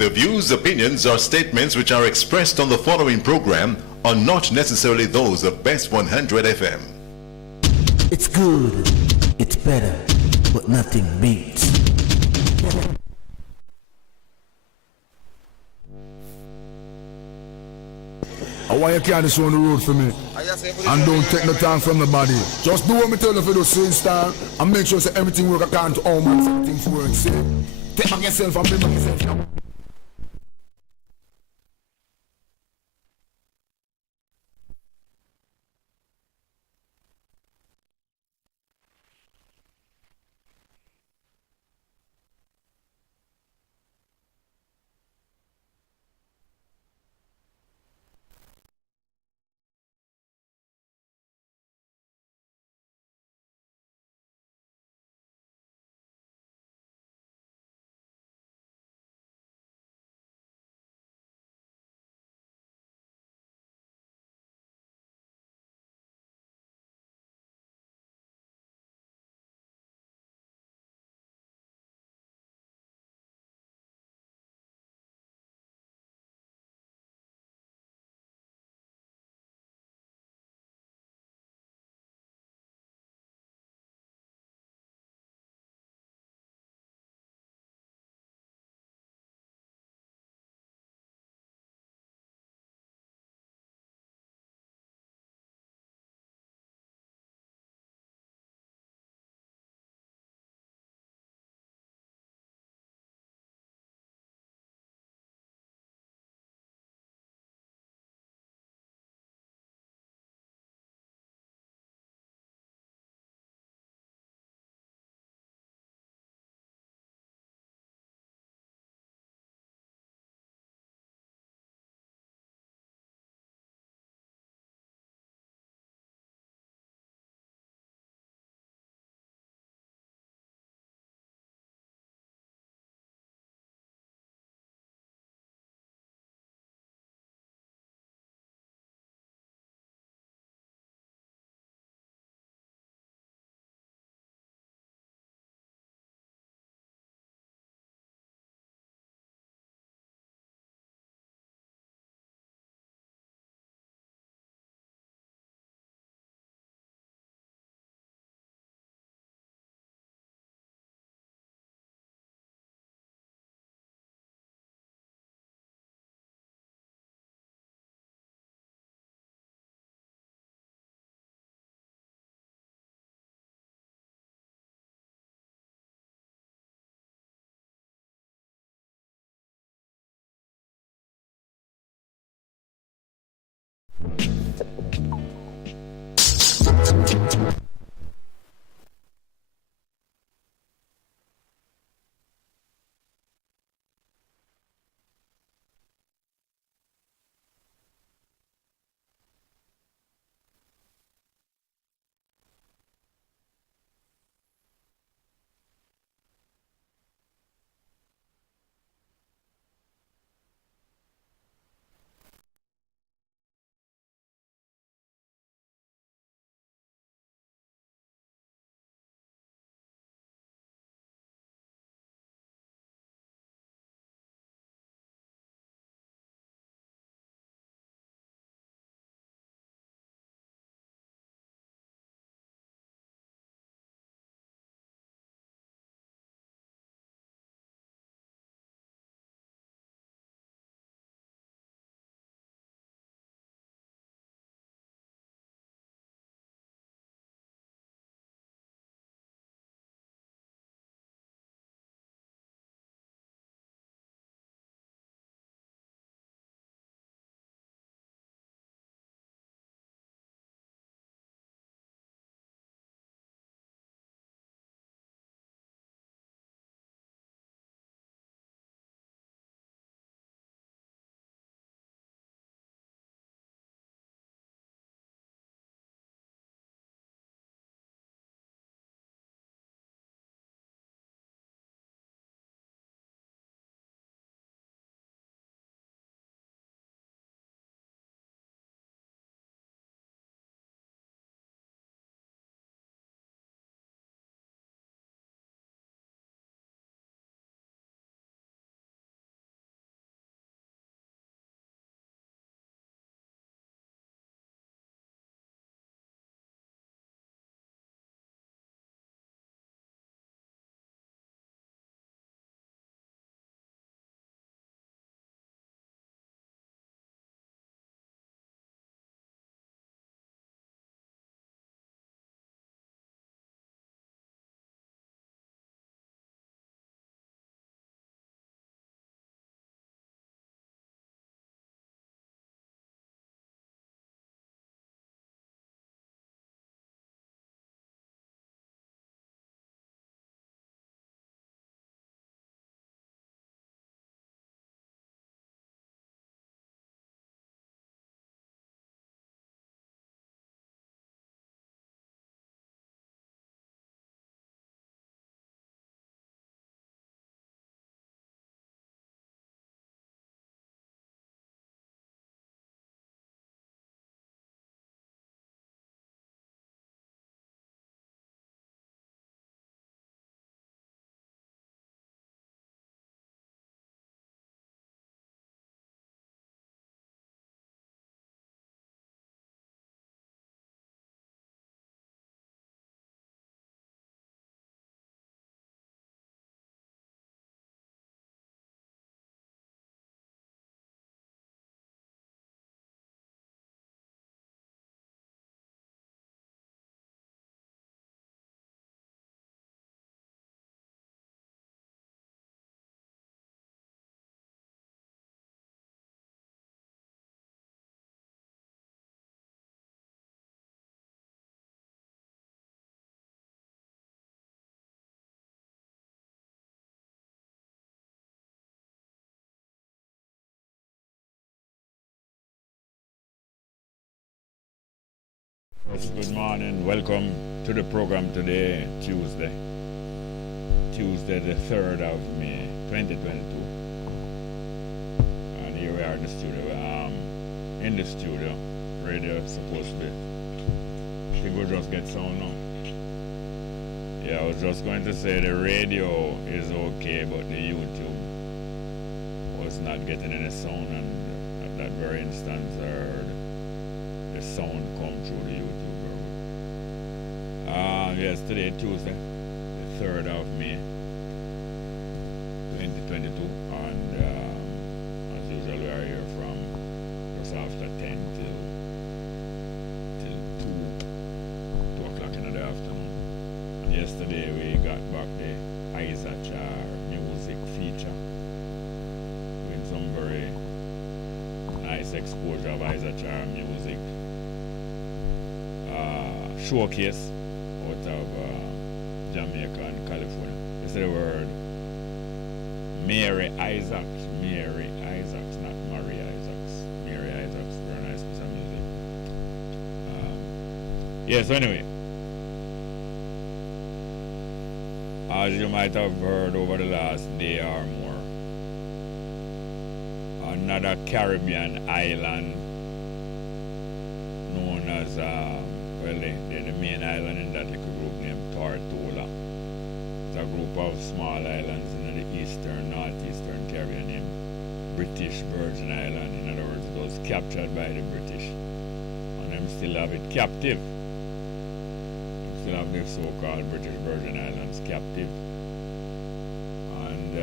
The views, opinions, or statements which are expressed on the following program are not necessarily those of Best 100 FM. It's good, it's better, but nothing beats. Why you carry this on the road for me? And don't take no time from nobody. Just do what me tell you for the same style and make sure say everything work according to all man say things work. See? Take back yourself and bring back yourself. Yes, good morning. Welcome to the program today, Tuesday the 3rd of May, 2022. And here we are in the studio. In the studio. Radio is supposed to be. I think we'll just get sound now. Yeah, I was just going to say the radio is okay, but the YouTube was not getting any sound, and at that very instance I heard the sound come through the YouTube. Yes, today Tuesday, the 3rd of May, 2022, and as usual we are here from just after 10 till 2 o'clock in the afternoon. And yesterday we got back the Isachar music feature, doing some very nice exposure of Isachar music showcase out of Jamaica and California. It's the word Mary Isaacs, not Mary Isaacs. Mary Isaacs, very nice piece of music. Yeah, so anyway, as you might have heard over the last day or more, another Caribbean island known as the main island in that little group named Tortola. It's a group of small islands in the northeastern Caribbean named British Virgin Island. In other words, it was captured by the British, and them still have it captive. Them still have the so-called British Virgin Islands captive, and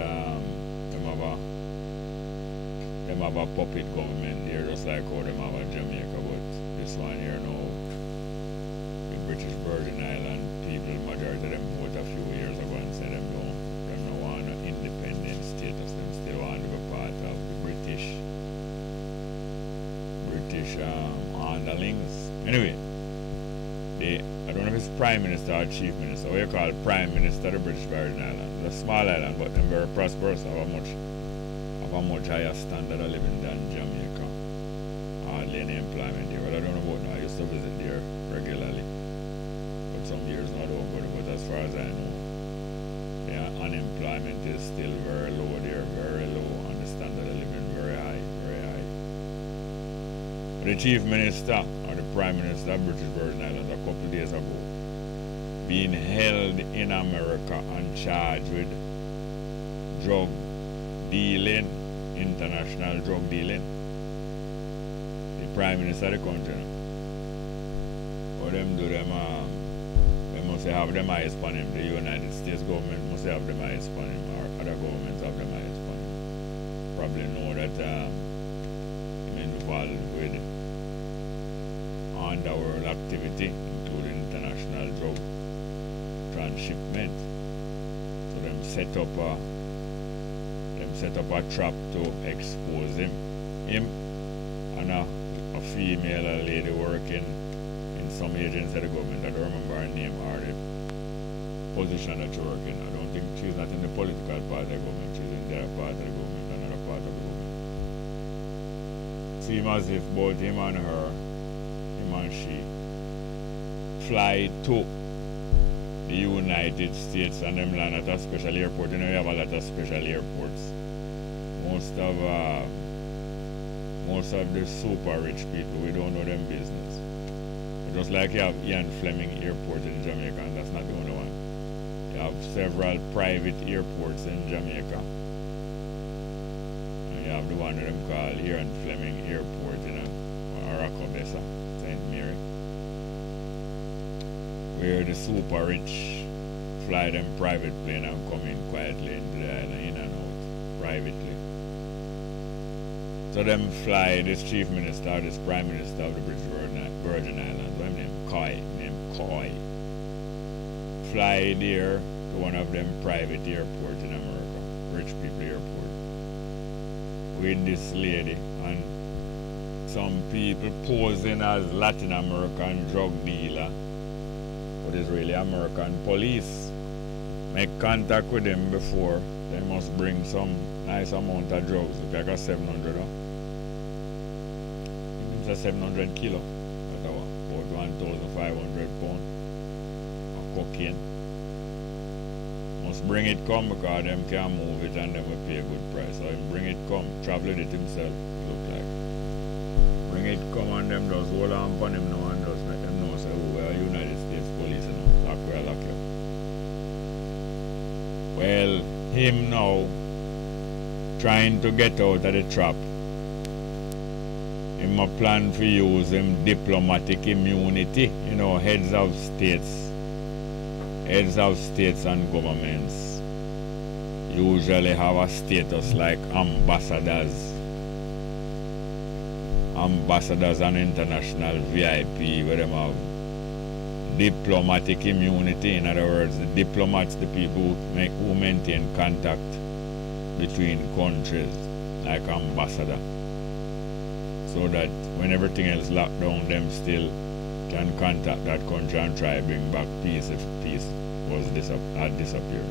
them have a puppet government here, just like how them have a Jamaica, but this one here now, British Virgin Island people, majority of them vote a few years ago and said them don't want no independent status. Them still want to be part of the British underlings. Anyway, I don't know if it's Prime Minister or Chief Minister. What you call Prime Minister of the British Virgin Islands. It's a small island, but they're very prosperous, have a much higher standard of living than Jamaica. Hardly any employment here. Well, I don't know about now. I used to visit there regularly. Some years not over, but as far as I know, the unemployment is still very low there, very low, and the standard of living very high, very high. The Chief Minister or the Prime Minister of British Virgin Islands a couple of days ago being held in America and charged with drug dealing, international drug dealing. The Prime Minister of the country, what them do them must have them eyes upon him. The United States government must have them eyes upon him, or other governments have them eyes upon him. Probably know that I'm involved with underworld activity, including international drug transshipment. So them set up a trap to expose him and a female, a lady working some agency of the government. I don't remember her name or the position that she works in. I don't think she's not in the political part of the government. She's in the other part of the government, another part of the government. Seems as if both him and she, fly to the United States and them land at a special airport. You know, you have a lot of special airports. Most of the super rich people, we don't know them business. Just like you have Ian Fleming Airport in Jamaica, and that's not the only one. You have several private airports in Jamaica. And you have the one that them call Ian Fleming Airport in Bess, St. Mary, where the super rich fly them private plane and come in quietly into the island, in and out, privately. So them fly this Chief Minister, this Prime Minister of the British Virgin Islands, what's his name? Coy. Fly there to one of them private airports in America, rich people airport, with this lady and some people posing as Latin American drug dealer, but it's really American police. Make contact with them before they must bring some nice amount of drugs, like a 700. It's a 700 kilo, about 1,500 cocaine. Must bring it come because them can move it and them will pay a good price. So him bring it come, travel it himself, look like. Bring it come and them just hold on upon him now and just let them know say, oh, we are United States Police and lock we are lock you. Well, him now trying to get out of the trap. Him a plan for use him diplomatic immunity, heads of states and governments usually have a status like ambassadors and international VIP, where them have diplomatic immunity. In other words, the diplomats, the people who maintain contact between countries, like ambassador, so that when everything else locked down, them still can contact that country and try to bring back peace if peace had disappeared.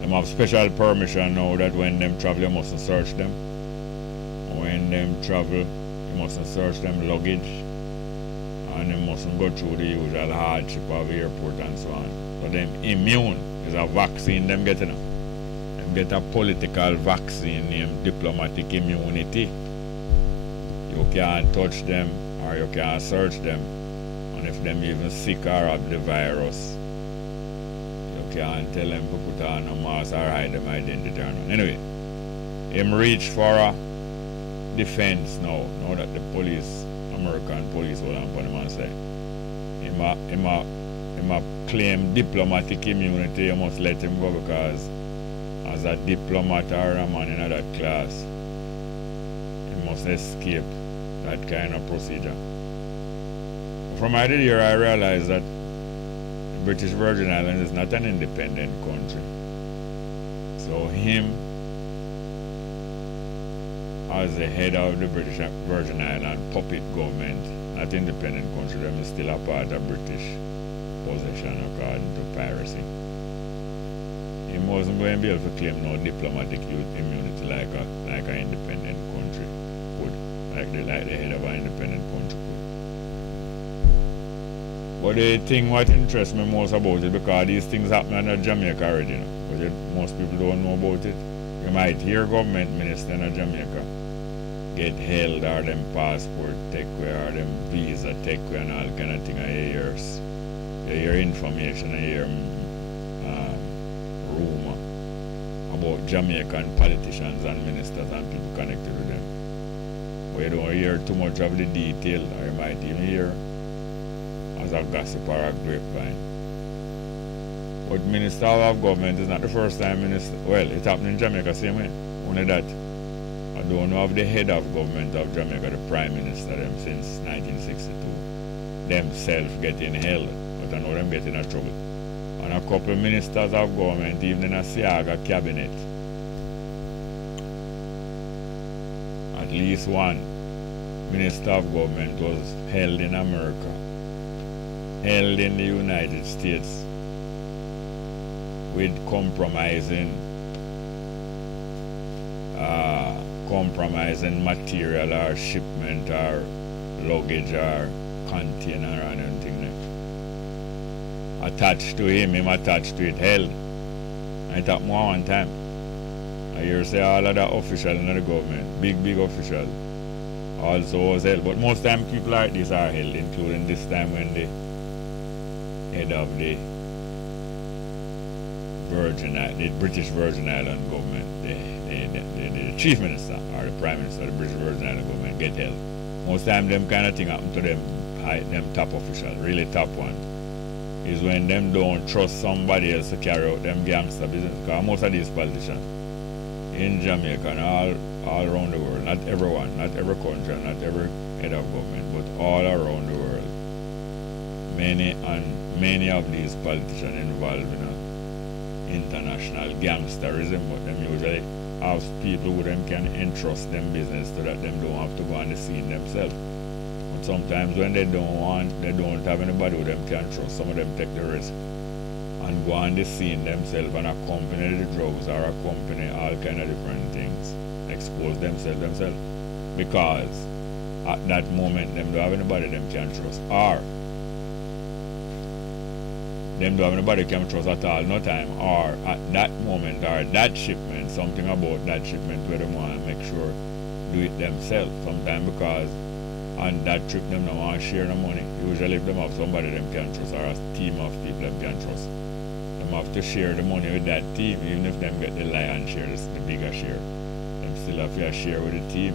Them have special permission now that when them travel, you mustn't search them. When them travel, you mustn't search them luggage, and they mustn't go through the usual hardship of the airport and so on. So them immune is a vaccine them getting. Them get a political vaccine named diplomatic immunity. You can't touch them or you can't search them. And if them even sick or have the virus, you can't tell them to put on a mask or hide them identity or not. Anyway, him reach for a defense now that the police, American police hold on upon him and say, him a claim diplomatic immunity, you must let him go because as a diplomat or a man in that class, he must escape that kind of procedure. From my year, I realized that the British Virgin Islands is not an independent country. So him, as the head of the British Virgin Island puppet government, not independent country, them is still a part of British possession according to piracy. He wasn't going to be able to claim no diplomatic immunity like an independent country could, like the head of an independent country could. But the thing what interests me most about it, because these things happen in Jamaica already, but most people don't know about it. You might hear government minister in Jamaica get held or them passport take away or them visa take away and all kind of thing. You hear information, you hear rumor about Jamaican politicians and ministers and people connected with them. But you don't hear too much of the detail, or you might even hear as a gossip or a grapevine. But Minister of Government is not the first time minister. Well, it happened in Jamaica same way. Only that I don't know of the head of government of Jamaica, the Prime Minister, them since 1962. Themselves getting held, but I know them getting in trouble. And a couple of ministers of government, even in a Siaga cabinet. At least one minister of government was held in America, held in the United States with compromising material or shipment or luggage or container or anything attached to him attached to it, held. And it happened one time. I hear say all of the officials in the government, big officials, also was held. But most time people like this are held, including this time when the head of the British Virgin Island government, the chief minister or the prime minister of the British Virgin Island government get held. Most time them kind of thing happen to them top officials, really top one, is when them don't trust somebody else to carry out them gangster business. Because most of these politicians in Jamaica and all around the world, not everyone, not every country, not every head of government, but all around the world, many of these politicians involved in international gangsterism, but them usually have people who them can entrust them business so that them don't have to go on the scene themselves. But sometimes when they don't have anybody who them can trust, some of them take the risk and go on the scene themselves and accompany the drugs or accompany all kind of different things, expose themselves, because at that moment them don't have anybody them can trust, or them don't have nobody can trust at all, no time, or at that moment, or that shipment, something about that shipment where they want to make sure do it themselves. Sometimes because on that trip them don't want to share the money. Usually if them have somebody them can trust or a team of people them can trust, them have to share the money with that team, even if them get the lion share, the bigger share. Them still have to share with the team.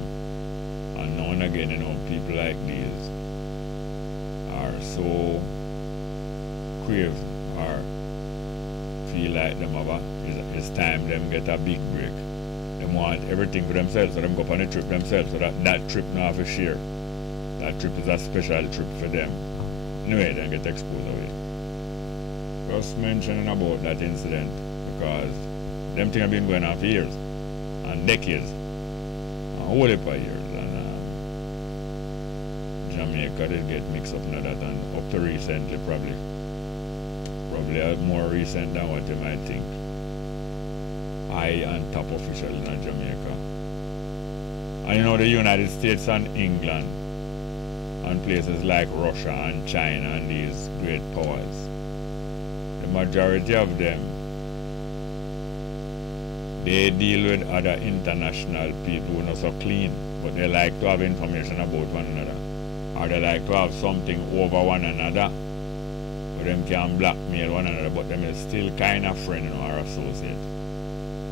And now and again, you know, people like these are so crave or feel like them have it's time them get a big break. They want everything for themselves, so them go on a trip themselves, so that trip not have a share. That trip is a special trip for them. Anyway, they get exposed away. Just mentioning about that incident because them things have been going on for years and decades, a whole heap of years. Jamaica did get mixed up in that, and up to recently probably more recent than what you might think. High and top official in Jamaica. And you know the United States and England and places like Russia and China and these great powers, the majority of them, they deal with other international people who are not so clean, but they like to have information about one another. Or they like to have something over one another, but them can blackmail one another, but them is still kind of friend or associate.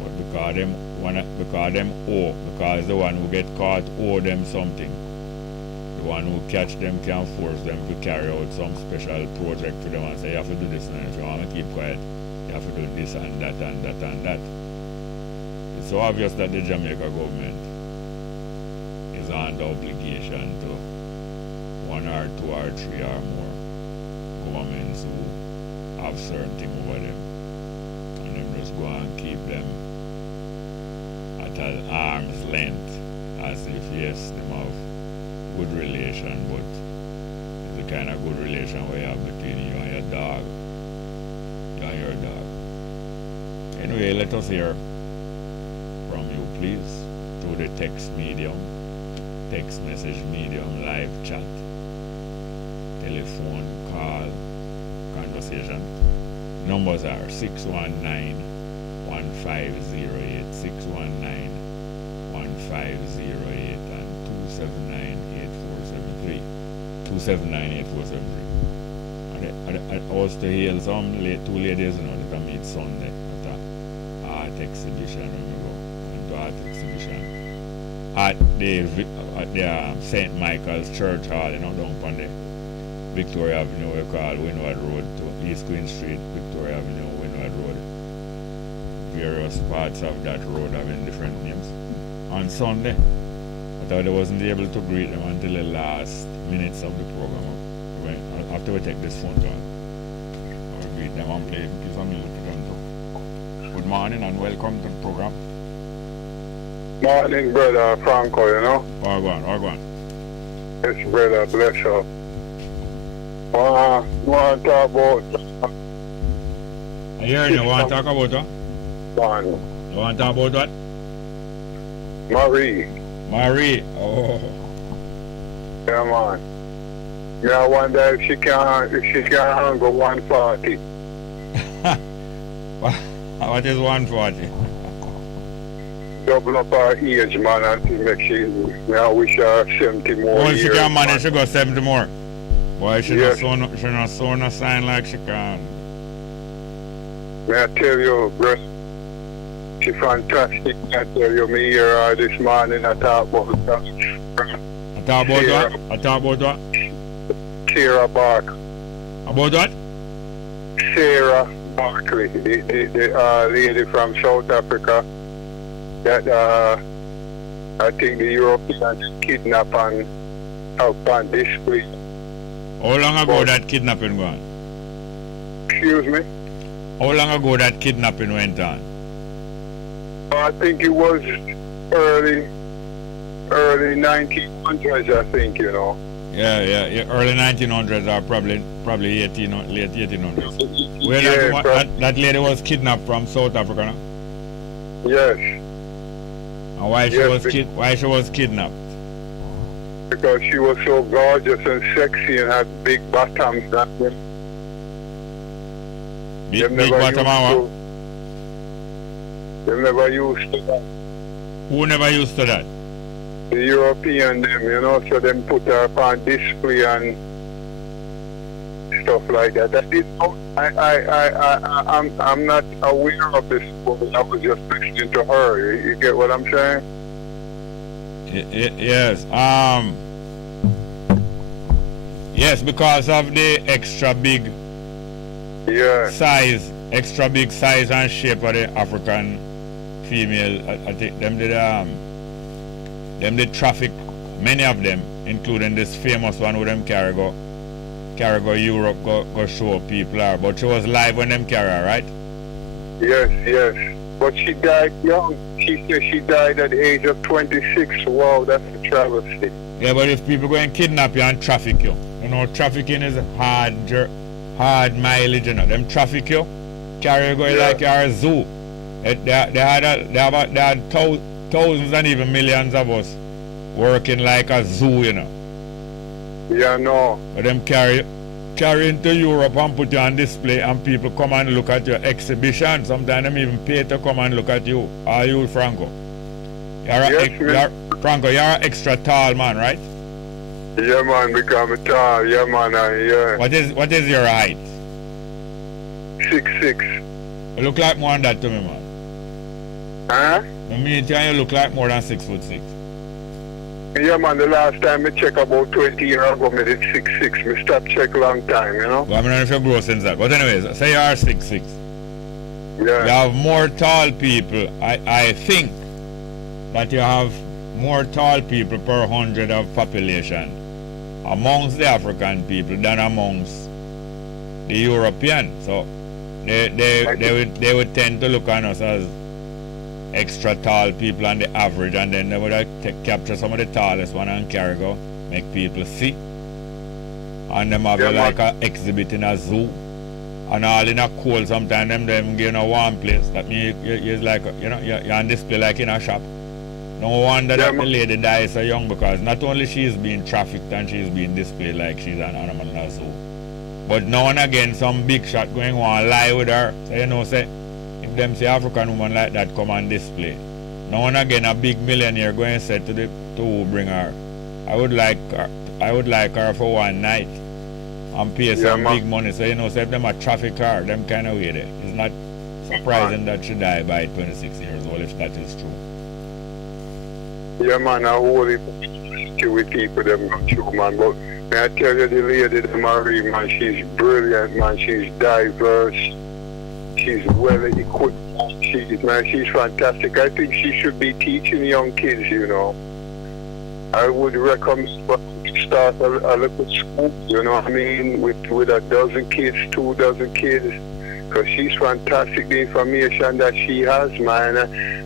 But because the one who get caught owe them something, the one who catch them can force them to carry out some special project for them and say you have to do this, and if you want to keep quiet, you have to do this and that and that and that. It's so obvious that the Jamaica government is under obligation to one or two or three or more governments who have certain thing over them, and them just go and keep them at an arm's length as if yes, them have good relation, but it's the kind of good relation where you have between you and your dog. You and your dog. Anyway, let us hear from you please through the text medium, text message medium, live chat, telephone, call, conversation. Numbers are 619-1508, 619-1508 and 279-8473. 279-8473. I was to hail some two ladies, you know, that I meet Sunday at a art exhibition when we go into art exhibition at the St. Michael's Church Hall, you know, down on the Victoria Avenue, we call Windward Road to East Queen Street, Victoria Avenue, Windward Road. Various parts of that road having different names. On Sunday, but I wasn't able to greet them until the last minutes of the program. After we take this phone call, I'll greet them and play some music to them too. Good morning and welcome to the program. Morning, brother Franco, you know. All go on. Yes, brother, bless you. Want to talk about... I hear you. Want to talk about what? One. You want to talk about what? Marie. Oh. Yeah, man. Yeah, I wonder if she can handle 140. What is 140? Double up her age, man, and make she... I wish her 70 more Well, years. she can manage to go 70 more. Boy, she Yes. not so no sign like she can. May I tell you, bro, she fantastic. I tell you, me hear her this morning, I talk about that. I talk about what? Sarah Bark. About what? Sarah Barkley, the lady from South Africa that I think the Europeans kidnapped and helped on display. How long ago that kidnapping went on? Excuse me? How long ago that kidnapping went on? I think it was early 1900s, I think, you know. Yeah, early 1900s or probably late 1800s. Where Yeah, that lady was kidnapped from South Africa, no? Yes, And why she was kidnapped? because she was so gorgeous and sexy and had big bottoms. Big bottom hour. They never used to that. Who never used to that? The European them, you know, so them put her up on display and stuff like that. I'm not aware of this woman. I was just listening to her. You get what I'm saying? Yes. Yes, because of the extra big size and shape of the African female. I think them did traffic, many of them, including this famous one with them carry go Europe, go show people are. But she was live when them carry her, right? Yes. But she died young. She said she died at the age of 26. Wow, that's a travesty. Yeah, but if people go and kidnap you and traffic you, you know, trafficking is hard mileage, you know. Them traffic you, carry you going like you're a zoo. They had thousands and even millions of us working like a zoo, you know. Yeah, no. But them carry into Europe and put you on display and people come and look at your exhibition. Sometimes them even pay to come and look at you. Are you, Franco? Franco, you're an extra tall man, right? Yeah, man, because I'm tall. Yeah, man, yeah. What is your height? 6'6". You look like more than that to me, man. Huh? I mean, you look like more than 6'6". Yeah, man, the last time I checked about 20 years ago, I did 6'6". I stopped check long time, you know? Well, I don't know if you grow since that. But anyways, say you are 6'6". Yeah. You have more tall people. I think that you have more tall people per 100 of population amongst the African people than amongst the European. So they would tend to look on us as extra tall people on the average, and then they would capture some of the tallest one and carry go, make people see. And them have like a exhibit in a zoo. And all in a cold sometimes them give in a warm place. That means you're like, you know, you're on display like in a shop. No wonder that the lady died so young, because not only she's being trafficked and she's being displayed like she's an animal in a zoo, but now and again some big shot going on lie with her. So you know, say if them say African woman like that come on display, now and again a big millionaire going to say to who bring her, I would like her for one night and pay some big money. So you know, say if them a traffic her, them kind of way there. It's not surprising that she died by 26 years old, if that is true. Yeah, man, I hold it with people, them not true, man. But may I tell you, the lady, the Marie, man, she's brilliant, man. She's diverse. She's well equipped. She's fantastic. I think she should be teaching young kids, you know. I would recommend start a little school, you know what I mean, with a dozen kids, 2 dozen kids. Because she's fantastic, the information that she has, man.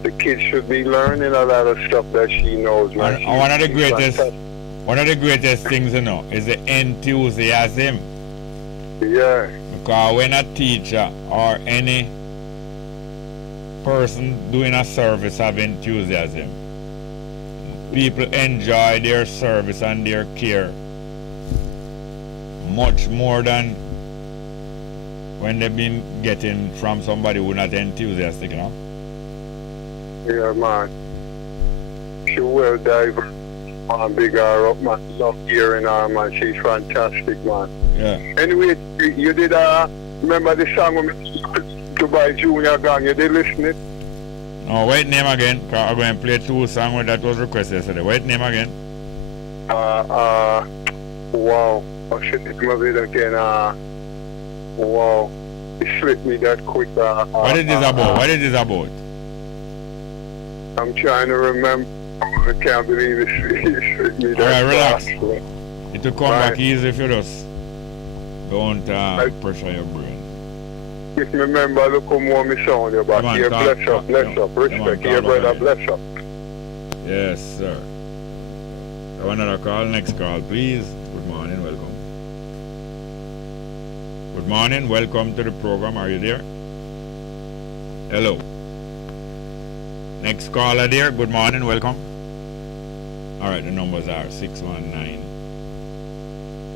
The kids should be learning a lot of stuff that she knows, man. One of the greatest things, you know, is the enthusiasm. Yeah. Because when a teacher or any person doing a service have enthusiasm, people enjoy their service and their care much more than when they've been getting from somebody who's not enthusiastic, you know? Yeah, man. She well diverse, man. Big her up, man. Love hearing her, man. She's fantastic, man. Yeah. Anyway, you did, remember the song when to buy Junior Gang? You did listen it? No, wait name again, because I'm going to play 2 songs that was requested yesterday. Wait name again. Wow. I should think of it again. Wow. It slipped me that quick. What is this about? What is this about? I'm trying to remember. I can't believe it slipped me that Alright, relax. fast. It will come back easy if you just don't pressure your brain. If me remember, look how more me sound you back. Here, bless up. Respect here, brother, bless up. Yes, sir. Have another call. Next call, please. Good morning, welcome. Good morning, welcome to the program. Are you there? Hello. Next caller there. Good morning, welcome. Alright, the numbers are 619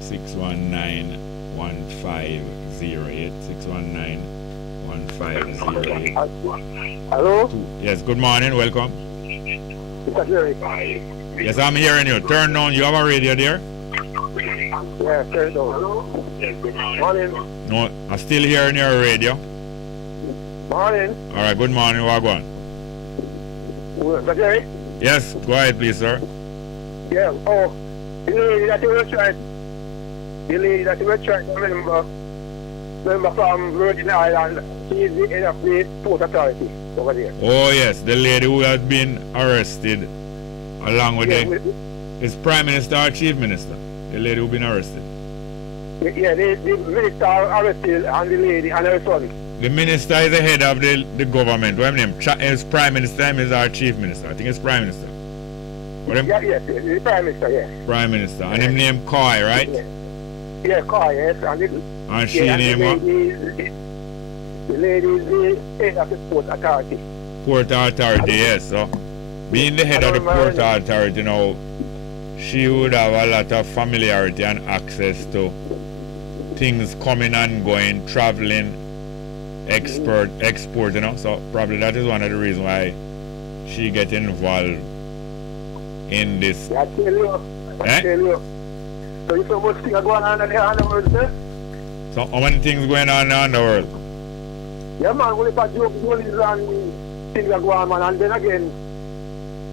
619 1508 619 1508. Hello? Yes, good morning, welcome. Mr. Jerry. Yes, I'm hearing you. Turn on, you have a radio there? Yeah, turn it on. Hello? Yes, good morning. No, I'm still hearing your radio. Morning. Alright, good morning, what going? Mr. Jerry? Yes, go ahead please, sir. Yeah, oh, the lady that you were trying to remember from Virgin Island, she is the head of the Port Authority over there. Oh yes, the lady who has been arrested along with is Prime Minister or Chief Minister? The lady who been arrested? Yeah, the minister arrested and the lady and her son. The minister is the head of the government. What name? Is Prime Minister is our Chief Minister? I think it's Prime Minister. Yes, the Prime Minister, yes. Prime Minister. And him name Koi, right? Yeah, Koi, yes. And she name what? The lady is the head of the Port Authority. Port Authority, yes. So, being the head of the Port Authority now, she would have a lot of familiarity and access to things coming and going, traveling, export, you know. So probably that is one of the reasons why she get involved in this. I tell you. So there's so much things going on in the underworld, sir. So how many things going on in the underworld? Yeah, man, only for jokes, only and things are going on, man. And then again,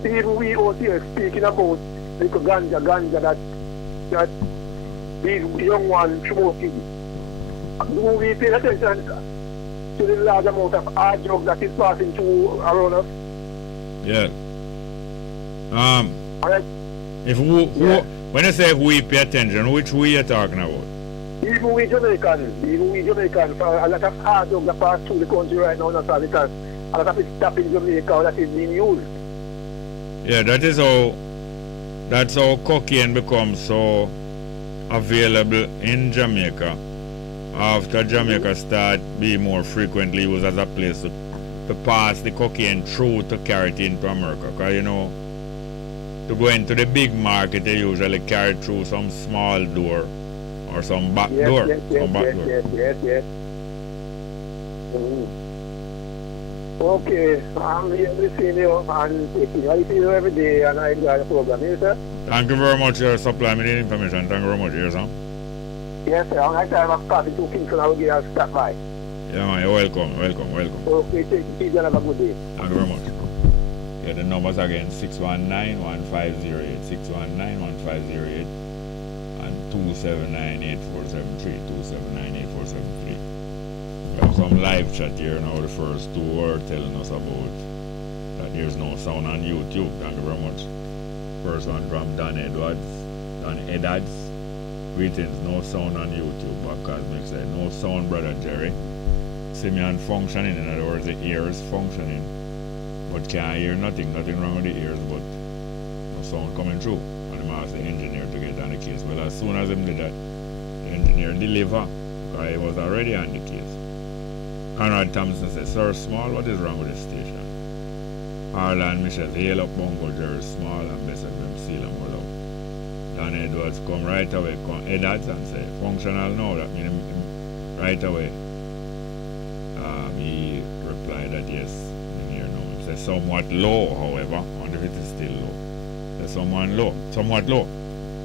even we out here speaking about little ganja that these young ones smoking. Do we pay attention to the large amount of hard drugs that is passing through around us? Yeah. Alright. When you say we pay attention, which we are talking about? Even we Jamaicans, a lot of hard drugs that pass through the country right now, not all because a lot of it stuff in Jamaica that is being used. Yeah, that's how cocaine becomes so available in Jamaica after Jamaica start being more frequently used as a place to pass the cocaine through to carry it into America. Because you know, to go into the big market they usually carry through some small door or some back door. Yes. Okay, I'm here listening you and taking I see you every day and I enjoy the program, yes, sir? Thank you very much for supplying me the information. Thank you very much, yes, sir. Yes, sir. And next time I'm passing to Kingston, I will get a stop by. Yeah, man, you're welcome. Okay, take it easy and have a good day. Thank you very much. Yeah, the numbers again, 619-1508, 619-1508, and 279-8473, 279-8473. We have some live chat here now. The first two were telling us about that there's no sound on YouTube. Thank you very much. First one from Don Edwards. Greetings, no sound on YouTube. But Cosmic said, no sound, brother Jerry. Simeon functioning, in other words, the ears functioning, but can't hear nothing wrong with the ears, but no sound coming through. And he asked the engineer to get on the case. Well, as soon as him did that, the engineer delivered, because he was already on the case. Conrad Thompson said, Sir Small, what is wrong with this station? Harlan Michelle, hail up Bongo, Jerry Small, and Bess FM, seal and all out. Don Edwards come right away, Edwards and say, functional now, that means right away. He replied that yes, in here now. He said somewhat low, however, I wonder if it is still low. He said somewhat low.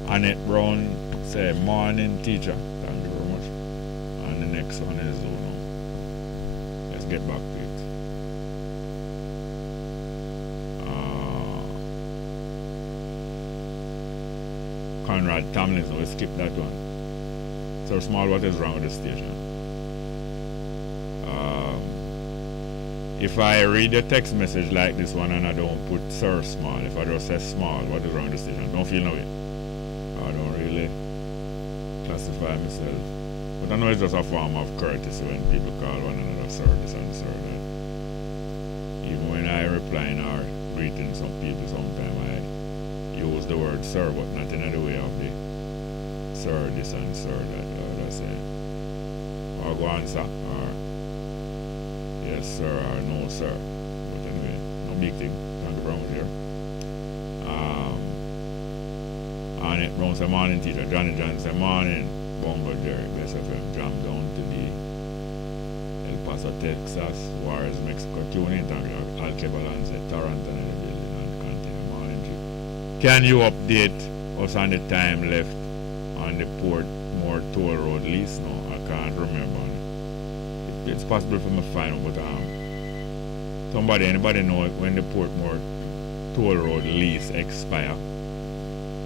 Annette Brown said, morning teacher, thank you very much. And the next one is low now. Let's get back to it. Conrad Tomlinson, we'll skip that one. Sir Small, what is wrong with the station? If I read a text message like this one and I don't put Sir Small, if I just say Small, what is wrong with the station? Don't feel no way. I don't really classify myself. But I know it's just a form of courtesy when people call one another Sir this and Sir that. Even when I reply in our greeting some people sometimes I use the word Sir, but not in the way of the Sir this and Sir that. I say, or go answer, or yes sir, or no sir. But anyway, no big thing. Thank you very much here. Annette Brown said, morning teacher. Johnny John said, morning. Bongo Jerry, Bess FM, jam down to the El Paso So Texas, Juarez, Mexico, tune in, Alkebalan said Toronto in the building and continue morning trip. Can you update us on the time left on the Portmore toll road lease? No, I can't remember. It's possible for me to find out, but anybody know when the Portmore toll road lease expire?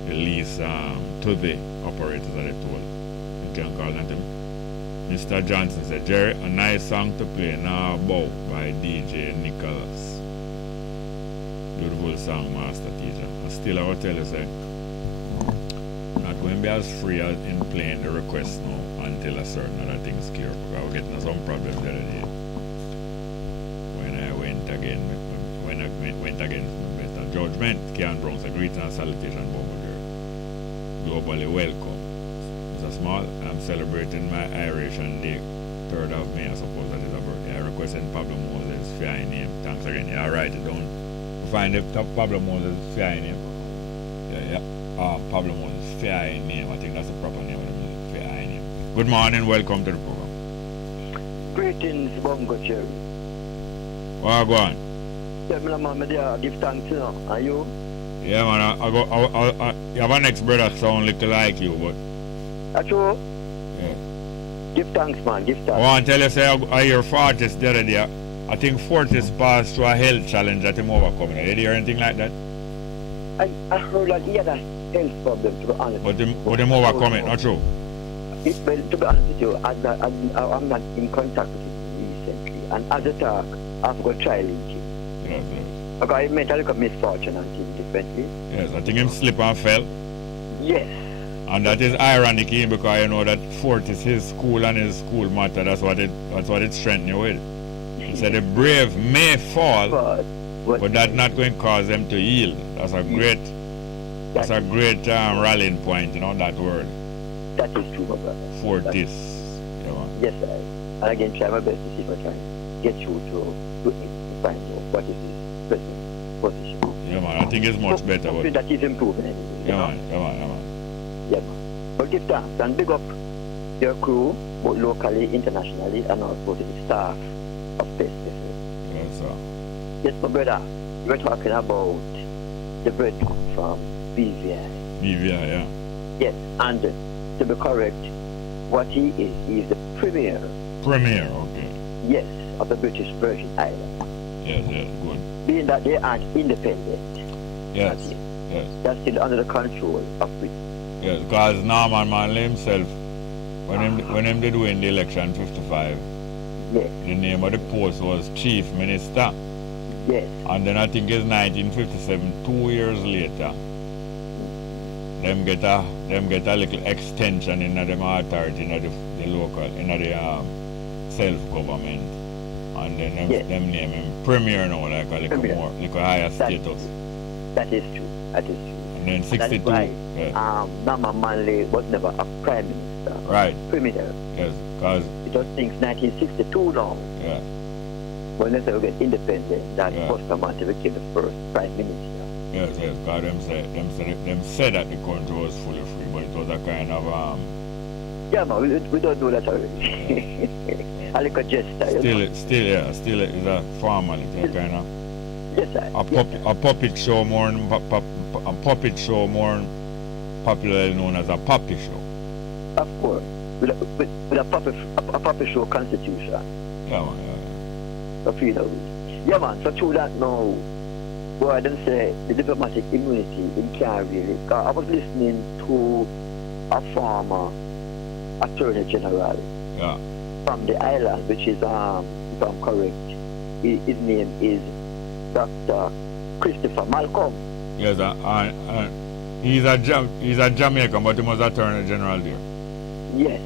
The lease to the operators of the toll. You can call them to me. Mr. Johnson said, Jerry, a nice song to play now Bow by DJ Nicholas. Beautiful song, master teacher. And still I will tell you, say, not going to be as free as in playing the request now until a certain other thing's clear. Because I was getting some problems the other day. When I went again with my better judgment, Kean Brown said, greetings and salutation, Bongo Jerry. Globally welcome. Mr. Small, I'm celebrating my Irish Day, 3rd of May, I suppose that is a birthday. I requested Pablo Moses, fair name. Thanks again. Yeah, I'll write it down. Find the Pablo Moses, fair name. Yeah. Pablo Moses, fair name. I think that's the proper name of the music, fair name. Good morning, welcome to the program. Greetings, Bongo Jerry. Well, go on. Yeah, man, give thanks, you know. Are you? Yeah, man, you have an ex-brother sound little like you, but... That's true. Yeah. Give thanks, man. Give thanks. I want to tell you, say, I hear Fortis the other day. I think Fortis passed through a health challenge that him overcoming. Did you hear anything like that? I heard that he had a health problem, to be honest. But him overcome it, not true? Well, to be honest with you, I'm not in contact with him recently. And as a talk, I've got to try link him. Yes. Because I met a little misfortune and things differently. Yes, I think him slip and fell. Yes. And that is ironic because you know that Fortis, his school and his school matter, that's what it strengthens you with. He said the brave may fall, but that's not going to cause them to yield. That's a great rallying point, you know, that word. That is true, my brother. Fortis. Yeah, man. Yes, sir. And again, try my best to see if I can get you to find out what is his present position. Yeah, man, I think it's much better. But that is improving anyway. Yeah, man. Yeah, but give thanks and big up your crew, both locally, internationally, and also to the staff of Bess. Yes, sir. Yes, my brother, you were talking about the bread from BVI. BVI, yeah. Yes, and to be correct, what he is the premier. Premier, okay. Yes, of the British Virgin Islands. Yes, good. Being that they aren't independent. Yes. That's still under the control of Britain. Yes, because Norman Manley himself, when him did win the election 55, yes, the name of the post was Chief Minister. Yes. And then I think it's 1957, 2 years later, them get a little extension in them authority in the local, in the self-government. And then them name him Premier now, like a little Premier. more, like a higher status. That is true. And then 62. That's why Norman Manley was never a prime minister. Right. Premier. Yes, because... It was since 1962 now. Yeah. When they said we get independent, that Bustamante became the first prime minister. Yes, because them said that the country was fully free, but it was a kind of... Yeah, man, we don't know that already. A little gesture. Still is a formality, a kind of... Yes, sir. A puppet show more popularly known as a puppy show. Of course, with a puppet show constitution. Yeah, man. Yeah, man. So through that now, well, I didn't say the diplomatic immunity in can't really. I was listening to a former Attorney General from the island, which is, if I'm correct, his name is Dr. Christopher Malcolm. Yes, he's a Jamaican, but he was Attorney General there. Yes.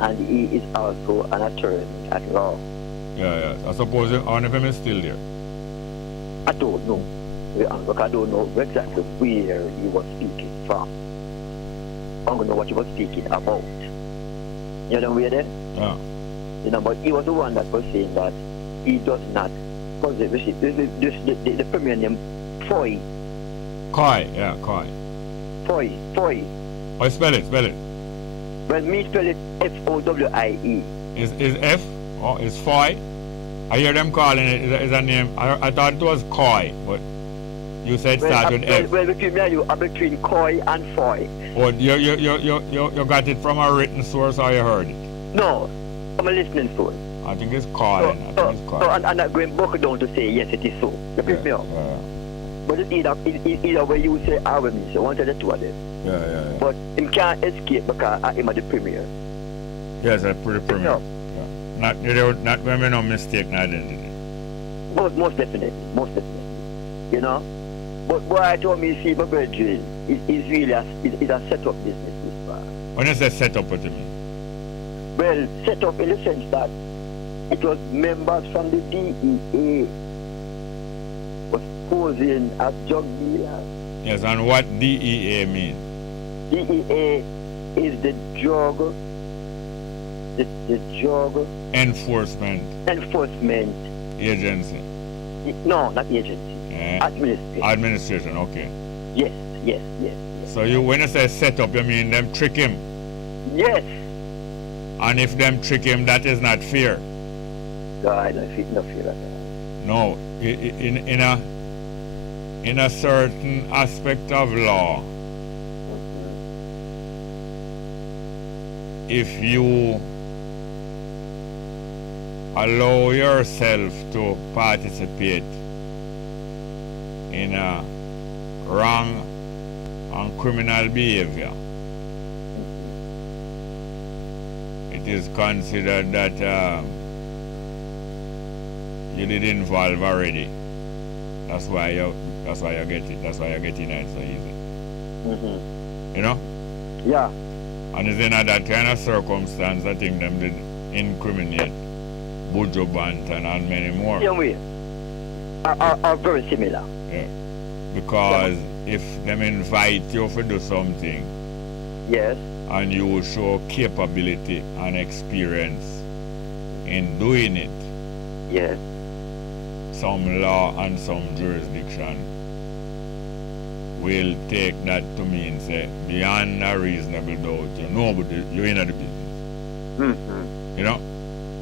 And he is also an attorney at law. Yeah. I suppose one of them is still there. I don't know. I don't know exactly where he was speaking from. I don't know what he was speaking about. You know where then? Yeah. You know, but he was the one that was saying that he does not possess the premier name Foy. Koi, yeah, Koi. Foy. Oh, spell it. Well, me spell it Fowie. Is F? Oh, it's Foy? I hear them calling it. Is a name. I thought it was Koi, but you said start with F. Well, between me and you, I'm between Koi and Foy. Oh, you got it from a written source or you heard it? No, I'm a listening source. I think it's Koi. So I'm not going back down to say yes, it is so. You pick me up. But it's either way you say I will me, so one of the two of them. Yeah. But him can't escape because I'm at the premiere. Yes, that's pretty premier. Yeah. Not when we no mistake no identity. Most definitely. You know? But what I told me, see, my brethren, is really a set-up business this far. When you say set up, what do you mean? Well, set up in the sense that it was members from the DEA was posing as drug dealers. Yes, and what DEA means? DEA is the drug Enforcement agency. No, not agency. Administration, okay. Yes. So when you say set up, you mean them trick him? Yes. And if them trick him, that is not fair? God, I don't feel no fear at all. No, in a certain aspect of law, if you allow yourself to participate in a wrong and criminal behavior, it is considered that you did involve already. That's why you get it. That's why you're getting it so easy. You know? Yeah. And it's in that kind of circumstance I think them did incriminate Bujo Banton and many more. Yeah, we are very similar. Yeah. Because if them invite you to do something, yes, and you show capability and experience in doing it, yes, some law and some jurisdiction will take that to mean say beyond a reasonable doubt you know but you're in the business. You know?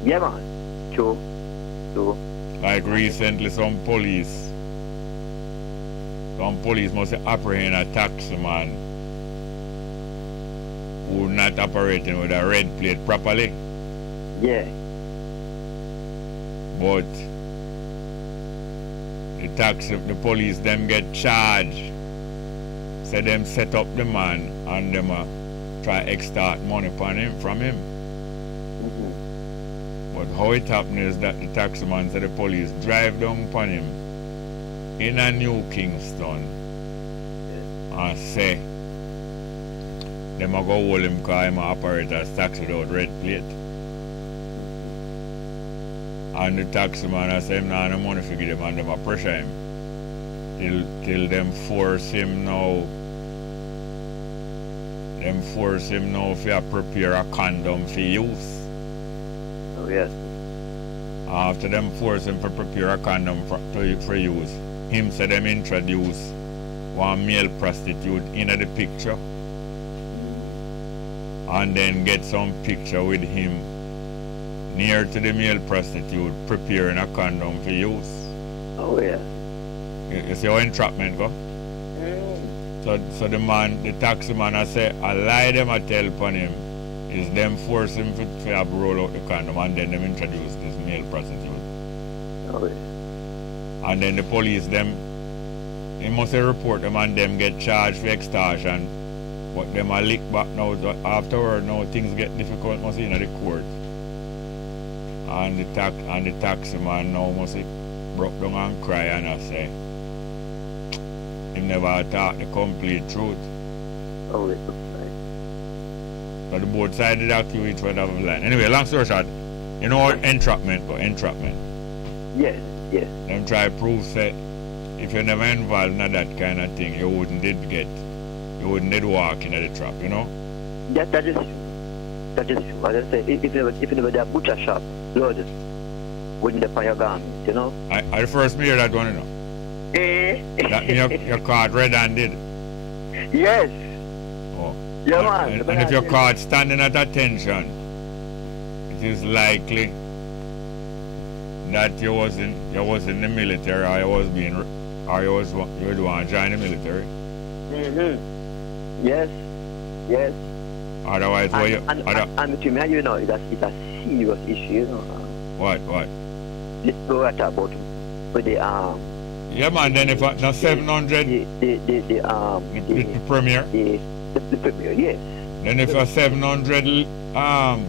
Yeah, man. True. Like recently some police must apprehend a taxi man who not operating with a red plate properly. Yeah. But the police them get charged. So them set up the man and them try extort money from him. But how it happened is that the taxi man said the police drive down upon him in a New Kingston and say them a go hold him because him operate as taxi without red plate. And the taxi man I say him nah no money for give them and them a pressure him till them force him now to prepare a condom for use. Oh yes. After them force him to prepare a condom for use, him said them introduce one male prostitute in the picture and then get some picture with him near to the male prostitute preparing a condom for use. Oh yeah. You see how entrapment go? So the taxi man I say a lie them I tell upon him is them force him to roll out the condom and then them introduce this male prostitute. Oh yeah. And then the police he must report them and them get charged for extortion. But them a lick back now afterward now things get difficult must in the court. And the taxi man now must broke down and cry and I say he never talk the complete truth. Oh it's right. So the both sides did accuse each other of lying. Anyway, long story short, you know entrapment. Yes. Them try to prove that if you never involved in that kind of thing, you wouldn't did walk into the trap, you know? That is true. As I say, if you never that butcher shop, Lord, wouldn't the fire garment, you know? I the first me hear that one, you know. That mean you're caught red-handed. Yes. Oh. Yeah, man. And if you're caught standing at attention, it is likely that you was in the military, or you was you would want to join the military. Yes. Otherwise, and to me, you know, it's a serious issue, you know. What? Let's go right about with the Yeah, man. Then if now 700, the premier. The premier, yes. Then if a 700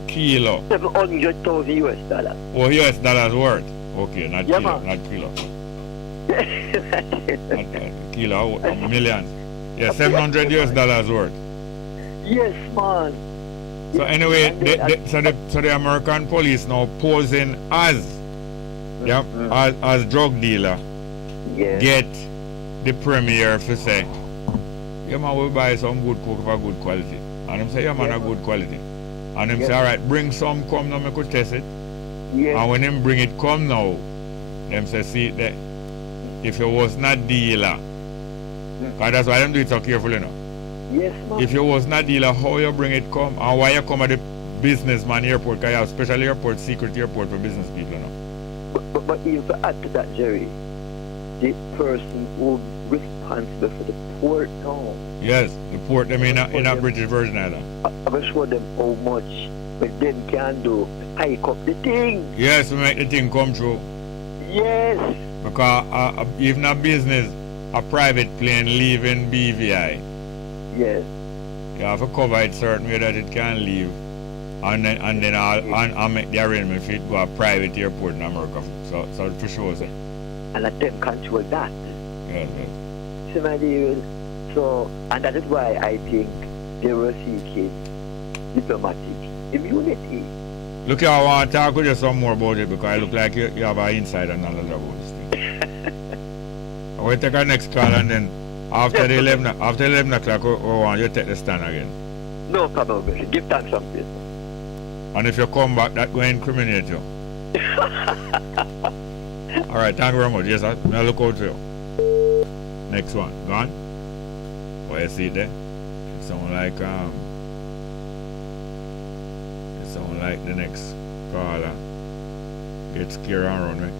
kilo. $700,000. Oh, US dollars worth. Okay, not Yeah, kilo, man. not kilo. Not kilo, millions. Yeah, 700 US dollars worth. Yes, man. So anyway, so the American police now posing as as drug dealer, Yes. get the premier to say, yeah man, we buy some good coke for good quality. And them say, yeah man, a good quality. And them say, alright, bring some come now, I could test it. Yes. And when them bring it come now, them say, see that if you was not dealer, because that's why them do it so careful, you know. Yes, man. If you was not dealer, how you bring it come, and why you come at the businessman airport, because you have special airport, secret airport for business people, you know. But if I add to that, Jerry, the person who responsible for the port now, Yes, the port them in a British Virgin Island. I will show them how much but them can do, hike up the thing. Yes, we make the thing come true. Yes. Because even a business, a private plane leaving BVI, Yes. you have to cover it certain way that it can leave, and then I'll make the arrangement for it to go a private airport in America. So for sure, say. And let them control that. Yes. See, my dear, so, and that is why I think they were seeking diplomatic immunity. Look here, I want to talk with you some more about it because I look like you have an insider knowledge about this thing. I will take our next call, and then after the 11 o'clock, we want you to take the stand again. No problem, Bess. Give thanks something. And if you come back, that will incriminate you. Alright, thank you very much. Yes, I'll look out for you. Next one. Gone? Oh, you see it there? It sound like the next caller gets scared and run, right?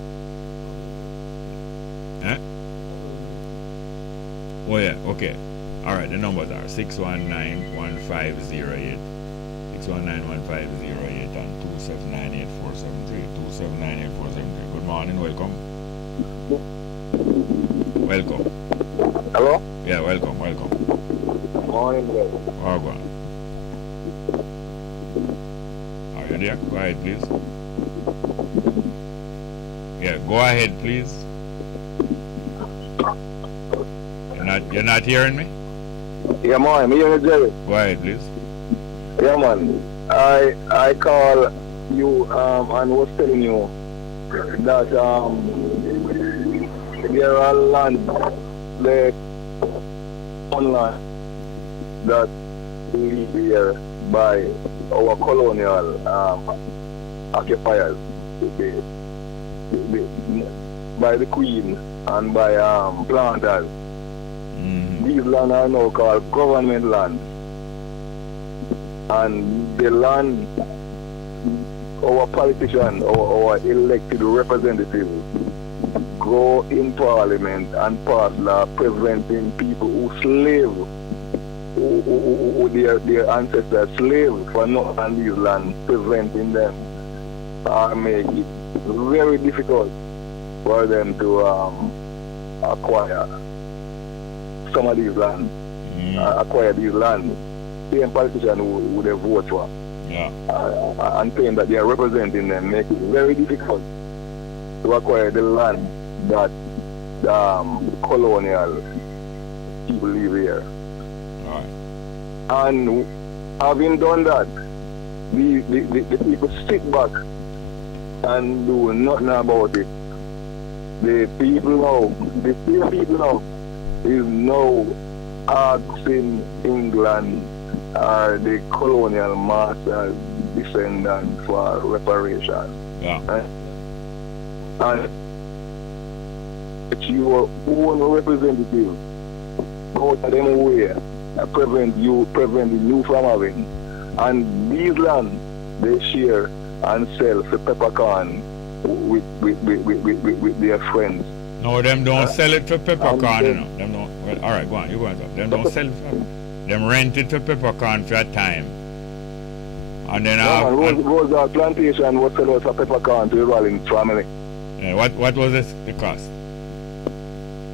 Eh? Oh yeah, okay. Alright, the numbers are 619-1508, 619-1508 and 279-8473, 279-8473. Good morning, welcome. Welcome. Hello? Yeah, welcome. Morning, bro. Oh, go on. Are you there? Go ahead, please. Yeah, go ahead, please. You're not hearing me? Yeah, man. Me and Jerry. Go ahead, please. Yeah, man. I call you and was telling you that there are land there on land that we live here by our colonial occupiers, by the Queen and by planters. These lands are now called government land. And the land, our politicians, our elected representatives, go in parliament and pass law preventing people who slave, who their ancestors slave for not on these lands, preventing them, make it very difficult for them to acquire some of these lands, acquire these lands. Same politician who they vote for, and saying that they are representing them, make it very difficult to acquire the land that colonial people live here. Right. And having done that, the people sit back and do nothing about it. The same people now, is now asking England or the colonial masters descendants for reparation. Yeah. And it's your own representative out of them way preventing you from having. And these lands they share and sell for peppercorn with their friends. No, them don't sell it for peppercorn, you know. Them don't. Well, all right, go on. You go on. Them don't sell it for. Them rent it for peppercorn for a time. And then Rose Plantation was selling for peppercorn to the Rollins family. Yeah, what was the cost?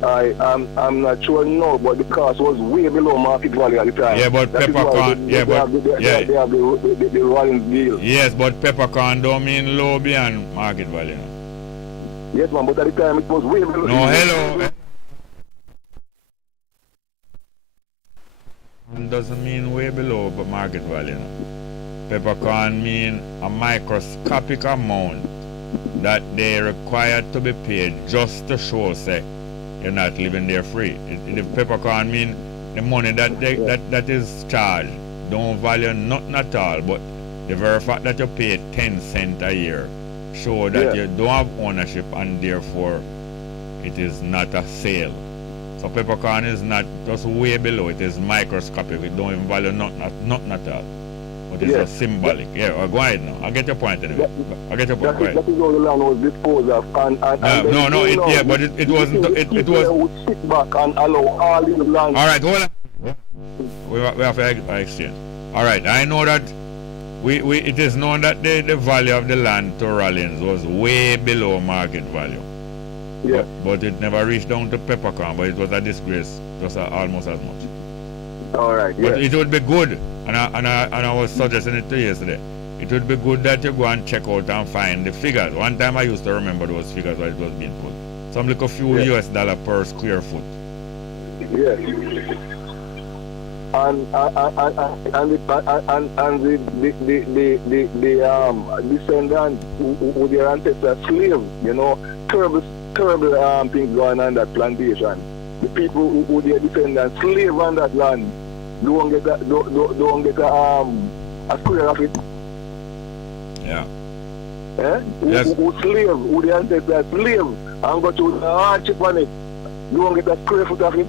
I'm not sure no, but the cost was way below market value at the time. Yeah, but peppercorn. They have the Rollins deal. Yes, but peppercorn don't mean low beyond market value. Yes, man, but at the time it was way below. No, hello. It doesn't mean way below but market value. Peppercorn mean a microscopic amount that they required to be paid just to show say you're not living there free. The peppercorn mean the money that is charged don't value nothing at all, but the very fact that you pay 10 cents a year show that you don't have ownership and therefore it is not a sale. So peppercorn is not just way below, it is microscopic, it don't even value nothing at all. But it's a symbolic. Yeah, go ahead now. I get your point anyway. I get your point. That is how the land was disposed of. It was sit back and allow all these land. All right, hold on. We have to exchange. All right, I know that it is known that the value of the land to Rollins was way below market value. Yeah. But it never reached down to peppercorn, but it was a disgrace, just almost as much. All right, But it would be good, and I was suggesting it to you yesterday, it would be good that you go and check out and find the figures. One time I used to remember those figures while it was being put. Some like a few US dollar per square foot. Yeah. And the descendants who their ancestors slaves, you know, terrible things going on that plantation. The people who their descendants slave on that land don't get a square of it. Yeah. Yes. Who slave, who the ancestors slave and go through the hardship on it, don't get a square foot of it.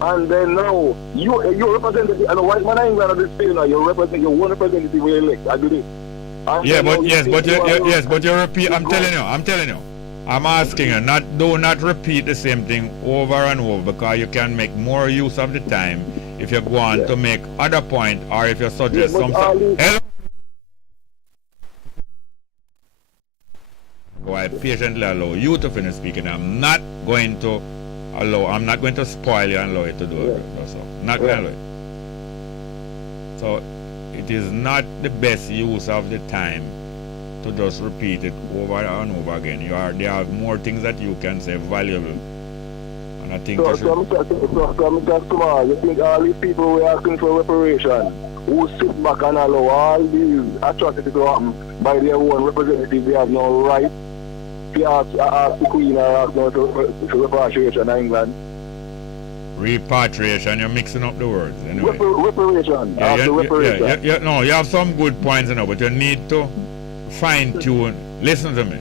And then now you representative, and the white man ain't gonna this thing now. You represent your one representative we elect. I do this. But you repeat. I'm telling you. I'm asking you do not repeat the same thing over and over, because you can make more use of the time if you go on to make other point, or if you suggest something. Hello. I patiently allow you to finish speaking. I'm not going to spoil you and allow you to do it. So, not going to allow it. So it is not the best use of the time to just repeat it over and over again. There are more things that you can say valuable. And I think so tomorrow, you think all these people who are asking for reparation, who sit back and allow all these atrocities to happen by their own representatives, they have no right to ask the Queen or ask no to repatriation in England? Repatriation, you're mixing up the words anyway. Reparation. You have some good points, but you need to fine-tune. Listen to me.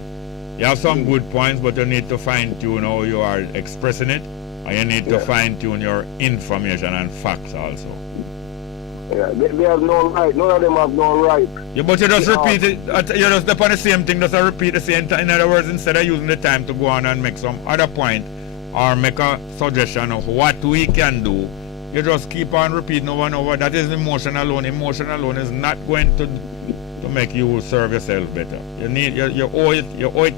You have some good points, but you need to fine-tune how you are expressing it, and you need to fine-tune your information and facts also. Yeah, they have no right. None of them have no right. Yeah, but you just repeat it. You just upon the same thing. Just repeat the same thing. In other words, instead of using the time to go on and make some other point or make a suggestion of what we can do, you just keep on repeating over and over. That is emotion alone. Emotion alone is not going to make you serve yourself better. You owe it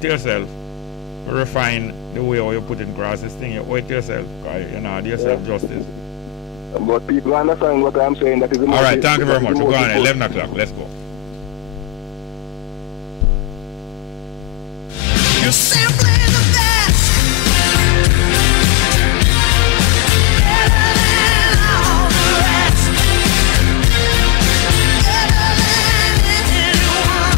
to yourself to refine the way how you put it across this thing. You owe it to yourself. You know, do yourself justice. But people understand what I'm saying. That is the all right, thank you very much. We're going at 11 o'clock. Let's go. You're simply the best. Better than all the rest. Better than anyone.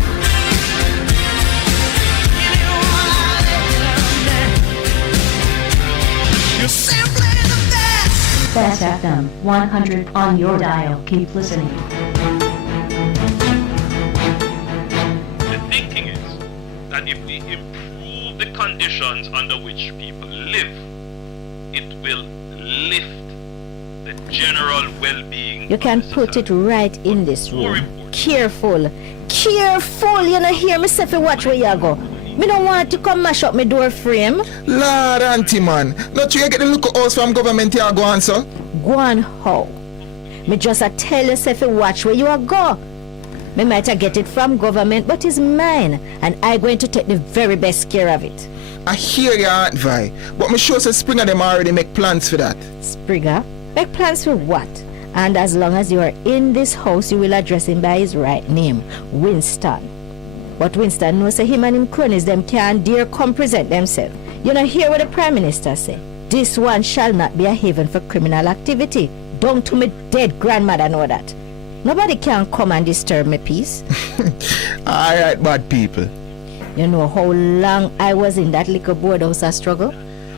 You're simply the best. Best FM 100 on your dial. Keep listening. The thinking is that if we improve the conditions under which people live, it will lift the general well-being. You can put it right in this room. Careful careful, you know, hear me say fi watch where you go. Me don't want to come mash up my door frame. Lord, auntie man. Not you get the look of us from government here go on, sir. Go on how? Me just a tell you say fi watch where you a go. Me might a get it from government, but it's mine. And I going to take the very best care of it. I hear you, Aunt Vi. But me sure say Springer them already make plans for that. Springer? Make plans for what? And as long as you are in this house, you will address him by his right name, Winston. But Winston knows that him and him cronies them can't dare come present themselves. You know, hear what the Prime Minister say. This one shall not be a haven for criminal activity. Down to me dead grandmother know that. Nobody can come and disturb my peace. Alright, bad people. You know how long I was in that little boardhouse a struggle?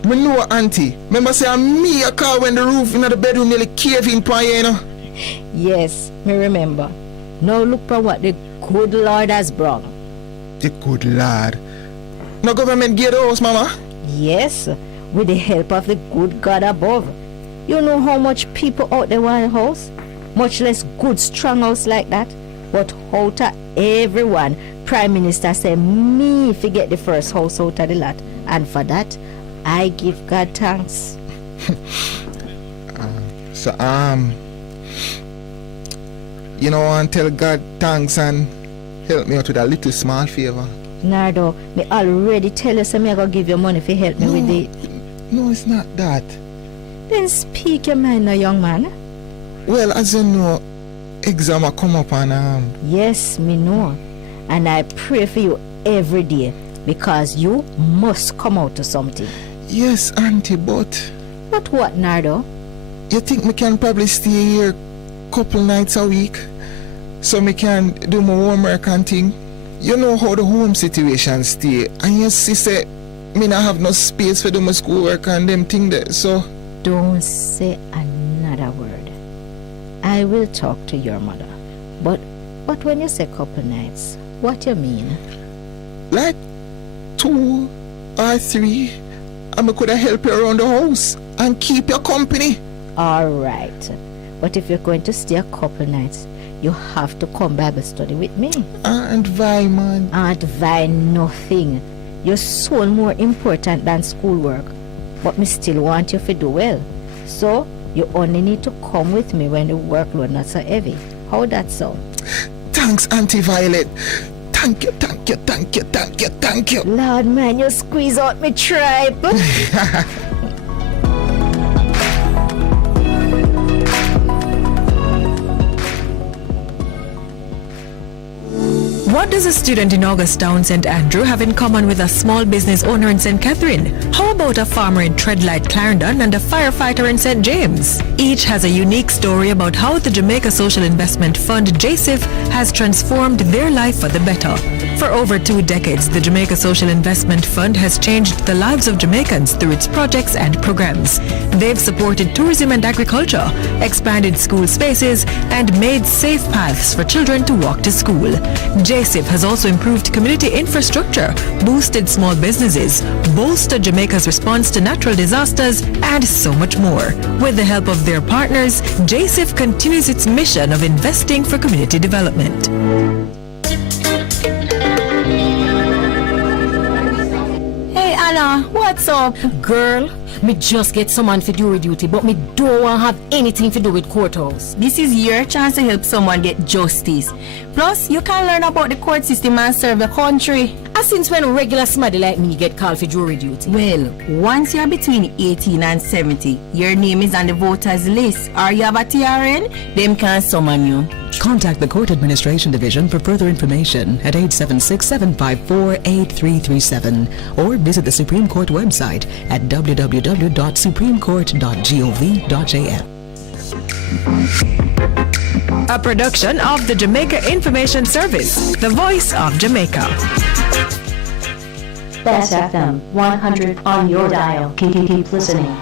Me know, auntie. Remember say me a call when the roof in the bedroom nearly cave in pan, you know? Yes, me remember. Now look for what the good Lord has brought. The good Lord. No government give the house, mama? Yes, with the help of the good God above. You know how much people out there want a house? Much less good strong house like that. But out of everyone, Prime Minister say me if get the first house out of the lot. And for that, I give God thanks. You know, and tell God thanks and help me out with a little small favor. Nardo, me already tell you so me I go give you money if you help me with it. No, it's not that. Then speak your mind now, young man. Well, as you know, exam a come up and Yes, me know. And I pray for you every day because you must come out to something. Yes, auntie, but... But what, Nardo? You think me can probably stay here couple nights a week? So me can do my homework and thing? You know how the home situation stay. And your sister, me not have no space for do my schoolwork and them thing there, so... Don't say another word. I will talk to your mother. But when you say couple nights, what you mean? Like 2 or 3, and I could have helped you around the house and keep your company. Alright. But if you're going to stay a couple nights, you have to come Bible study with me. Aunt Vi, man. Aunt Vi, nothing. Your soul more important than schoolwork. But me still want you to do well. So, you only need to come with me when the workload not so heavy. How that sound? Thanks, Auntie Violet. Thank you, thank you, thank you, thank you, thank you. Lord, man, you squeeze out me tripe. What does a student in Augustown, St. Andrew have in common with a small business owner in St. Catherine? How about a farmer in Treadlight, Clarendon and a firefighter in St. James? Each has a unique story about how the Jamaica Social Investment Fund, JSIF, has transformed their life for the better. For over 2 decades, the Jamaica Social Investment Fund has changed the lives of Jamaicans through its projects and programs. They've supported tourism and agriculture, expanded school spaces, and made safe paths for children to walk to school. JSIF has also improved community infrastructure, boosted small businesses, bolstered Jamaica's response to natural disasters, and so much more. With the help of their partners, JSIF continues its mission of investing for community development. Hey Anna, what's up? Girl, me just get someone for jury duty, but me don't want to have anything to do with courthouse. This is your chance to help someone get justice. Plus, you can learn about the court system and serve the country. And since when regular somebody like me get called for jury duty? Well, once you're between 18 and 70, your name is on the voters list, or you have a TRN, them can summon you. Contact the Court Administration Division for further information at 876-754-8337 or visit the Supreme Court website at www.supremecourt.gov.jm. A production of the Jamaica Information Service, the voice of Jamaica. Bess FM 100 on your dial. Keep listening.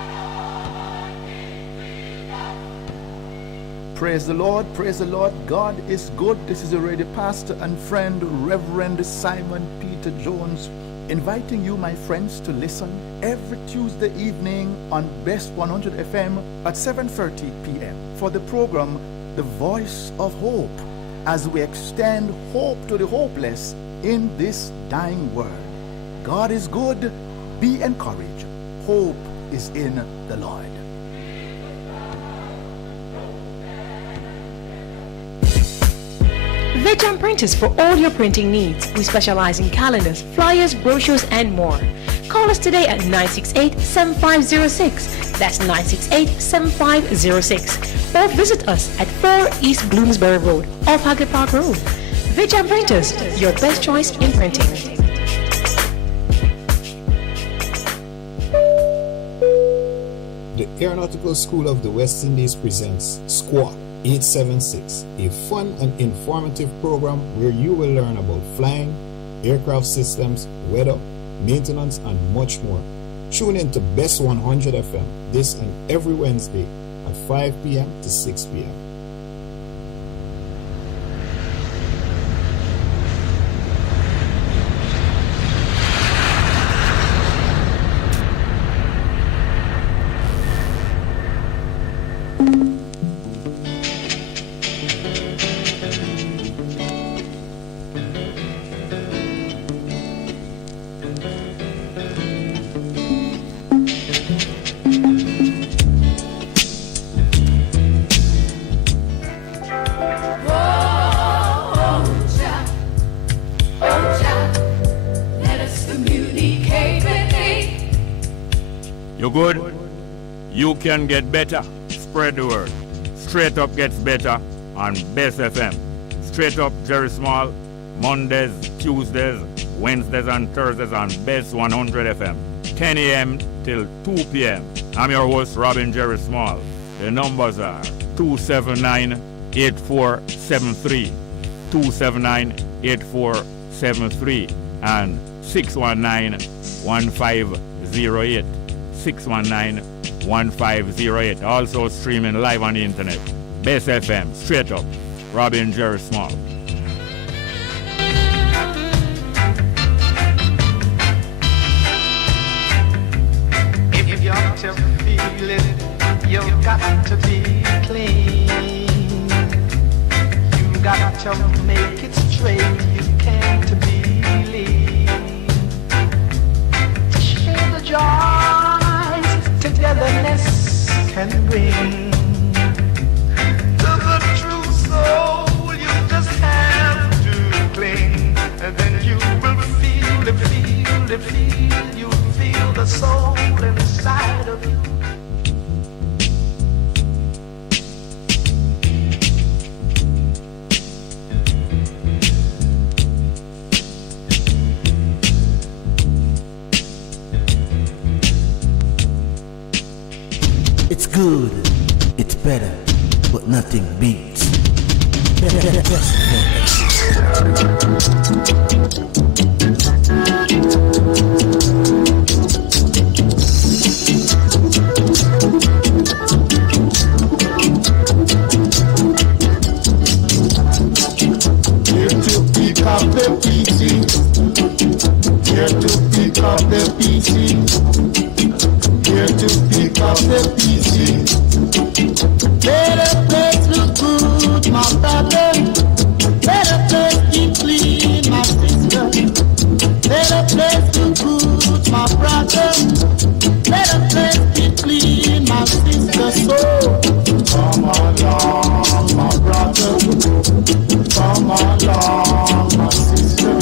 Praise the Lord, praise the Lord. God is good. This is your radio pastor and friend, Reverend Simon Peter Jones, inviting you, my friends, to listen every Tuesday evening on Best 100 FM at 7:30 p.m. for the program The Voice of Hope. as we extend hope to the hopeless in this dying world. God is good. Be encouraged. Hope is in the Lord. Veg & Print is for all your printing needs. We specialize in calendars, flyers, brochures, and more. Call us today at 968-7506. That's 968-7506. Or visit us at 4 East Bloomsbury Road, off Hagley Park Road. Veg & Printers, your best choice in printing. The Aeronautical School of the West Indies presents Squawk 876, a fun and informative program where you will learn about flying, aircraft systems, weather, maintenance, and much more. Tune in to Bess 100 FM this and every Wednesday at 5 p.m. to 6 p.m. You good? You can get better. Spread the word. Straight Up gets better on Bess FM. Straight Up Jerry Small, Mondays, Tuesdays, Wednesdays and Thursdays on Bess 100 FM. 10 a.m. till 2 p.m. I'm your host, Robin Jerry Small. The numbers are 279-8473, 279-8473, and 619-1508. 619-1508. Also streaming live on the internet. Bess FM, Straight Up, Robin Jerry Small. If you're to feel it, you've got to be clean. You got to make it straight. You can't believe. Share the joys togetherness can bring. To the true soul, you just have to cling. And then you will feel it, feel it, feel. You feel the soul inside of you. It's good, it's better, but nothing beats. Here to pick up the PC. Here to pick up the PC. Here to pick up the PC. Let a place look good, my brother. Let a place keep clean, my sister. Let a place look good, my brother. Let a place keep clean, my sister. So come along, my brother. Come along, my sister.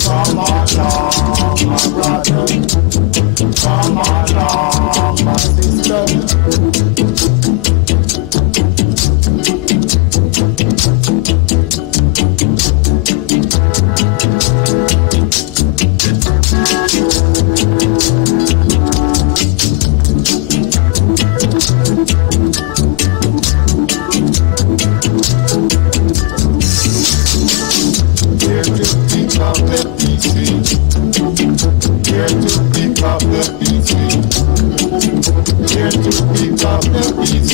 Come along, my brother. Come along, my sister. Here to pick up the PC. Here to pick up the PC. Here to pick up the PC.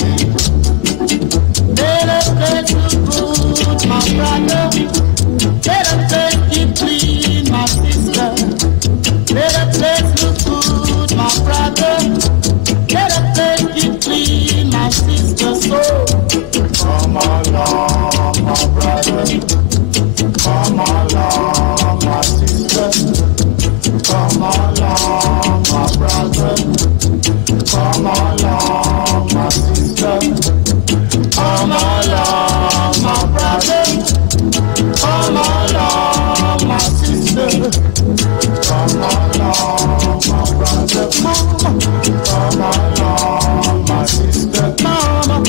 Let us place look good, my brother. Let us place keep clean, my sister. Let us place look good, my brother. Let us place keep clean, my sister. So come along, my brother. Come along, my sister. Come along, my brother. Come along, my sister. Come along, my brother. Come along, my sister. Come along, my brother. Come along, my sister. Come along,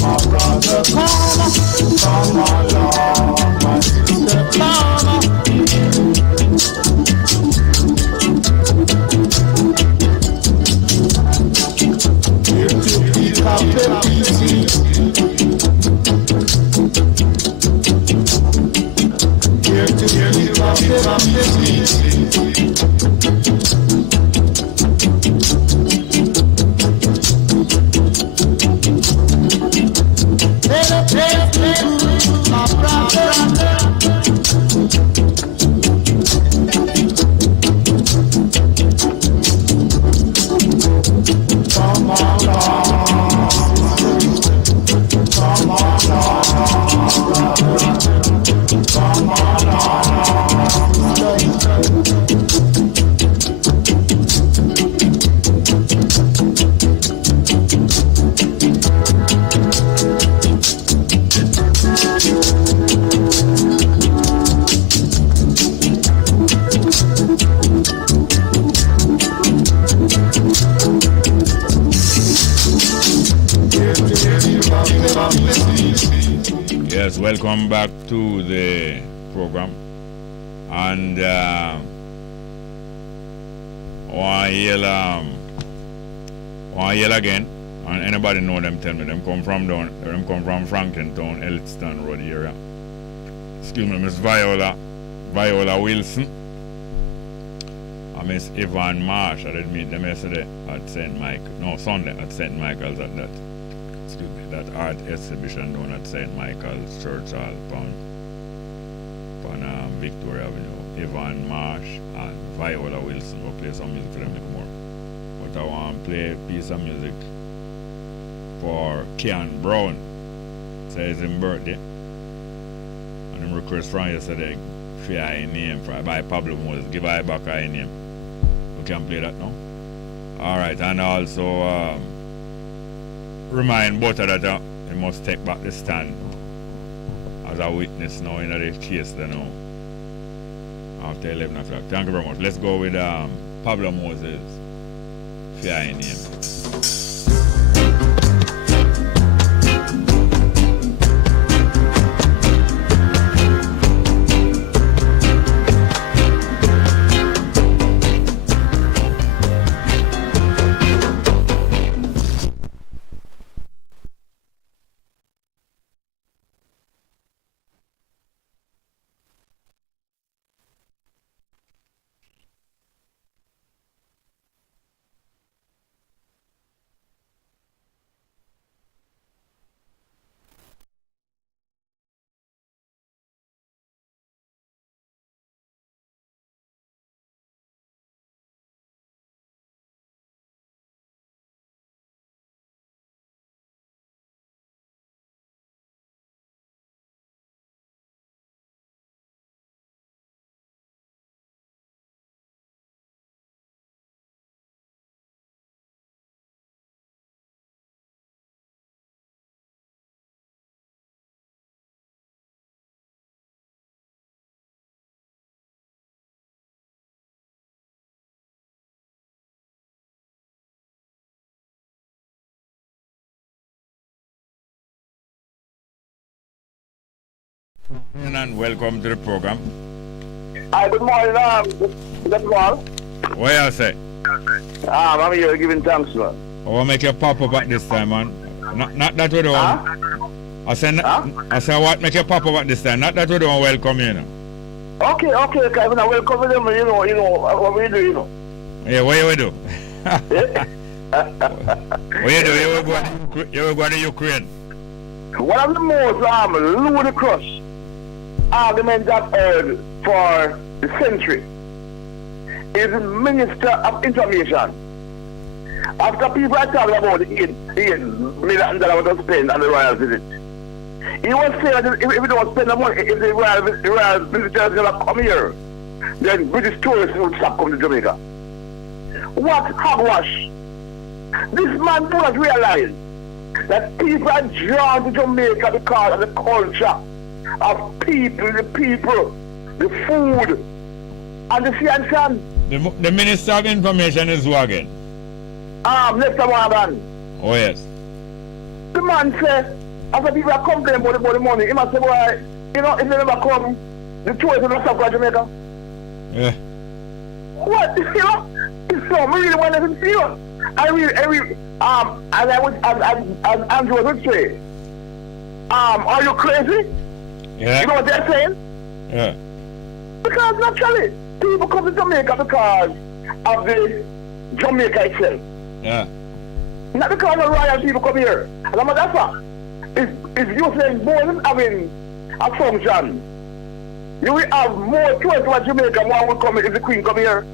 my brother. Come along, my sister. Here to pick up the pieces. Here to pick up the pieces. My brother. Come along, come along, come Yes, welcome back to the program. And want yell again. And anybody know them, tell me. Them come from Franklin Town, Elliston Road area. Excuse me, Miss Viola Wilson. And Miss Yvonne Marsh. I did meet them yesterday at Sunday at St. Michael's at that. Excuse me, that art exhibition down at St. Michael's Church Hall on Victoria Avenue. Yvonne Marsh and Viola Wilson will play some music for them more. But I want to play a piece of music for Kean Brown. Says his birthday. And him request from yesterday for a name by Pablo Moses. Give I back a name. We can play that now. Alright, and also remind both of that they must take back the stand as a witness now in the case now after 11 o'clock. Thank you very much. Let's go with Pablo Moses. Fear name. And welcome to the program. Hi, good morning, good morning. What you say? I'm here giving thanks, man. I will make you pop up at this time, man. Not that we don't. I say what make you pop up at this time. Not that we don't welcome you, know. Okay, Kevin, I welcome them, you know, what we do, you know. Yeah, what you do? What you do? You will go to Ukraine. One of the most ludicrous arguments I've heard for the century is the Minister of Information. After people are talking about the $8 million to spend on the royal visit, He was saying that if we don't spend the money, if the royal visitors gonna come here, then British tourists will stop coming to Jamaica. What hogwash? This man does realize that people are drawn to Jamaica because of the culture of people, the food, and the fiancé. The Minister of Information is who again? Mr. Morgan. Oh, yes. The man said, after people are complaining about the money, he must say, boy, you know, if they never come, the tourists will not stop for Jamaica. Yeah. What? You know? So I really want to see you. As Andrew would say, are you crazy? Yeah. You know what they're saying? Yeah. Because naturally, people come to Jamaica because of the Jamaica itself. Yeah. Not because of royal people come here. As a matter of fact, if you say more having a function, you will have more tourists to Jamaica more will come if the Queen come here.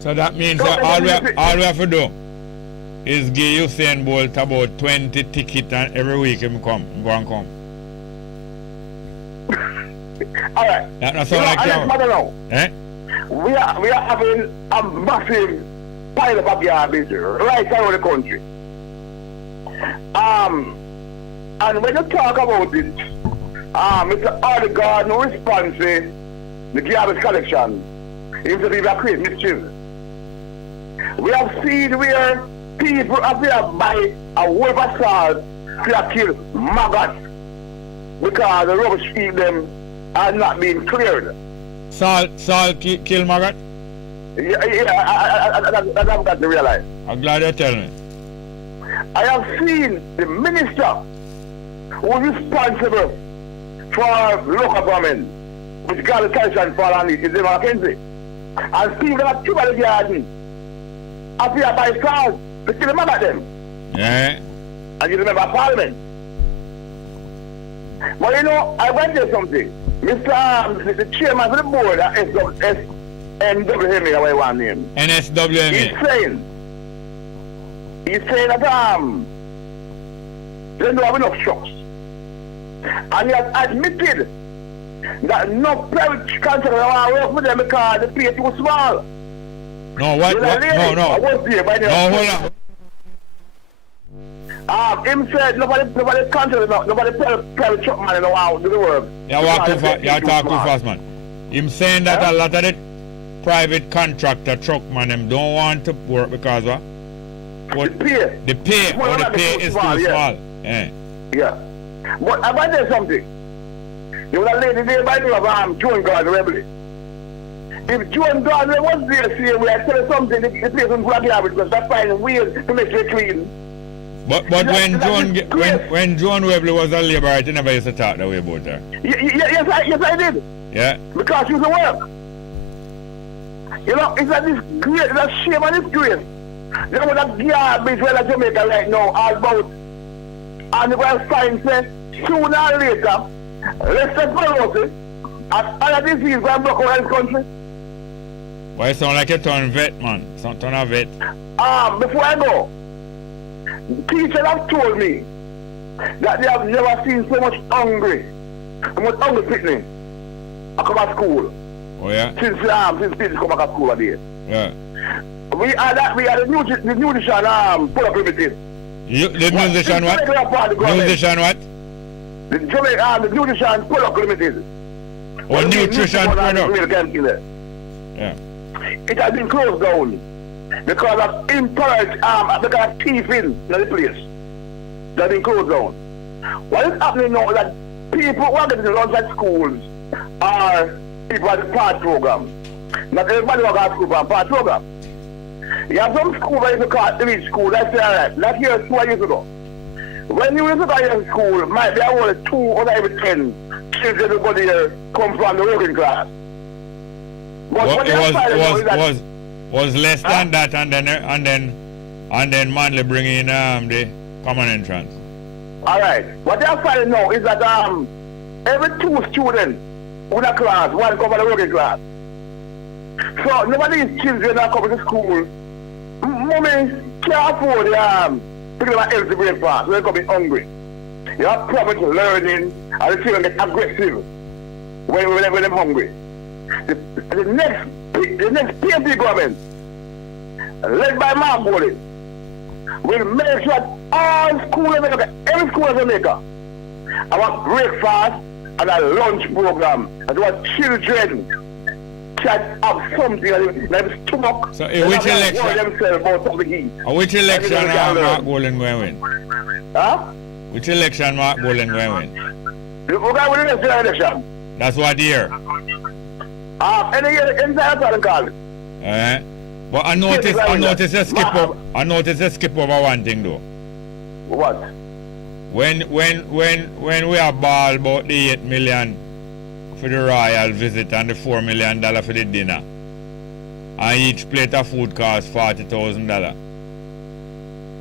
So that means that all we have to do is give Usain Bolt about 20 tickets and every week him come. Go and come. Alright. That not sound like you. Eh? We are having a massive pile of garbage right around the country. And when you talk about it, Mr. Odegaard no response to the garbage collection. Even if people create mischief. We have seen where people appear to buy a whole of salt to kill maggots because the rubbish feed them are not being cleared. Salt kill maggot? Yeah, I have got to realize. I'm glad you tell me. I have seen the minister who is responsible for local government, which got the attention for on it, is in Mackenzie. And people that keep at the garden appear by salt to kill them about them. Yeah. And you remember Parliament. But you know, I went there something. Mr. The chairman of the board at NWMA, how I want name. NSWMA. He's saying that they don't have enough trucks. And he has admitted that no private contractor will work with them because the pay too small. No, what? No. I was there by the hold on. Him said nobody contract, nobody private truck man in the world do the work. You walk too fast. You talk too fast, man. Him saying that a lot of the private contractor truck man them don't want to work because what? The pay is too small. Yeah. But I might tell something. There was a lady there by the name of Joan Gordon Rebel. If Joan Gordon was there, see, we had tell her something, the place was full of garbage because that's finding ways to make it clean. But when Joan Webley was a laborer, you never used to talk that way about her. Yes, I did. Yeah. Because she was at work. You know, it's like this great, it's a shame and it's great. You know what that garbage where Jamaica right now all about. And the world science says, sooner or later, leptospirosis and other disease going to block over this country. Why you sound like a turn vet, man? Sound turn a vet. Before I go, teachers have told me that they have never seen so much hungry picnic I come to school. Oh yeah? Since people come back to school today. Yeah. We are the musician pull up limited. The musician what? Musician what? The musician pull up limited. Or nutrition product. Yeah. It has been closed down because of impolite because of thieving in the place. It has been closed down. What is happening now is that people who are getting lunch at schools are people at the part program. Not everybody who got school for part program. You have some school where you call elite school, that's alright. Not here 2 years ago. When you used to go to school, might be only 2 out of every 10 children everybody here come from the working class. But was less than that, and then Manley bring in the common entrance. All right. What they are finding now is that every 2 students in a class, one come from the working class. So none of these children that come to school, mommy can't afford picking up healthy breakfast. They're coming hungry. You have problems learning, and the children get aggressive when they're hungry. The next PNP government, led by Mark Bolin, will make sure that all schools in Jamaica, every school in Jamaica, have breakfast and a lunch program, and what children can have something in their stomach. So which election? Themselves about something. Which election Mark Bolin going to win? Huh? Which election Mark Bolin going to win? We're going to win the election. That's what year? Any year inside the call. But I notice you skip over one thing though. What? When we have ball about the 8 million for the royal visit and the $4 million for the dinner, and each plate of food costs $40,000.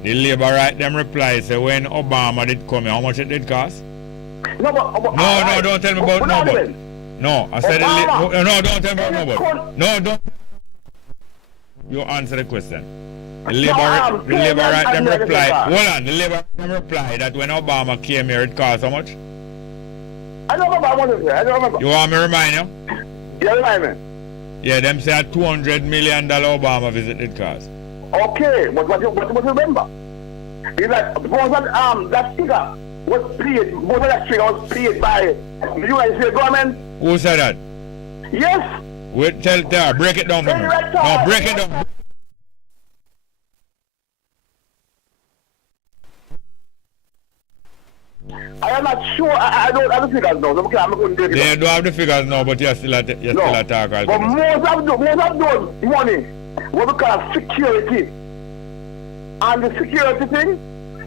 The labor right them reply say when Obama did come here, how much it did cost? No, don't tell me about nobody. No, I said no, don't tell me about nobody. No, don't. You answer the question. The labor right them reply. Hold on, the labor right them reply that when Obama came here, it cost how much? I don't remember. I don't remember. You want me to remind you? Yeah, remind me. Yeah, them say a $200 million Obama visit it cost. Okay, but what you remember? Is that that figure was paid, most of that figure was paid by the United States government. Who said that? Yes. Wait, tell her, break it down for me. No, break it down. I am not sure. I don't have the figures now. So I'm going to break it down. They don't have the figures now, but you're still at talk. But most of those money what we call security. And the security thing,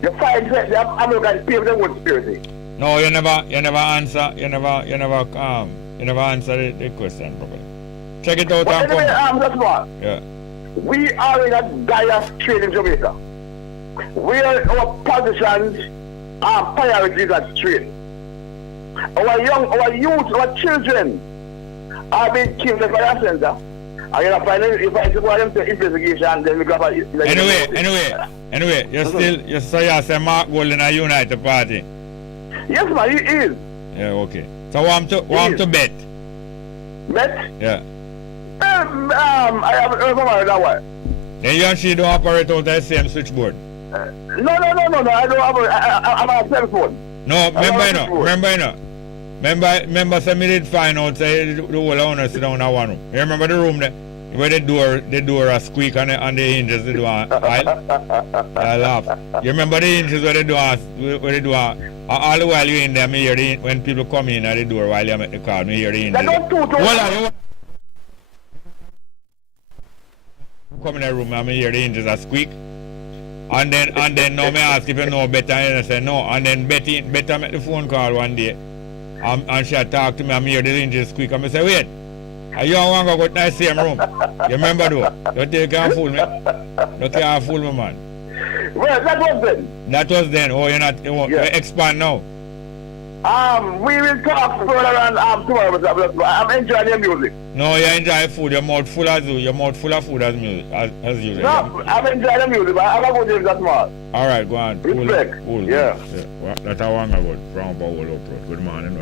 you find that the Americans pay for their own security. No, you never answer. You never answer the question properly. Check it out. But anyway, that's what. Yeah. We are in a dire strait in Jamaica. Our positions are priorities at straight. Our youth, our children are being killed by a center. And you know, finally, if I go them to investigation, then we go back. Anyway, you say Mark Bolin a United Party. Yes, man, he is. Yeah, okay. So want to bet? Bet? Yeah. I haven't heard that one. Then you and she don't operate out the same switchboard? No, I don't operate. I'm on a cell phone. No, remember say me did find out say the whole owner sit down in one room. You remember the room there? Where the door a squeak and the hinges they do I laugh. You remember the hinges where they do all the while you in there, me hear when people come in at the door while you make the call, me hear the hinges. Hold on, come in the room and me hear the hinges a squeak. And then now me ask if you know better and I say no. And then Betty make the phone call one day. And she talk to me and me hear the hinges squeak and I say wait. You don't want to go to the same room. You remember though? You can't fool me. You can't fool me, man. Well, that was then. That was then. Oh, you expand now. We will talk further on tomorrow. I'm enjoying your music. No, you enjoy food. Your mouth full as your mouth full of food as music as usual. No, I'm enjoying the music, but I'm not going to that tomorrow. All right, go on. Respect. Cool. Yeah. That's how I'm about from Bowell Approach. Good morning.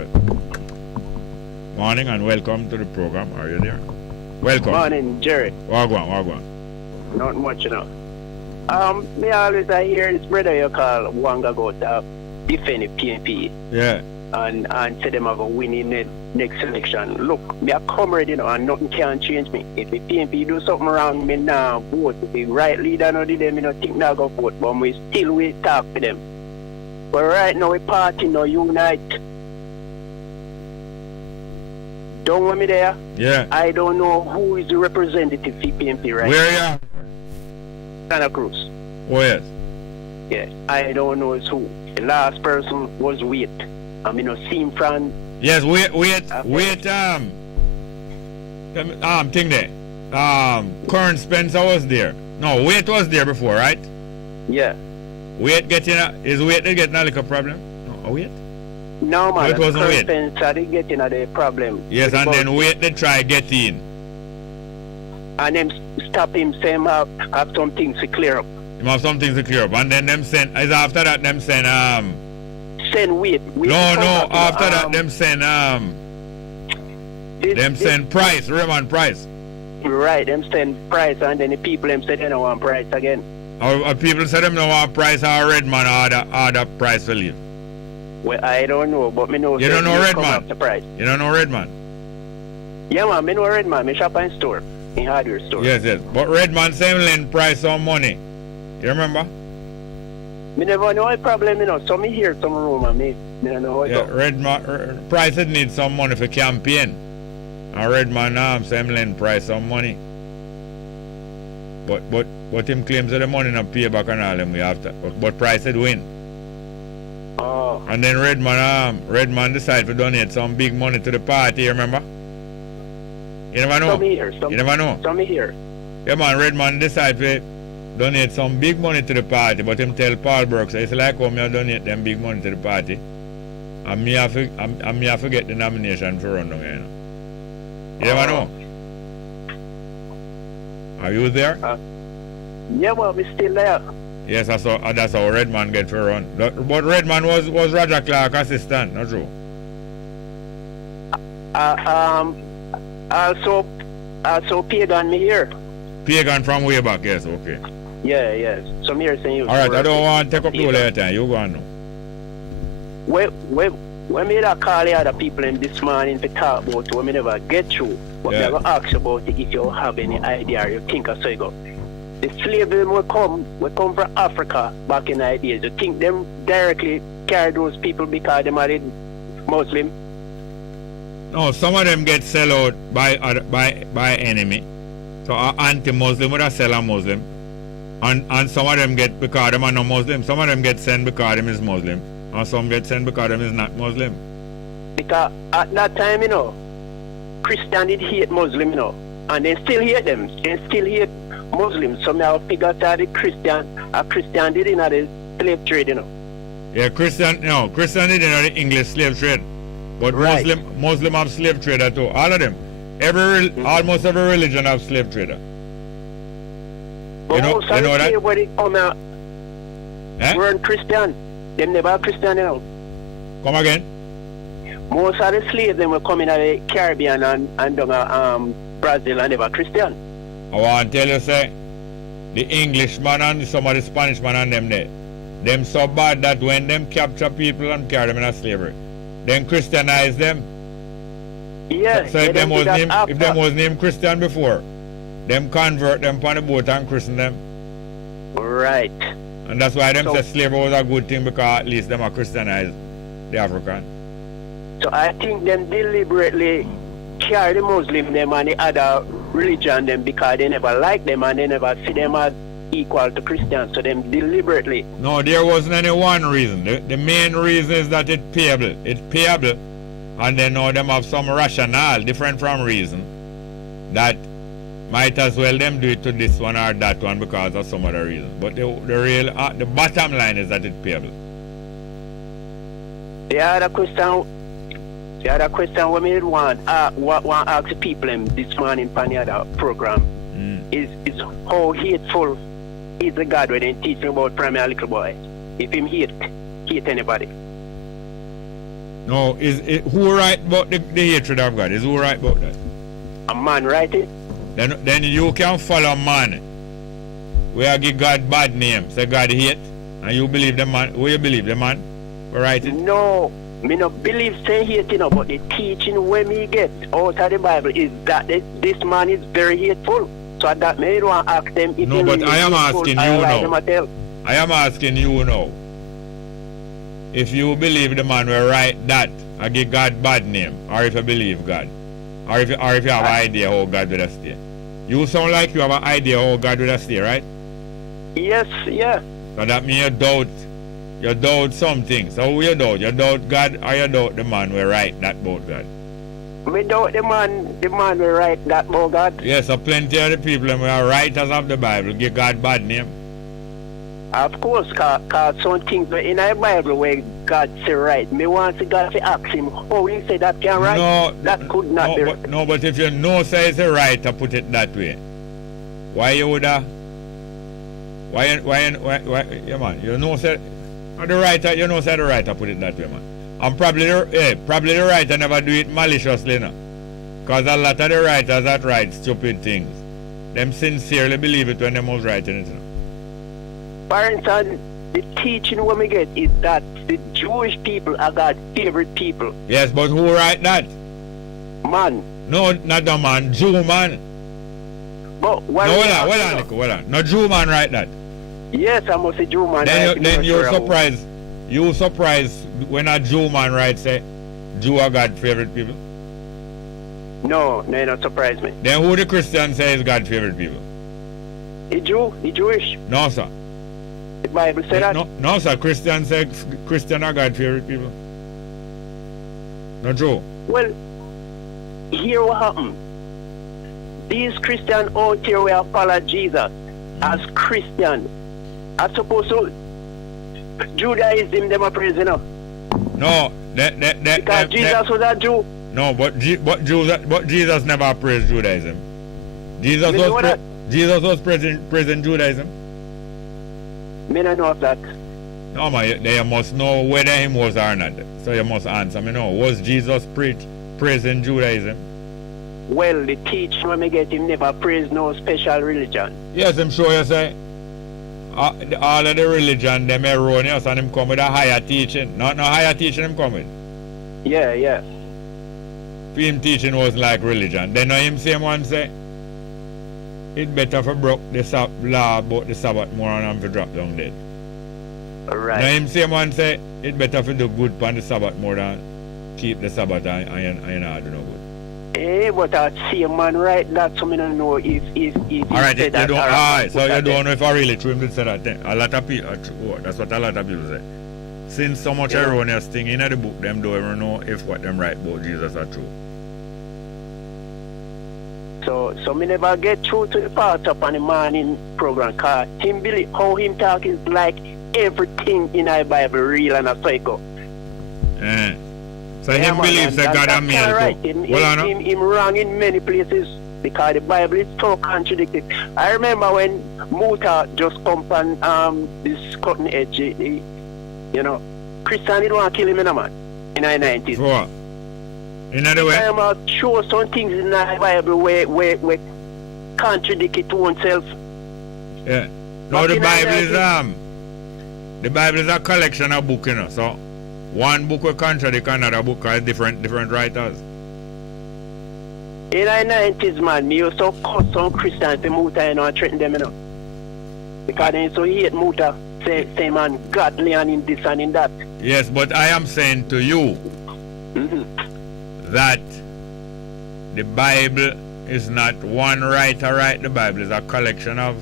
Morning and welcome to the program. Are you there? Welcome. Morning, Jerry. Wagwan. Not much, you know. Me always hear this brother you call Wanga go to defend the PNP. Yeah. And say them have a winning next election. Look, me a comrade, you know, and nothing can change me. If the PNP do something wrong, me now vote. If the right leader no did them, me no think now go vote. But we still talk to them. But right now we party no unite. Don't want me there? Yeah. I don't know who is the representative for PNP right Where now. are Santa Cruz. Oh, yes. Yeah, I don't know who. The last person was Wait. I mean, seen from. Yes, wait, thing there. Kern Spencer was there. No, Wait was there before, right? Yeah. Wait is Wait getting a little problem? No, Wait? No, man. It wasn't Wait. Spencer, they getting a problem. Yes, and then Wait, they try get in. And them stop him, say him have some things to clear up. Him have some things to clear up. And then them send, is after that them send send wait. No, after that them send send Price, Raymond Price. Right, them send Price, and then the people them say they don't want Price again. Or people say them don't want Price, or Redman order Price to leave. Well, I don't know, but me know. You don't know Redman? Price. You don't know Redman? Yeah, man, me know Redman. Me shop in store, in hardware store. Yes. But Redman same lend Price some money. You remember? Me never know a problem, you know. So me hear some rumor, me don't know how it go. Redman Price need some money for campaign. And Redman same lend Price some money. But him claims that the money not pay back and all them we have to. But Price said win. Oh. And then Redman decide to donate some big money to the party, you remember? You never know. You never know. Some here. Yeah man, Redman decide to donate some big money to the party, but him tell Paul Brooks, it's like how me donate them big money to the party. And me have to get the nomination for run down, you know. You never know. Are you there? Yeah, well, we still there. Yes, that's how Redman get for run. But Redman was Roger Clark assistant, not true? Also Pagan me here. Pagan from way back, yes, okay. Yeah, yes. So me here saying you. Alright, I don't want to take up the whole time. You go on now. When me that call the other people in this morning to talk about when me never get through, but me going to ask you about it if you have any idea or you think I say go. The slavery will come from Africa back in the days. You think them directly carry those people because them are Muslim? No, some of them get sell out by enemy. So anti-Muslim would sell a Muslim. And some of them get because them are not Muslim. Some of them get sent because them is Muslim. And some get sent because them is not Muslim. Because at that time, you know, Christian did hate Muslim, you know. And they still hate them. They still hate Muslims. So now figure out the Christian did in the slave trade, you know. Yeah, Christian did in the English slave trade. But right. Muslim have slave trader too. All of them. Almost every religion have slave trader. But you know that? Where they come out, weren't Christian. Them never Christian, you know. Come again? Most of the slaves them were coming out of the Caribbean and down Brazil and never Christian. I want to tell you, say, the Englishman and some of the Spanishman and them there, them so bad that when them capture people and carry them in slavery, then Christianize them. Yes. So if them was named Christian before, them convert them on the boat and christen them. Right. And that's why them say slavery was a good thing because at least them are Christianized the African. So I think them deliberately carry the Muslim them and the other religion them because they never like them and they never see them as equal to Christians. So them deliberately. No, there wasn't any one reason. The main reason is that it's payable. It's payable. And then now them have some rationale different from reason that might as well them do it to this one or that one because of some other reason. But the bottom line is that it's payable. The other question we want ask the people this morning on the other program is how hateful is the God when they teach about primary little boy? If him hate anybody. No, who right about the hatred of God? Is who right about that? A man right it? Then you can follow man. Where give God bad name, say God hate, and you believe the man. Who you believe the man? Right? No, me no believe say hate, you know, but the teaching when me get out of the Bible is that this man is very hateful. So that me don't want to ask them if no, but I am asking you now. I am asking you now. If you believe the man will write that, I give God bad name, or if you believe God, or if you have an idea how God will stay. You sound like you have an idea how God will stay, right? Yes, yeah. So that means you doubt something. So who you doubt? You doubt God or you doubt the man will write that about God? We doubt the man will write that about God. Yes, so plenty of the people who are writers of the Bible give God bad name. Of course, because some things in the Bible where God say right, me want to God to ask him how he say that can write. No, that could not be right. No, but if you know say it's right to put it that way, why you would yeah man, you know say And the writer, you know, say the writer put it that way, man. And probably the writer never do it maliciously, no. Because a lot of the writers that write stupid things, them sincerely believe it when they was writing it, you know. Parents, and the teaching what we get is that the Jewish people are God's favorite people. Yes, but who write that? Man. No, not the man, Jew man. But no, hold on. No Jew man write that. Yes, I must say Jew man. Then you're surprised. You surprised when a Jew man writes say Jew are God's favorite people? No, not surprise me. Then who the Christian say is God's favorite people? The Jewish. No, sir. The Bible say that? No, sir. Christian say Christian are God's favorite people. No Jew. Well, here what happened. These Christians out here will follow Jesus as Christian. I suppose so. Judaism them are praising enough. No, because Jesus was a Jew. No, but Jesus never praised Judaism. Jesus was praising Judaism. Me don't know of that. No, man, you must know whether he was or not. So you must answer me now. Was Jesus praising Judaism? Well, the teaching when we get him never praise no special religion. Yes, I'm sure you say. All of the religion, them erroneous, and them come with a higher teaching. Not no higher teaching them come with. Yeah. Him teaching was like religion. Then him same one say, it better for broke the law about the Sabbath more than for drop down dead. Alright. Now him same one say, it better for do good on the Sabbath more than keep the Sabbath and you not do no good. But I see a man right that so I don't know if alright, you don't alright, so you don't know if I really true him to say that thing. A lot of people that's what a lot of people say. Since so much erroneous thing in the book, them don't even know if what them write about Jesus are true. So me never get through to the part up on the morning program cause him believe how him talk is like everything in the Bible real and a psycho. So him believes that God a male too. Him wrong in many places because the Bible is so contradictory. I remember when Muta just come on this cutting edge, you know, Christian didn't want to kill him in the man in the 90s. For what? In other way? I show some things in the Bible where contradict it to oneself. Yeah. No, the Bible is a collection of books, you know. So one book will contradict another book because different writers. In the 90s, man, me used to cut some Christians to Muta, you know, and threaten them, you know. Because they so hate Muta, say man, godly and in this and in that. Yes, but I am saying to you that the Bible is not one writer write the Bible. It's a collection of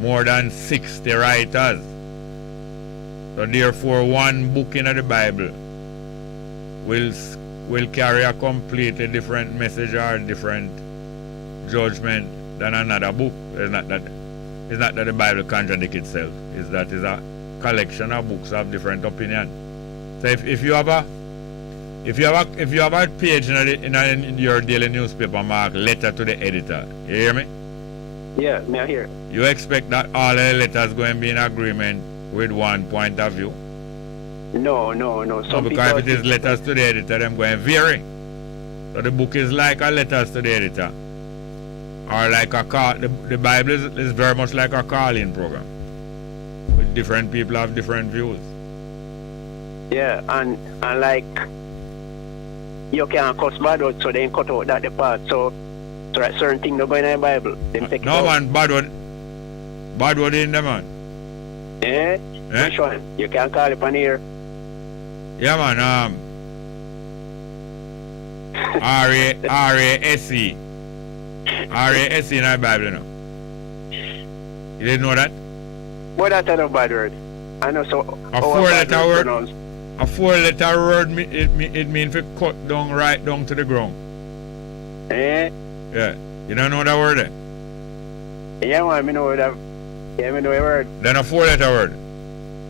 more than 60 writers. So therefore, one book in the Bible will carry a completely different message or different judgment than another book. It's not that the Bible contradicts itself. It's that it's a collection of books of different opinion. So if you have a page in your daily newspaper marked letter to the editor, you hear me? Yeah, me I hear. You expect that all the letters going to be in agreement with one point of view? No. So because if it is letters to the editor, them going to vary. So the book is like a letters to the editor. Or like a call. The Bible is very much like a call-in program. With different people have different views. Yeah, and like you can't cuss bad words, so they cut out that part. So certain things not going in the Bible. No man, bad word in the man. Which one? You can't call it on here. Yeah man, R-A-S-E. R-A-S-E in the Bible, no? You didn't know that? What that's a bad word? I know so. A four-letter word. A four-letter word it means to cut down right down to the ground. Yeah. You don't know that word? Yeah man, me know that. Yeah, me know a word. Then a four-letter word.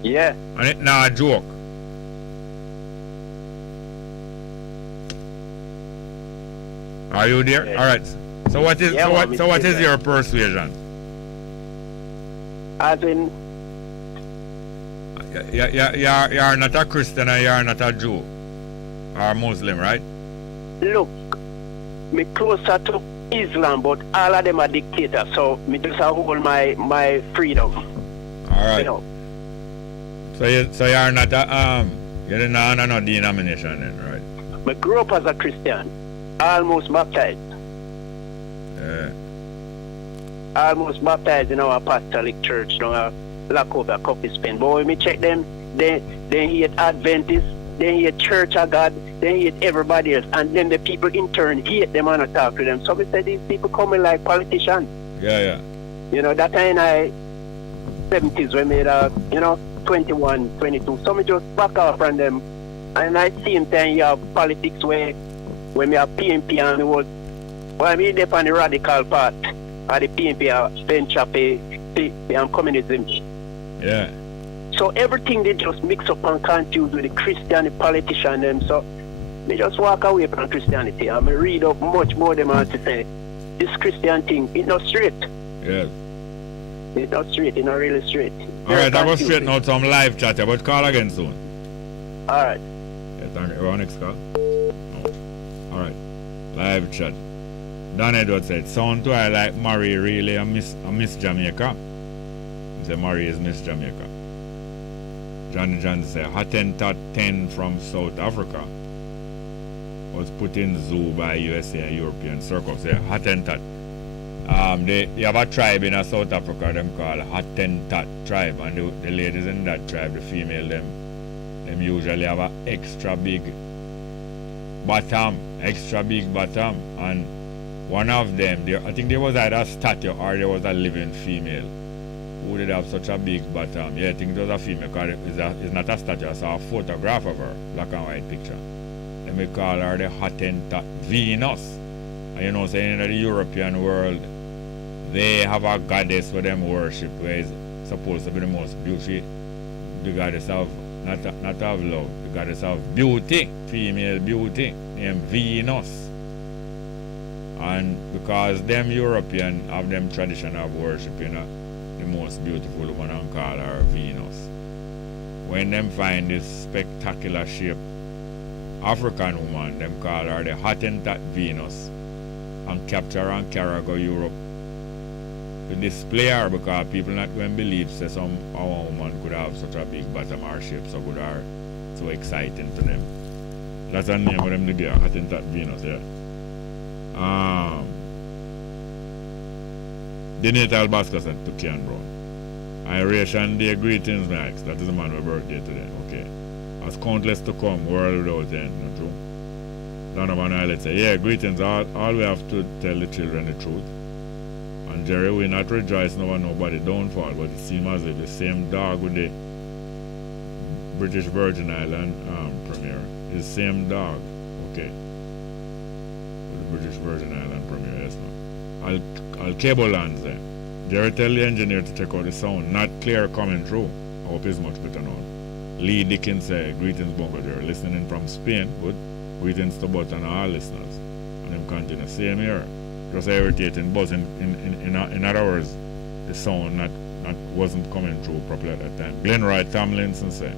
Yeah. And it's not a joke. Are you there? Yeah. All right. So what is what is your persuasion? As in you're not a Christian and you're not a Jew or Muslim, right? Look, me closer to Islam, but all of them are dictators, so me just hold my freedom. All right. You know. So you're not a you're not no denomination then, right? I grew up as a Christian, almost baptized. Yeah. Almost baptized in our apostolic church, you know, Black over Coffee Spain. But when me check them, they hate Adventists, they hate Church of God, they hate everybody else, and then the people in turn hate them and talk to them. So we say these people coming like politicians. Yeah. You know, that time I 70s we made 21, 22. So me just back off from them. And at the same time you have politics where when we have PNP and the world, well, I mean they're on the radical part of the PNP venture and communism. Yeah. So everything they just mix up and confuse with the Christian, the politician them. So they just walk away from Christianity. I read up much more than I to say this Christian thing, it's not straight. Yeah. It's not straight, it's not really straight. Alright, I was straight now some live chat, but call again soon. Alright. Yeah, thank you. Our next call. Oh. Alright. Live chat. Don Edward said, sound to I like Murray really a Miss Jamaica. He said Murray is Miss Jamaica. Johnny Johnson said, Hottentot 10 from South Africa was put in zoo by USA and European circles. Yeah, Hottentot. They have a tribe in South Africa, them called Hottentot tribe, and the ladies in that tribe, the female, them usually have a extra big bottom, and one of them, I think there was either a statue or there was a living female who did have such a big bottom. Yeah, I think it was a female, because it's not a statue, it's a photograph of her, black and white picture. Then we call her the Hottentot Venus. And you know, saying in the European world, they have a goddess for them worship, where is supposed to be the most beautiful, the goddess of, not of love, the goddess of beauty, female beauty, named Venus. And because them European have them tradition of worshiping the most beautiful woman and call her Venus. When them find this spectacular shape African woman, them call her the Hottentot Venus, and capture her and carry her go Europe to display her, because people not going to believe that some our woman could have such a big bottom or shape so good or so exciting to them. That's the name of them together, Hottentot Venus, yeah. The natal basket said to Kian Brown. Iration Day greetings, Max. That is the man with birthday today. Okay. As countless to come, world without end, not true? Donovan Islet say, yeah, greetings. All we have to tell the children the truth. And Jerry, we not rejoice over nobody downfall, but it seems as if the same dog with the British Virgin Island premiere is the same dog. Okay. British Virgin Island premiere, yes, no. I'll cable lands there. Jerry tell the engineer to check out the sound. Not clear coming through. I hope it's much better now. Lee Dickens say, greetings Bongo Jerry. Listening from Spain, but greetings to both and all listeners. And them continue. Same here. Just irritating, buzzing. In other words, the sound not wasn't coming through properly at that time. Glenroy Tomlinson say,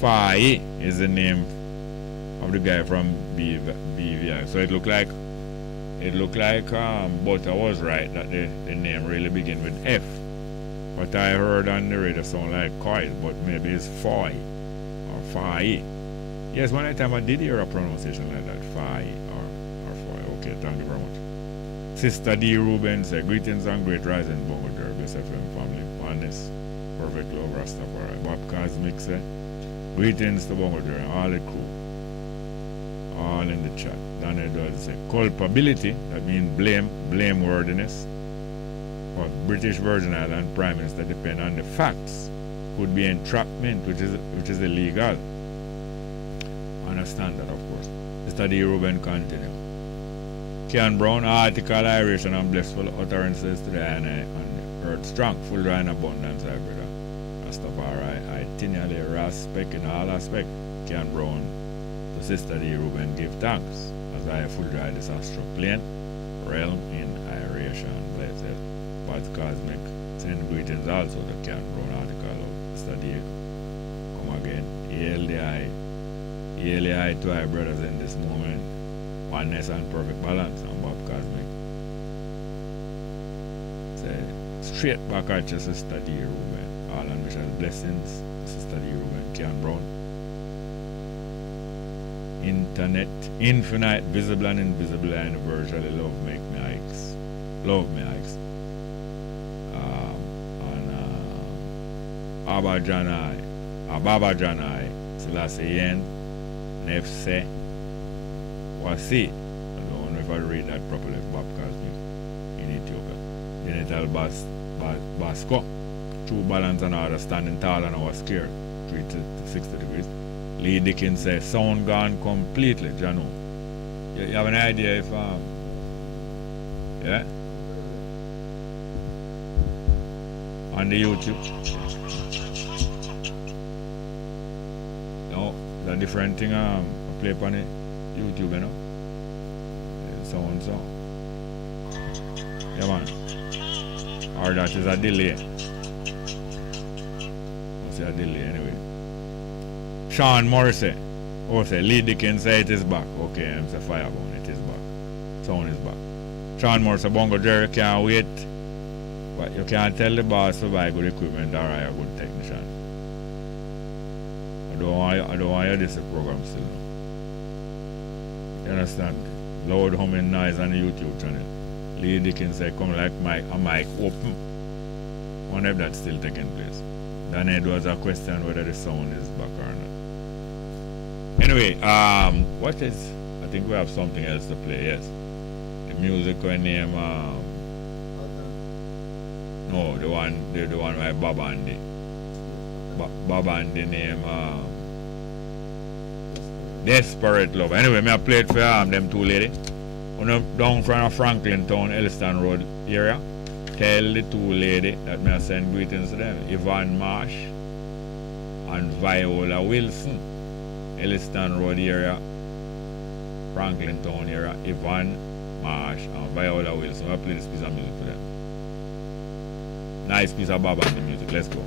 Fai is the name of the guy from BVI. So it looked like but I was right that the name really begin with F. But I heard on the radio sound like Coil, but maybe it's Foy or Fai. Yes, one time I did hear a pronunciation like that, Fai or Foy. Okay, thank you very much. Sister D. Ruben said, greetings and great rising Bongo Derby, Bess FM family, Honest, Perfect Love, Rastafari. Bob Cosmic said, greetings to Bongo Derby, all the crew. All in the chat. Don Edwards say culpability, that means blameworthiness for British Virgin Island Prime Minister depend on the facts. Could be entrapment, which is illegal. Understand that, of course. Mr. D. Ruben continue. Kian Brown article iration and blissful utterances to the eye and the earth strong, full dry and abundance, I brother. Rastafari, I continually respect in all aspects. Kian Brown to Sister D. Ruben give thanks as I full dry this astral plane realm in aeration blessed. But cosmic send greetings also to Kian Brown article of Sister D. day come again. Hail the eye to our brothers in this moment. Oneness and perfect balance and Bob Cosmic. Say straight back at your sister D. Ruben. All and Michelle's blessings, sister D. Ruben, Kian Brown. Internet, infinite, visible and invisible, and universally love make me hikes. Love me hikes. Abba Janai, Selassie Yen, Nefse, Wasi. I don't know if I read that properly, Bob Cosmic, in Ethiopia. Genital Basco, true balance and order, standing tall and I was scared, 3 to 60 degrees. Lee Dickens says, sound gone completely, Jano. You have an idea if, yeah? On the YouTube. No, it's a different thing I play on it. YouTube, you know. Sound. Yeah, man. Or that is a delay. Must be a delay anyway. Sean Morrissey. Oh, say Lee Dickens say it is back. Okay, I'm say Firebone, it is back. Sound is back. Sean Morrissey, Bongo Jerry can't wait. But you can't tell the boss to buy good equipment or hire a good technician. I don't want to hear this program still. You understand? Loud humming noise on the YouTube channel. Lee Dickens say come like a mic open. Wonder if that's still taking place. Then it was a question whether the sound is back or not. Anyway, what is, I think we have something else to play, yes. The music when name, no, the one by Baba Andy. Baba Andy name, Desperate Love. Anyway, I played for them two ladies. Down from Franklin Town, Elliston Road area. Tell the two ladies that I send greetings to them. Yvonne Marsh and Viola Wilson. Elliston Road area, Franklin Town area, Yvonne Marsh and Viola Wilson. I play this piece of music for them. Nice piece of Baba and the music. Let's go.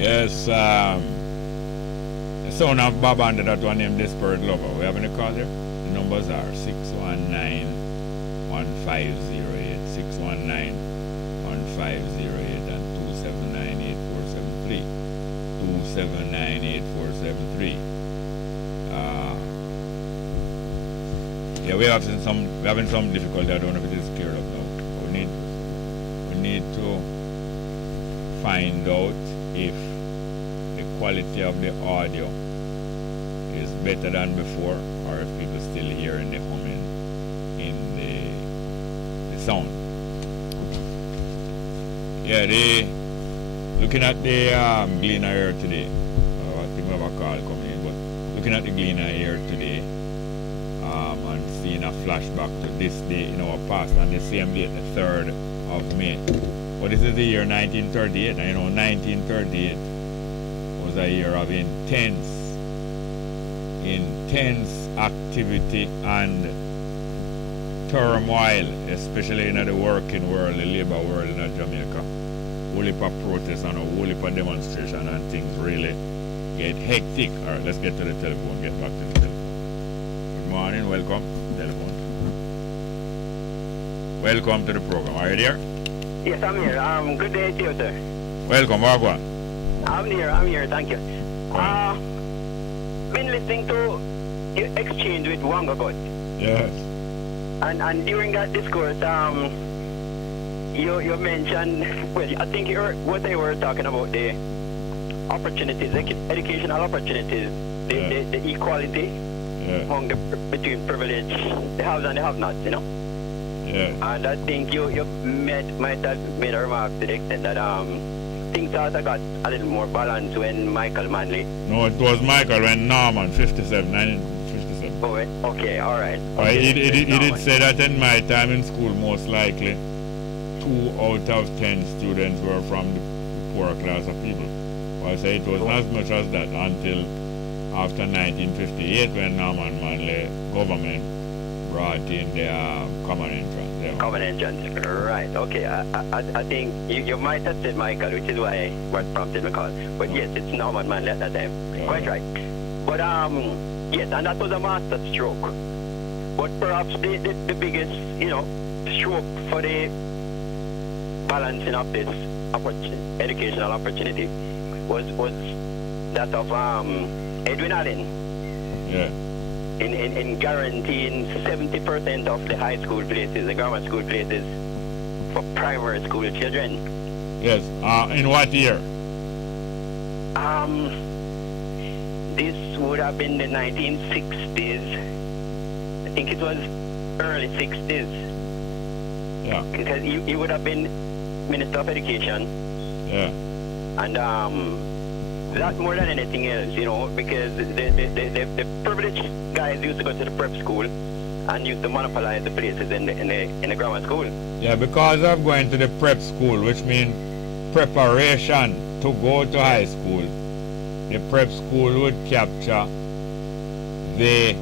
Yes, the son of Bob under that one named Desperate Lover. We have any call there? The numbers are 619-1508, 619-1508 and 279-8473. 279-8473. Yeah, we're having some difficulty. I don't know if it is cleared up now. We need to find out if the quality of the audio is better than before, or if people still hearing the humming in the sound. Yeah, looking at the Gleaner here today. I think we have a call coming in, but looking at the Gleaner here today, and seeing a flashback to this day in our past, and the same date, the 3rd of May. But this is the year 1938, and 1938 was a year of intense activity and turmoil, especially in the working world, the labor world in Jamaica. Whole heap of protests and a whole heap of demonstration, and things really get hectic. All right, let's get to the telephone, get back to the telephone. Good morning, welcome. Telephone. Welcome to the program. Are you there? Yes, I'm here. Good day to you, sir. Welcome, Wagwan. I'm here, thank you. Been listening to your exchange with Bongo. Yes. And during that discourse, you mentioned, well, I think what they were talking about, the opportunities, educational opportunities, the equality among between privilege, the haves and the have-nots, Yeah. And I think you might have made a remark to the extent that things sort of got a little more balanced when Michael Manley. No, it was Michael when Norman, 1957. Oh, okay, all right. He did say that in my time in school, most likely 2 out of 10 students were from the poorer class of people. Well, I say it was not as much as that until after 1958 when Norman Manley government brought in the common entrance. Yeah. Common entrance, right, okay. I think you might have said Michael, which is what prompted me call. But yes, it's Norman Manley at that time. Yeah. Quite right. But yes, and that was a master stroke. But perhaps the biggest, stroke for the balancing of this educational opportunity was that of Edwin Allen. Yeah. In guaranteeing 70% of the high school places, the grammar school places, for primary school children. Yes. In what year? This would have been the 1960s. I think it was early 60s. Yeah. Because he would have been Minister of Education. Yeah. And that more than anything else, because the privileged guys used to go to the prep school and used to monopolize the places in the grammar school. Yeah, because of going to the prep school, which means preparation to go to high school, the prep school would capture the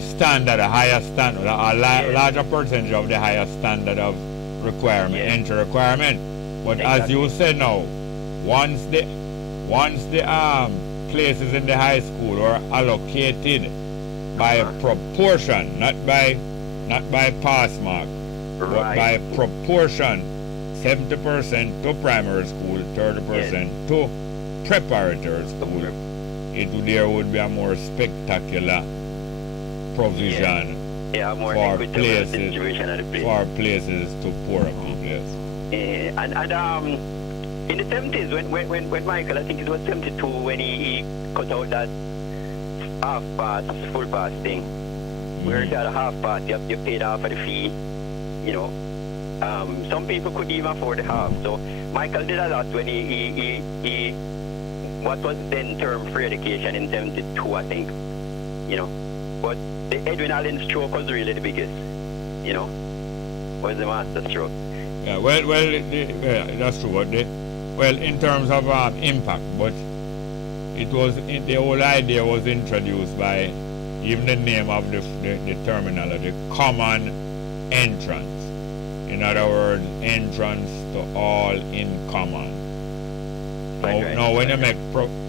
standard, a higher standard, a larger percentage of the higher standard of requirement, entry requirement. But as you said now, once the places in the high school are allocated by proportion, not by pass mark, but by proportion, 70% to primary school, 30% to preparatory school, there would be a more spectacular provision for places to poorer people. Yes. And in the 70s, when Michael, I think it was 72, when he cut out that half pass, full pass thing, where you had a half pass, you paid half of the fee, some people couldn't even afford the half. So Michael did a lot when he what was then term free education in 72, I think, But the Edwin Allen stroke was really the biggest, was the master stroke. Yeah, well, that's true. But in terms of impact, but it was the whole idea was introduced by even the name of the terminology, common entrance. In other words, entrance to all in common. right. No, when you make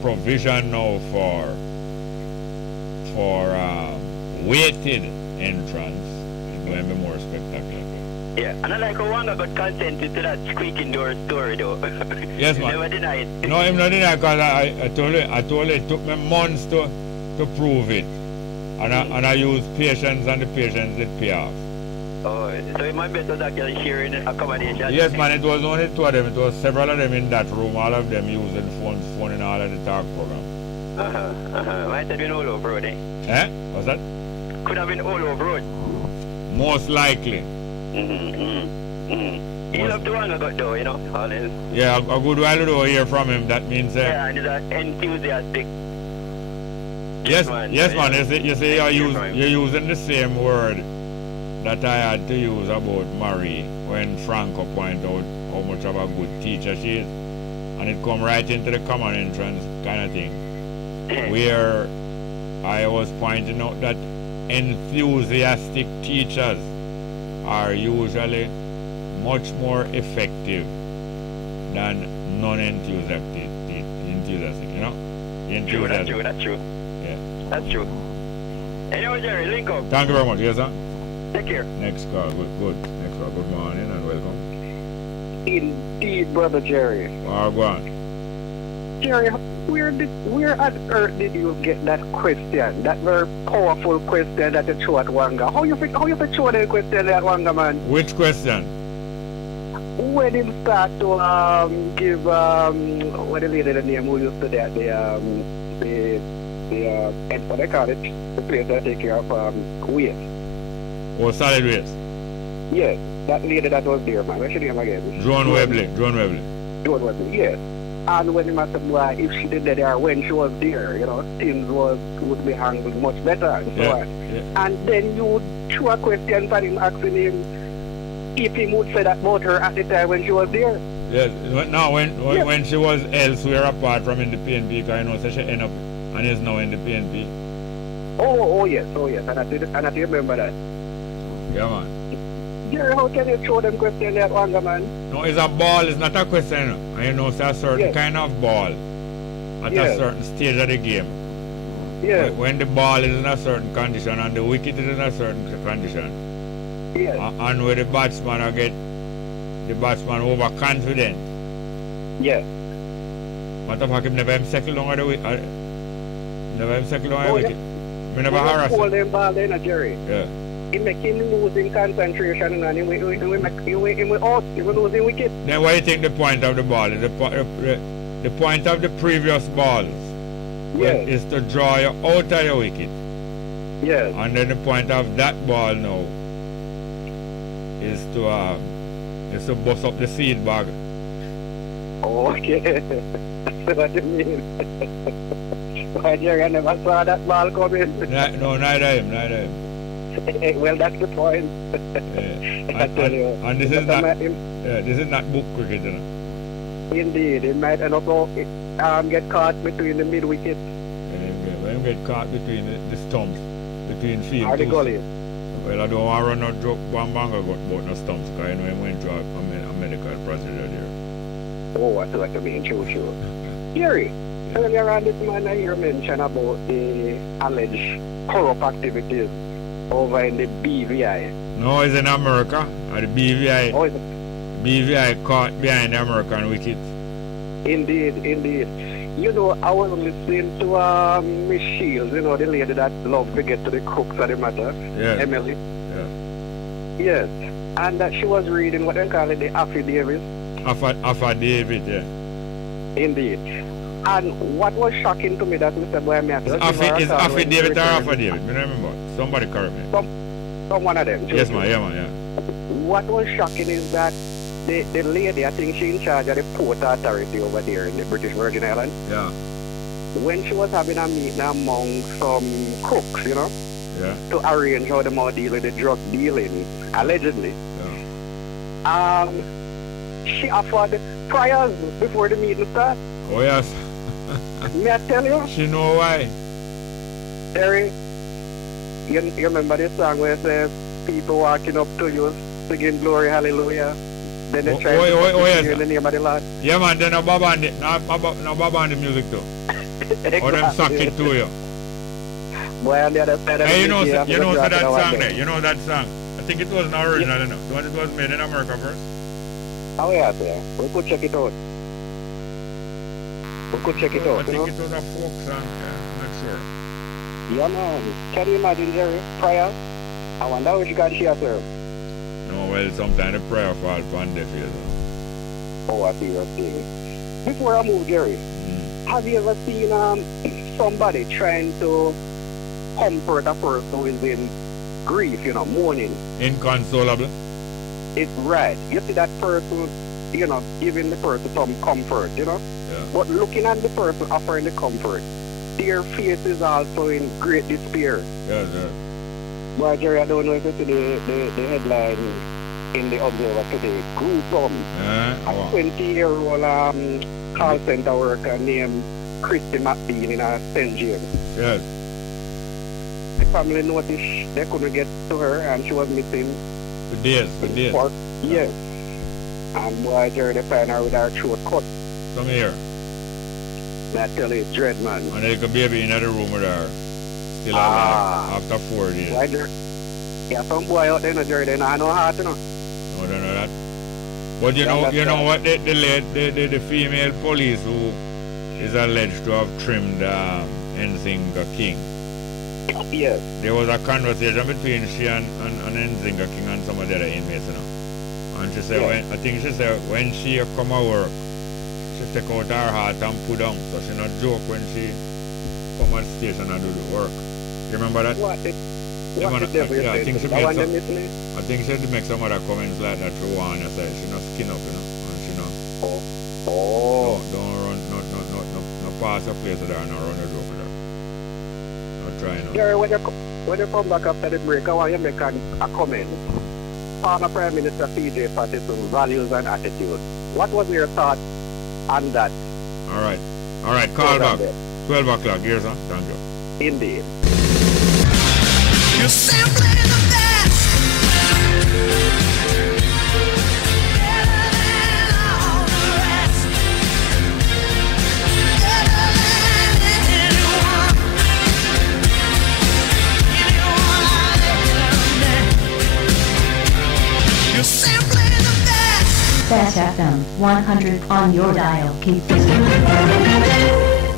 provision now for weighted entrance, it's going to be more spectacular. Yeah, and I like how Wanga got consented to that squeaking door story though. Yes, man. Never deny it. No, I'm not denying because I told you it took me months to prove it. And I used patience, and the patience did pay off. Oh, so my best was actually sharing accommodation? Yes, man, it was only two of them. It was several of them in that room, all of them using phone in all of the talk program. Might have been all over road, eh? What's that? Could have been all over road. Most likely. He loved the one I got though, you know. All this. Yeah, a good while ago hear from him. That means yeah, and he's enthusiastic. Yes, man. You see, you're using the same word that I had to use about Marie when Franco pointed out how much of a good teacher she is, and it come right into the common entrance kind of thing, where I was pointing out that enthusiastic teachers are usually much more effective than non-enthusiastic, you know? True, that's true. Yeah. That's true. Anyway, Jerry, link up. Thank you very much, yes, sir? Take care. Next call, good. Next call, good morning and welcome. Indeed, Brother Jerry. Go on. Jerry, where on earth did you get that question? That very powerful question that you threw at Wanga. How you throw that question at Wanga, man? Which question? When him start to give what the lady the name who used to that what they call it, the place that take care of waste. Oh, solid waste. Yes, that lady that was there, man. What's your name again? Joan Webley, yes. And when him asked why if she did that there when she was there, you know, things would be handled much better and so on. Yeah. And then you would throw a question for him asking him if he would say that about her at the time when she was there. Yes, now when she was elsewhere apart from in the PNP, because I know so she ended up and is now in the PNP. Oh yes, and I remember that. Yeah, man. Jerry, how can you throw them questions at Wanga, man? No, it's a ball, it's not a question. And you know, it's a certain kind of ball at a certain stage of the game. Yeah. When the ball is in a certain condition and the wicket is in a certain condition. Yeah. And where the batsman overconfident. Yeah. Matter of fact, if never him second long of the wicket. Never him second long of the wicket. We never harass him. Hold them ball then, Jerry. Yeah. He make him losing concentration and he will losing wicket. Then what do you think the point of the ball is? The point of the previous balls is to draw you out of your wicket. Yes. And then the point of that ball now is to bust up the seed bag. Oh, okay. That's what you mean. Why, Jerry, I never saw that ball coming. No, neither him. Well, that's the point. And this is not book cricket, you know. Indeed, it might end up get caught between the mid wickets. When you get caught between the stumps, between field. Or the gully. Well, I don't want to run no joke Bongo about no stumps, because I know he went through a medical procedure there. Oh, I feel like I'm being true. Gary, earlier on this man I hear mention about the alleged corrupt activities over in the BVI. No, it's in America. Or the BVI. Oh, BVI caught behind the American wicket. Indeed. You know, I was listening to Miss Shields, you know, the lady that loves to get to the crux of the matter. Yeah. Emily. Yeah. Yes. And that she was reading what they call it, the affidavit. Affidavit, yeah. Indeed. And what was shocking to me that Mr. Boy Is affidavit or affidavit? I remember. Somebody correct me. Some one of them. Yes, man, yeah. What was shocking is that the lady, I think she's in charge of the port authority over there in the British Virgin Islands. Yeah. When she was having a meeting among some cooks, you know, to arrange how they might deal with the drug dealing, allegedly. Yeah. She offered priors before the meeting started. Oh, yes. May I tell you? She know why. Terry, you remember this song where it says, people walking up to you, singing glory, hallelujah, Then they try to hear the name of the Lord. Yeah, man, then no Baba on the music too. Exactly. Or them suck it to you. Boy, on the other side of Hey, you the know city, that song there. You know that song. I think it was not original, you know. The one that was made in America first. Oh, yeah, sir. We could check it out. We could check it out, I think it was a folk song. I'm not sure. Yeah, man. Can you imagine, Jerry? Prayer? I wonder how you got here, sir. No, well, sometimes the prayer falls upon deaf ears. Oh, I see. Before I move, Jerry, have you ever seen somebody trying to comfort a person who is in grief, mourning? Inconsolable? It's right. You see that person, giving the person some comfort, Yeah. But looking at the person offering the comfort, their face is also in great despair. Yeah. Well, Jerry, I don't know if you see the headline in the Observer today. Gruesome. A 20-year-old call center worker named Christy McBean in St. James. Yes. The family noticed they couldn't get to her and she was missing. For days. Yes. And boy, Jerry, they find her with her throat cut. Come here. I tell you, it's dread, man. And there's a baby in the room with her. Still alive after 4 days. Why, Jerry? Yeah, some boy out there, Jerry, they don't know how to know. No, they know that. But you know what? The female police who is alleged to have trimmed Nzinga King. Yes. There was a conversation between she and Nzinga King and some of the other inmates, And she said, when she come to work, she take out her heart and put down. So she not joke when she come at the station and do the work. You remember that? What the devil I think she made some other comments like that to one and say she not skin up, and she not. Oh. Don't run, no pass a place with her and run the door with her. Not trying. Jerry, when you come back after the break, I want you to make a comment. Former Prime Minister PJ Patterson, values and attitude. What was your thought on that? All right, call back. 12 o'clock, yes, sir. Thank you. Indeed. You're simply the best. Better than all the rest. Better than anyone. Anyone I've ever met. You're simply the best. Best FM 100 on your dial. Keep listening.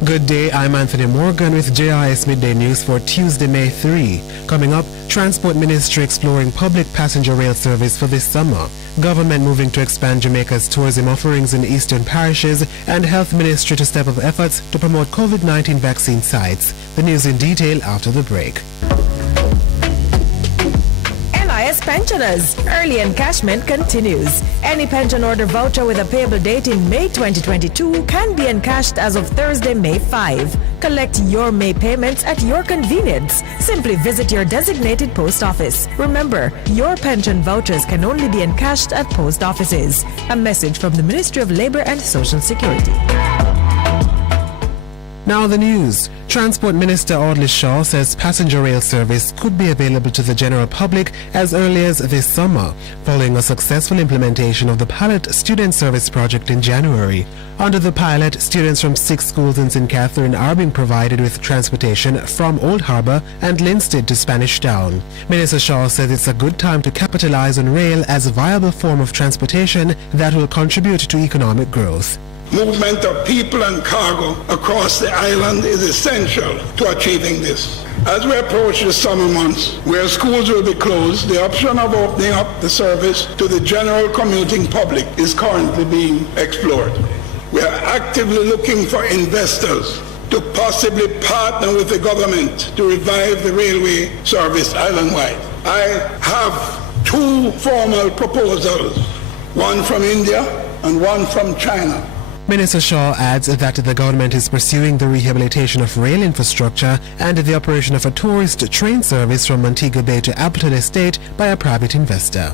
Good day, I'm Anthony Morgan with JIS Midday News for Tuesday, May 3. Coming up, Transport Ministry exploring public passenger rail service for this summer. Government moving to expand Jamaica's tourism offerings in eastern parishes, and Health Ministry to step up efforts to promote COVID-19 vaccine sites. The news in detail after the break. LIS pensioners, early encashment continues. Any pension order voucher with a payable date in May 2022 can be encashed as of Thursday, May 5. Collect your May payments at your convenience. Simply visit your designated post office. Remember, your pension vouchers can only be encashed at post offices. A message from the Ministry of Labour and Social Security. Now the news. Transport Minister Audley Shaw says passenger rail service could be available to the general public as early as this summer, following a successful implementation of the pilot student service project in January. Under the pilot, students from 6 schools in St. Catherine are being provided with transportation from Old Harbour and Linstead to Spanish Town. Minister Shaw says it's a good time to capitalize on rail as a viable form of transportation that will contribute to economic growth. Movement of people and cargo across the island is essential to achieving this. As we approach the summer months, where schools will be closed, the option of opening up the service to the general commuting public is currently being explored. We are actively looking for investors to possibly partner with the government to revive the railway service island-wide. I have 2 formal proposals, one from India and one from China. Minister Shaw adds that the government is pursuing the rehabilitation of rail infrastructure and the operation of a tourist train service from Montego Bay to Appleton Estate by a private investor.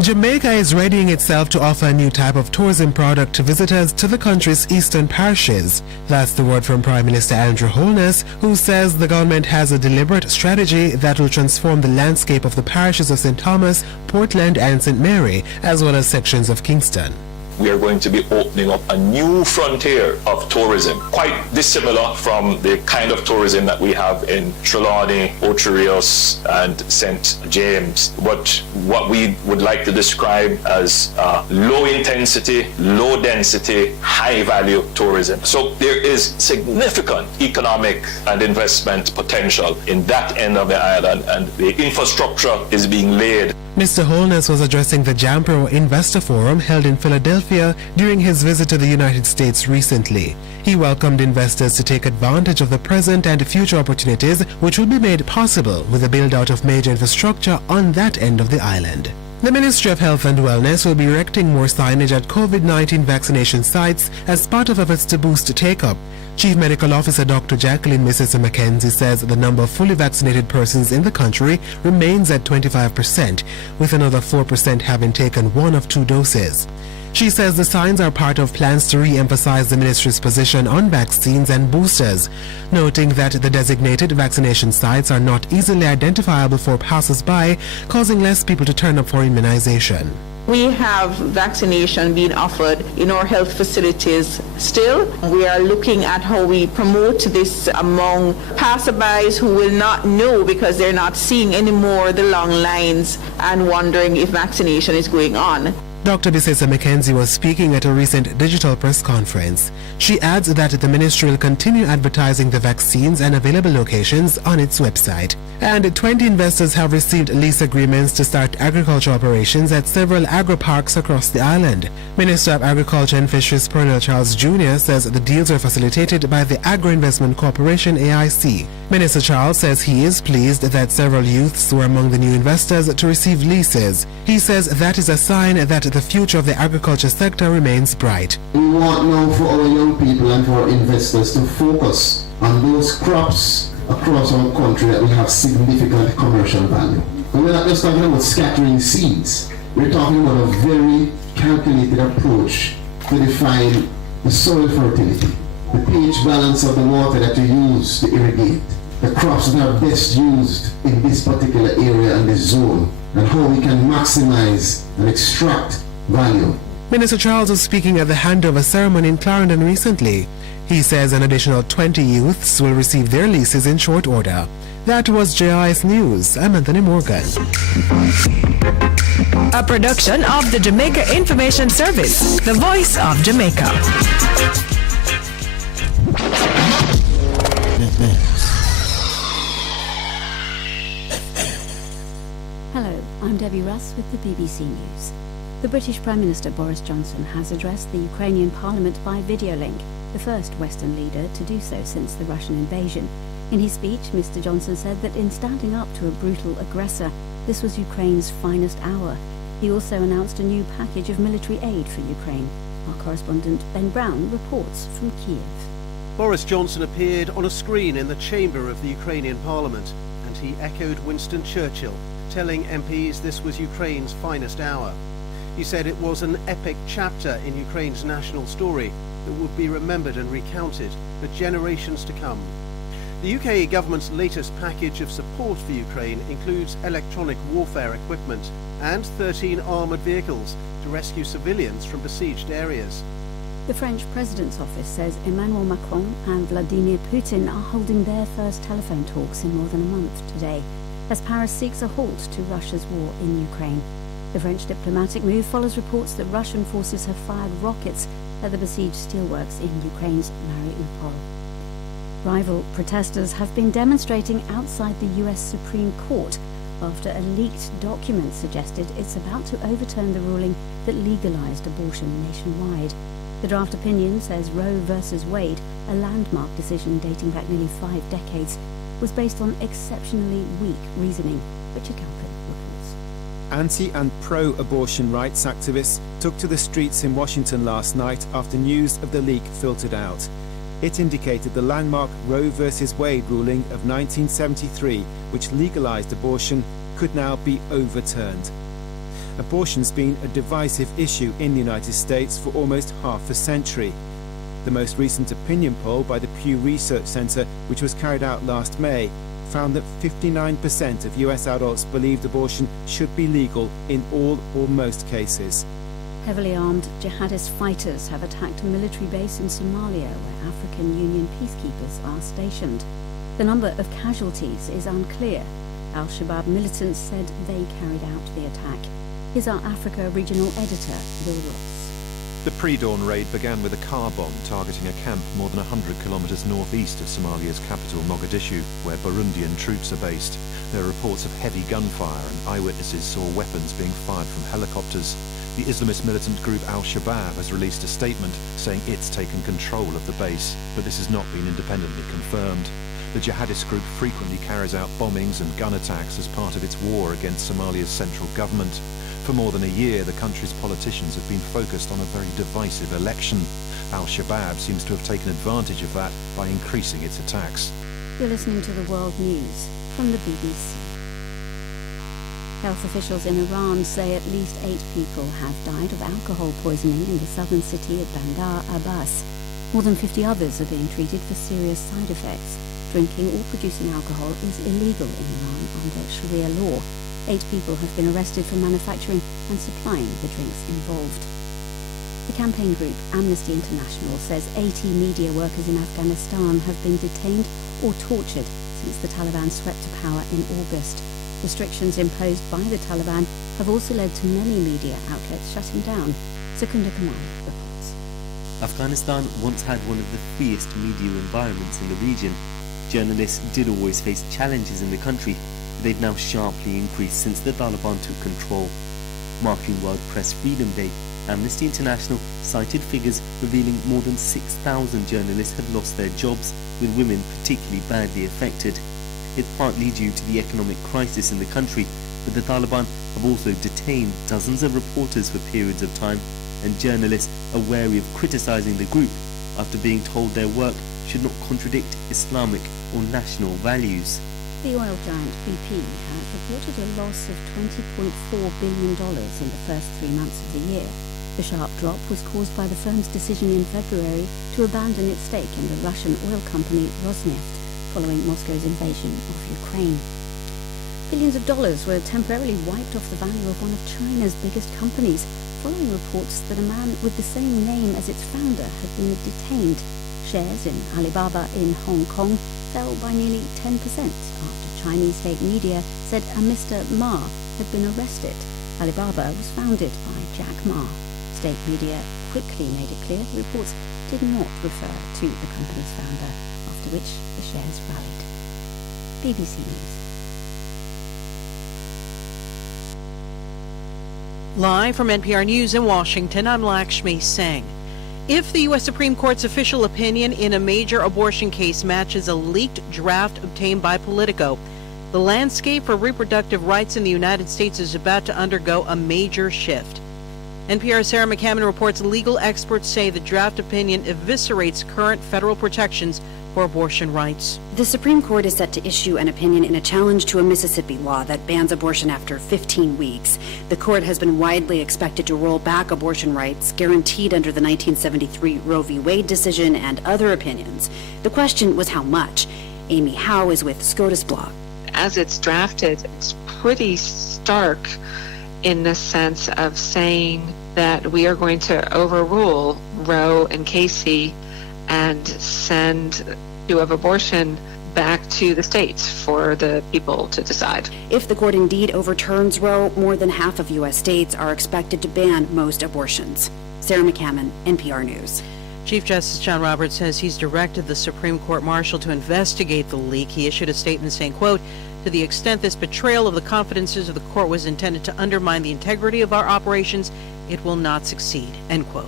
Jamaica is readying itself to offer a new type of tourism product to visitors to the country's eastern parishes. That's the word from Prime Minister Andrew Holness, who says the government has a deliberate strategy that will transform the landscape of the parishes of St. Thomas, Portland and St. Mary, as well as sections of Kingston. We are going to be opening up a new frontier of tourism, quite dissimilar from the kind of tourism that we have in Trelawney, Ocho Rios, and St. James. But what we would like to describe as low intensity, low density, high value tourism. So there is significant economic and investment potential in that end of the island, and the infrastructure is being laid. Mr. Holness was addressing the Jampro Investor Forum held in Philadelphia during his visit to the United States recently. He welcomed investors to take advantage of the present and future opportunities which will be made possible with the build-out of major infrastructure on that end of the island. The Ministry of Health and Wellness will be erecting more signage at COVID-19 vaccination sites as part of efforts to boost take-up. Chief Medical Officer Dr. Jacqueline Mrs. McKenzie says the number of fully vaccinated persons in the country remains at 25%, with another 4% having taken one of 2 doses. She says the signs are part of plans to re-emphasize the ministry's position on vaccines and boosters, noting that the designated vaccination sites are not easily identifiable for passers-by, causing less people to turn up for immunization. We have vaccination being offered in our health facilities still. We are looking at how we promote this among passerbys who will not know because they're not seeing anymore the long lines and wondering if vaccination is going on. Dr. Bisesa McKenzie was speaking at a recent digital press conference. She adds that the ministry will continue advertising the vaccines and available locations on its website. And 20 investors have received lease agreements to start agriculture operations at several agri-parks across the island. Minister of Agriculture and Fisheries Pernell Charles Jr. says the deals are facilitated by the Agro-Investment Corporation AIC. Minister Charles says he is pleased that several youths were among the new investors to receive leases. He says that is a sign that the future of the agriculture sector remains bright. We want now for our young people and for our investors to focus on those crops across our country that will have significant commercial value. And we're not just talking about scattering seeds. We're talking about a very calculated approach to define the soil fertility, the pH balance of the water that you use to irrigate, the crops that are best used in this particular area and this zone, and how we can maximize and extract value. Minister Charles was speaking at the handover ceremony in Clarendon recently. He says an additional 20 youths will receive their leases in short order. That was JIS News. I'm Anthony Morgan. A production of the Jamaica Information Service, the voice of Jamaica. Hello, I'm Debbie Russ with the BBC News. The British Prime Minister Boris Johnson has addressed the Ukrainian Parliament by video link, the first Western leader to do so since the Russian invasion. In his speech, Mr. Johnson said that in standing up to a brutal aggressor, this was Ukraine's finest hour. He also announced a new package of military aid for Ukraine. Our correspondent Ben Brown reports from Kiev. Boris Johnson appeared on a screen in the chamber of the Ukrainian Parliament, and he echoed Winston Churchill, telling MPs this was Ukraine's finest hour. He said it was an epic chapter in Ukraine's national story that would be remembered and recounted for generations to come. The UK government's latest package of support for Ukraine includes electronic warfare equipment and 13 armoured vehicles to rescue civilians from besieged areas. The French President's office says Emmanuel Macron and Vladimir Putin are holding their first telephone talks in more than a month today, as Paris seeks a halt to Russia's war in Ukraine. The French diplomatic move follows reports that Russian forces have fired rockets at the besieged steelworks in Ukraine's Mariupol. Rival protesters have been demonstrating outside the US Supreme Court after a leaked document suggested it's about to overturn the ruling that legalized abortion nationwide. The draft opinion says Roe v. Wade, a landmark decision dating back nearly 5 decades, was based on exceptionally weak reasoning. Richard Calpin reports. Anti- and pro-abortion rights activists took to the streets in Washington last night after news of the leak filtered out. It indicated the landmark Roe v. Wade ruling of 1973, which legalized abortion, could now be overturned. abortion's been a divisive issue in the United States for almost half a century. The most recent opinion poll by the Pew Research Center, which was carried out last May, found that 59% of US adults believed abortion should be legal in all or most cases. Heavily armed jihadist fighters have attacked a military base in Somalia where African Union peacekeepers are stationed. The number of casualties is unclear. Al-Shabaab militants said they carried out the attack. Here's our Africa regional editor, Will Ross. The pre-dawn raid began with a car bomb targeting a camp more than 100 kilometres northeast of Somalia's capital, Mogadishu, where Burundian troops are based. There are reports of heavy gunfire and eyewitnesses saw weapons being fired from helicopters. The Islamist militant group Al-Shabaab has released a statement saying it's taken control of the base, but this has not been independently confirmed. The jihadist group frequently carries out bombings and gun attacks as part of its war against Somalia's central government. For more than a year, the country's politicians have been focused on a very divisive election. Al-Shabaab seems to have taken advantage of that by increasing its attacks. You're listening to the World News from the BBC. Health officials in Iran say at least 8 people have died of alcohol poisoning in the southern city of Bandar Abbas. More than 50 others are being treated for serious side effects. Drinking or producing alcohol is illegal in Iran under Sharia law. 8 people have been arrested for manufacturing and supplying the drinks involved. The campaign group Amnesty International says 80 media workers in Afghanistan have been detained or tortured since the Taliban swept to power in August. Restrictions imposed by the Taliban have also led to many media outlets shutting down. Secunda Kamal reports. Afghanistan once had one of the freest media environments in the region. Journalists did always face challenges in the country, but they've now sharply increased since the Taliban took control. Marking World Press Freedom Day, Amnesty International cited figures revealing more than 6,000 journalists had lost their jobs, with women particularly badly affected. It's partly due to the economic crisis in the country, but the Taliban have also detained dozens of reporters for periods of time, and journalists are wary of criticizing the group after being told their work should not contradict Islamic or national values. The oil giant BP has reported a loss of $20.4 billion in the first 3 months of the year. The sharp drop was caused by the firm's decision in February to abandon its stake in the Russian oil company Rosneft, following Moscow's invasion of Ukraine. Billions of dollars were temporarily wiped off the value of one of China's biggest companies, following reports that a man with the same name as its founder had been detained. Shares in Alibaba in Hong Kong fell by nearly 10% after Chinese state media said a Mr. Ma had been arrested. Alibaba was founded by Jack Ma. State media quickly made it clear the reports did not refer to the company's founder, after which the shares rallied. BBC News. Live from NPR News in Washington, I'm Lakshmi Singh. If the U.S. Supreme Court's official opinion in a major abortion case matches a leaked draft obtained by Politico, the landscape for reproductive rights in the United States is about to undergo a major shift. NPR's Sarah McCammon reports legal experts say the draft opinion eviscerates current federal protections for abortion rights. The Supreme Court is set to issue an opinion in a challenge to a Mississippi law that bans abortion after 15 weeks. The court has been widely expected to roll back abortion rights guaranteed under the 1973 Roe v. Wade decision and other opinions. The question was how much. Amy Howe is with SCOTUS Blog. As it's drafted, it's pretty stark in the sense of saying that we are going to overrule Roe and Casey and send issue of abortion back to the states for the people to decide. If the court indeed overturns Roe, more than half of U.S. states are expected to ban most abortions. Sarah McCammon, NPR News. Chief Justice John Roberts says he's directed the Supreme Court Marshal to investigate the leak. He issued a statement saying, quote, "To the extent this betrayal of the confidences of the court was intended to undermine the integrity of our operations, it will not succeed," end quote.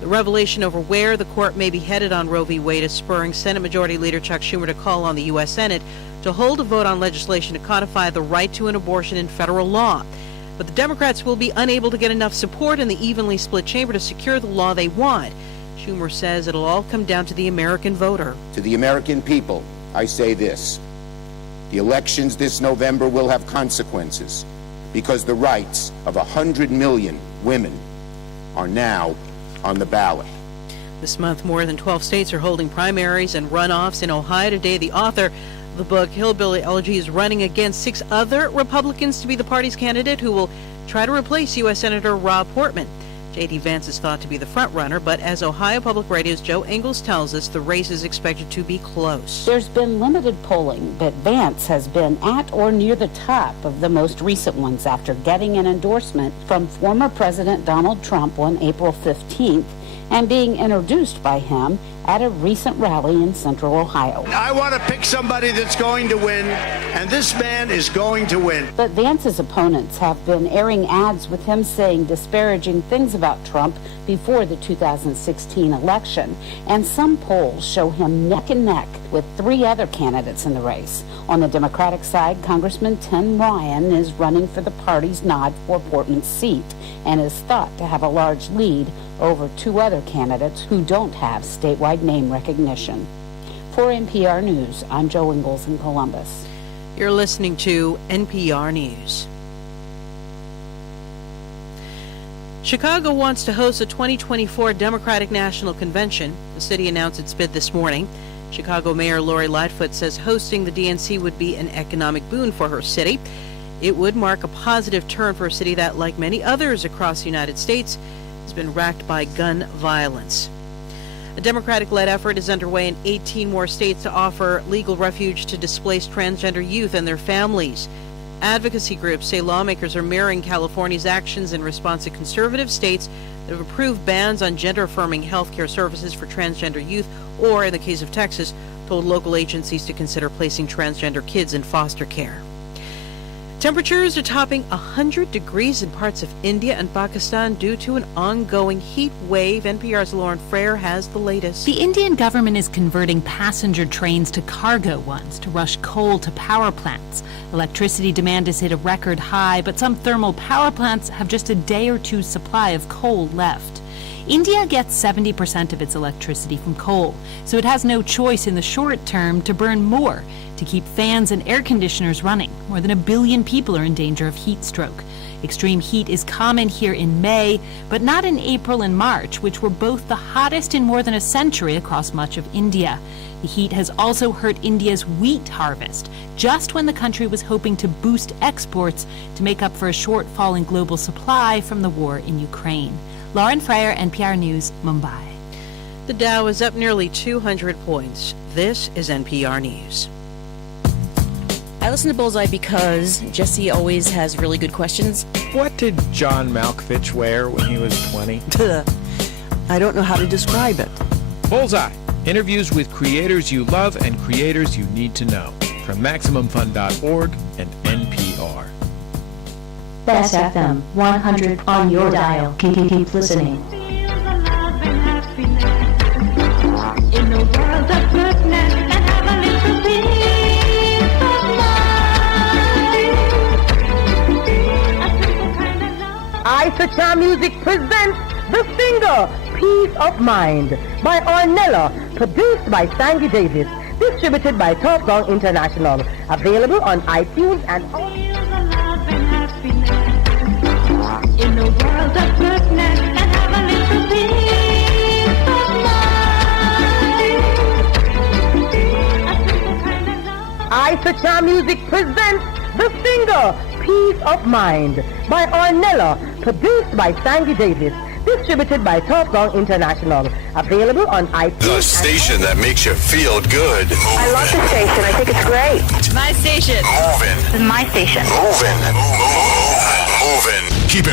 The revelation over where the court may be headed on Roe v. Wade is spurring Senate Majority Leader Chuck Schumer to call on the U.S. Senate to hold a vote on legislation to codify the right to an abortion in federal law. But the Democrats will be unable to get enough support in the evenly split chamber to secure the law they want. Schumer says it'll all come down to the American voter. To the American people, I say this. The elections this November will have consequences. because the rights of 100 million women are now on the ballot. This month, more than 12 states are holding primaries and runoffs. In Ohio today, the author of the book, Hillbilly Elegy, is running against 6 other Republicans to be the party's candidate who will try to replace U.S. Senator Rob Portman. J.D. Vance is thought to be the front runner, but as Ohio Public Radio's Joe Ingles tells us, the race is expected to be close. There's been limited polling, but Vance has been at or near the top of the most recent ones after getting an endorsement from former President Donald Trump on April 15th and being introduced by him at a recent rally in Central Ohio. I want to pick somebody that's going to win, and this man is going to win. But Vance's opponents have been airing ads with him saying disparaging things about Trump before the 2016 election, and some polls show him neck and neck with 3 other candidates in the race. On the Democratic side, Congressman Tim Ryan is running for the party's nod for Portman's seat and is thought to have a large lead over 2 other candidates who don't have statewide name recognition. For NPR News, I'm Joe Ingles in Columbus. You're listening to NPR News. Chicago wants to host a 2024 Democratic National Convention. The city announced its bid this morning. Chicago Mayor Lori Lightfoot says hosting the DNC would be an economic boon for her city. It would mark a positive turn for a city that, like many others across the United States, has been racked by gun violence. A Democratic-led effort is underway in 18 more states to offer legal refuge to displaced transgender youth and their families. Advocacy groups say lawmakers are mirroring California's actions in response to conservative states that have approved bans on gender-affirming health care services for transgender youth, or, in the case of Texas, told local agencies to consider placing transgender kids in foster care. Temperatures are topping 100 degrees in parts of India and Pakistan due to an ongoing heat wave. NPR's Lauren Frere has the latest. The Indian government is converting passenger trains to cargo ones to rush coal to power plants. Electricity demand has hit a record high, but some thermal power plants have just a day or two's supply of coal left. India gets 70% of its electricity from coal, so it has no choice in the short term to burn more to keep fans and air conditioners running. More than 1 billion people are in danger of heat stroke. Extreme heat is common here in May, but not in April and March, which were both the hottest in more than a century across much of India. The heat has also hurt India's wheat harvest, just when the country was hoping to boost exports to make up for a shortfall in global supply from the war in Ukraine. Lauren Frere, NPR News, Mumbai. The Dow is up nearly 200 points. This is NPR News. I listen to Bullseye because Jesse always has really good questions. What did John Malkovich wear when he was 20? I don't know how to describe it. Bullseye. Interviews with creators you love and creators you need to know. From MaximumFun.org and NPR. Bess FM 100 on your dial. Keep listening. In the world of goodness and have a little peace of mind. I Such a Music presents the single Peace of Mind by Ornella, produced by Sandy Davis, distributed by Top Song International, available on iTunes and In the world of goodness and have a little peace of mind. I Such a Music presents the single Peace of Mind by Ornella, produced by Sandy Davis, distributed by Top Song International, available on iTunes. The station that makes you feel good. I love the station. I think it's great. My station. Moving. My station. Moving. Keep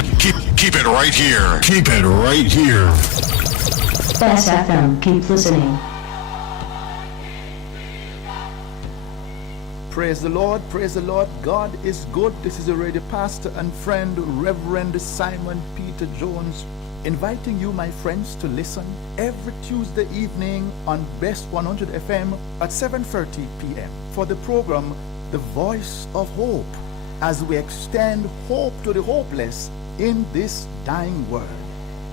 it right here. Keep it right here. Bess FM. Keep listening. Praise the Lord, praise the Lord. God is good. This is a radio pastor and friend, Reverend Simon Peter Jones, inviting you, my friends, to listen every Tuesday evening on Best 100 FM at 7:30 p.m. for the program The Voice of Hope, as we extend hope to the hopeless in this dying world.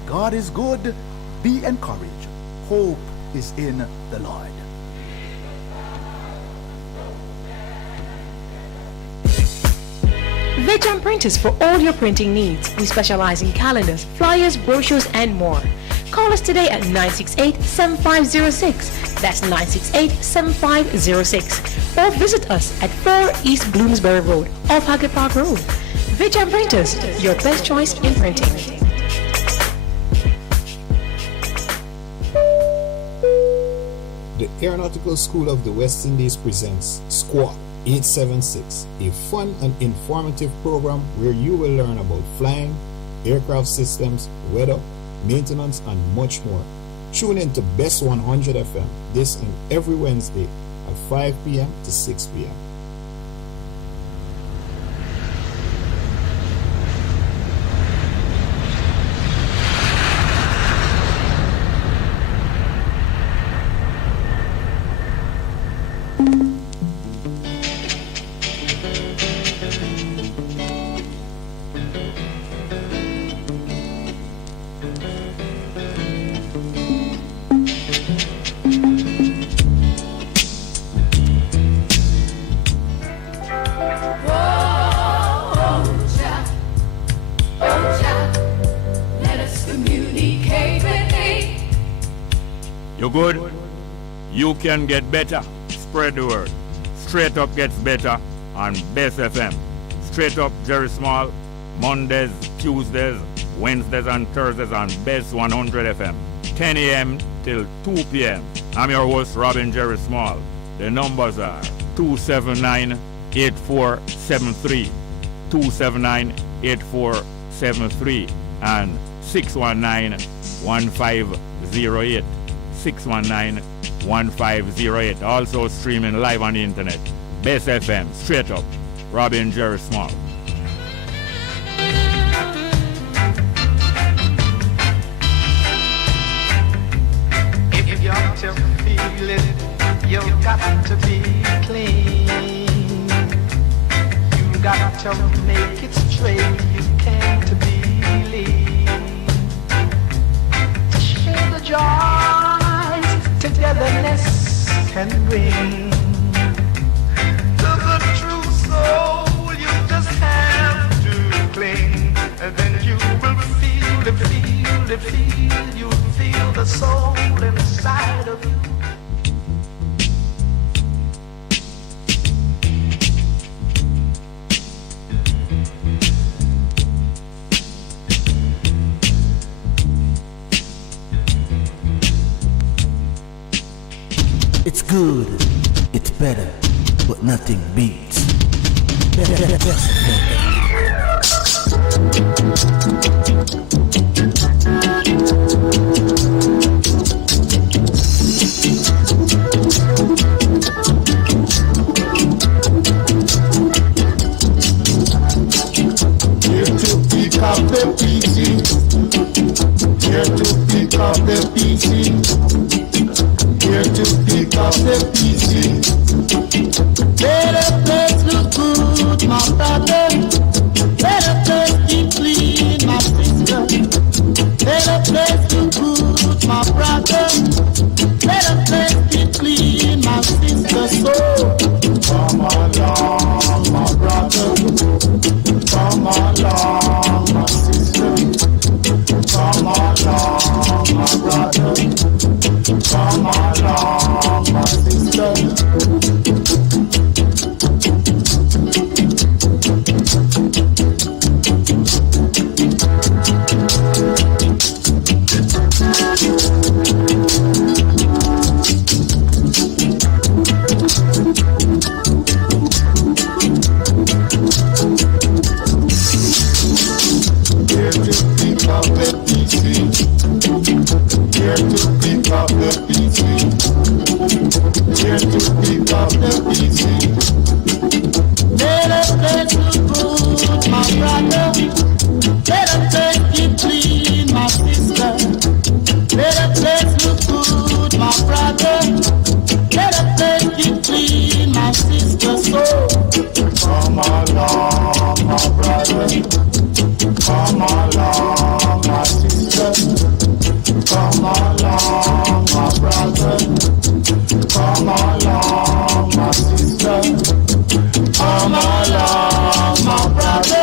God is good. Be encouraged. Hope is in the Lord. Veg Printers for all your printing needs. We specialize in calendars, flyers, brochures, and more. Call us today at 968-7506. That's 968-7506. Or visit us at 4 East Bloomsbury Road, off Haggard Park Road. Veg Printers, your best choice in printing. The Aeronautical School of the West Indies presents Squawk 876, a fun and informative program where you will learn about flying, aircraft systems, weather, maintenance, and much more. Tune in to Bess 100 FM this and every Wednesday at 5 p.m. to 6 p.m. You good? You can get better. Spread the word. Straight Up gets better on Bess FM. Straight Up Jerry Small, Mondays, Tuesdays, Wednesdays and Thursdays on Bess 100 FM. 10 a.m. till 2 p.m. I'm your host, Robin Jerry Small. The numbers are 279-8473, 279-8473, and 619-1508. 619-1508. Also streaming live on the internet. Bess FM, Straight Up, Robin Jerry Small. If you're to feel it, you've got to be clean. You got to make it straight. You can't be lean. Share the joys togetherness can bring. To the true soul, you just have to cling. And then you will feel it, feel it, feel. You'll feel the soul inside of you. It's good, it's better, but nothing beats. Here to pick up the pieces. Here to pick up the pieces. Here to pick up the pieces. Better place look good, my brother. Better place keep clean, my sister. Better place look good, my brother. Better place keep clean, my sister. So come along, my brother. Come along, my sister. Come along, my brother. Come along, my sister. Here to pick up the pieces. Here to pick up the pieces. Here to pick up the pieces. better place look good, my brother. Better place keep clean, my sister. Better place look good, my brother. Better place keep clean, my sister. So come along, my brother. Come along, my sister. Come along, my brother. Come along, my sister. Come along, my brother.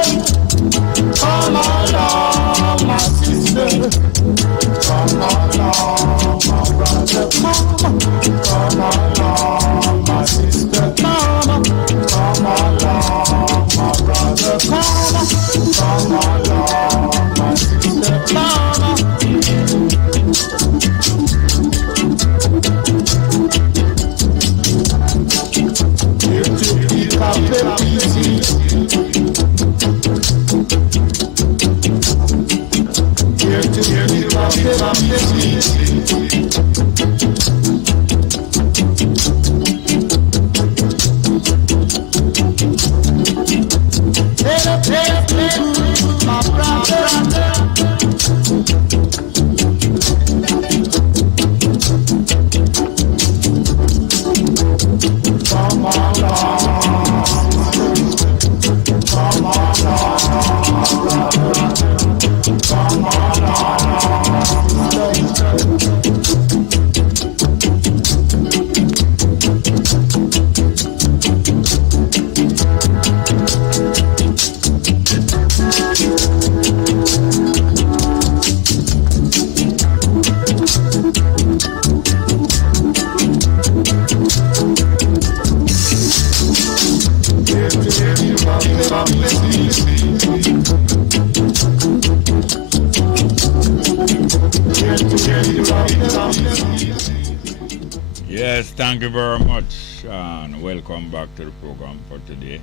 Yes, thank you very much, and welcome back to the program for today.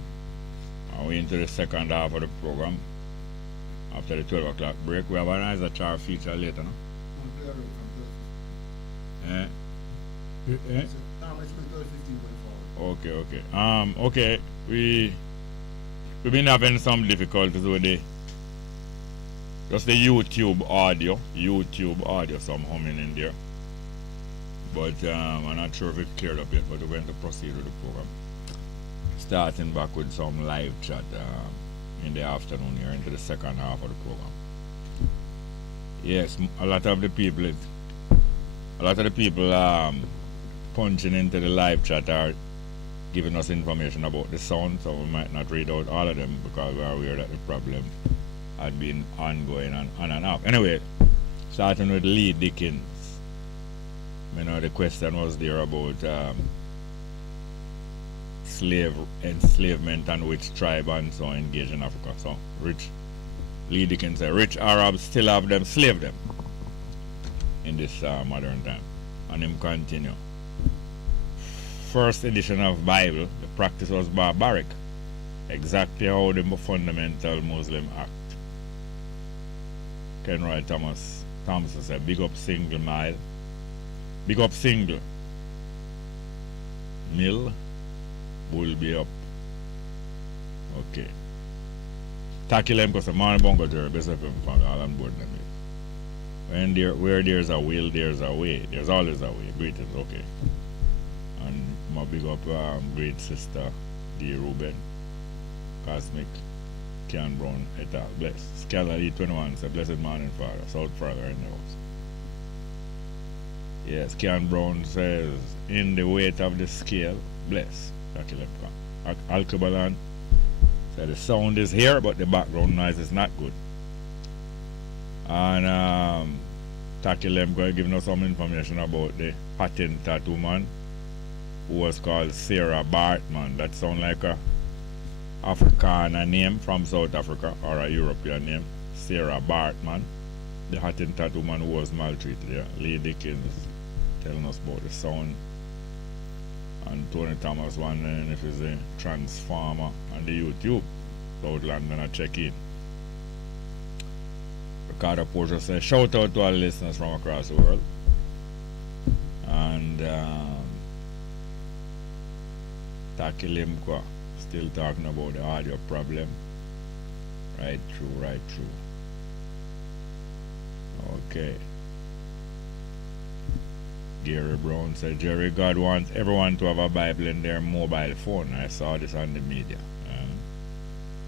We're into the second half of the program. After the 12 o'clock break, we have a nice chart feature later, no? Okay. Okay. We've been having some difficulties with the YouTube audio, some humming in there. But I'm not sure if it's cleared up yet, but we're going to proceed with the program. Starting back with some live chat in the afternoon here into the second half of the program. Yes, a lot of the people punching into the live chat are giving us information about the sound, so we might not read out all of them because we are aware that the problem had been ongoing and on and off. Anyway, starting with Lee Dickens. You know, the question was there about slave enslavement and which tribe and so engaged in Africa. So Lee Dickens said, rich Arabs still have them, slave them in this modern time. And him continue. First edition of Bible, the practice was barbaric. Exactly how the fundamental Muslim act. Kenroy Thomas said, big up Single Mile. Big up Single. Mill will be up. Okay. Tackle them because the man Bongo Jerry, Bess FM family, all on board them. Where there's a will, there's a way. There's always a way. Greetings, okay. And my big up great sister D. Ruben, Cosmic, Kian Brown, et al. Bless. Scala E21 said, blessed morning, Father. South Father in the house. Yes, Kian Brown says, in the weight of the scale, bless. Alkebalan said, the sound is here, but the background noise is not good. And Takilem going to give us some information about the patent tattoo man who was called Sarah Bartman. That sounds like a Afrikaner name from South Africa or a European name. Sarah Bartman, the patent tattoo man who was maltreated there. Lee Dickens telling us about the sound. And Tony Thomas wondering if it's a transformer on the YouTube. South London a check in. Ricardo Porter says, shout out to all listeners from across the world. And Taki Limqua still talking about the audio problem. Right through. Okay. Gary Brown said, Jerry, God wants everyone to have a Bible in their mobile phone. I saw this on the media.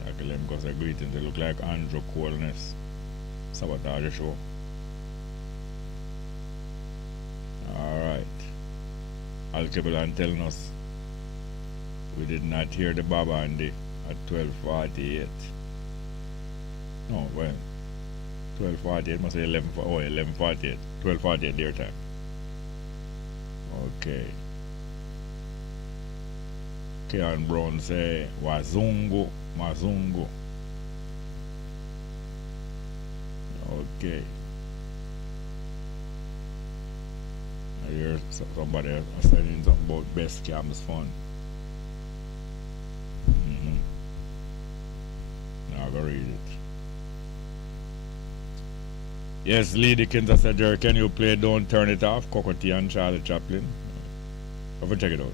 Taki Limqua said, greetings. They look like Andrew Coolness. Sabotage show. Alright. Al-Kibilan telling us we did not hear the Baba Andy at 12:48. No, well, 12:48 must be 11:48. 12:48 their time. Okay. Kean Brown say Wazungu. Okay. I hear somebody saying something about Bess Cam's fun. Now I'll go read it. Yes, Lee Dickens said, Jerry, can you play Don't Turn It Off, Cocotte and Charlie Chaplin? Have a check it out.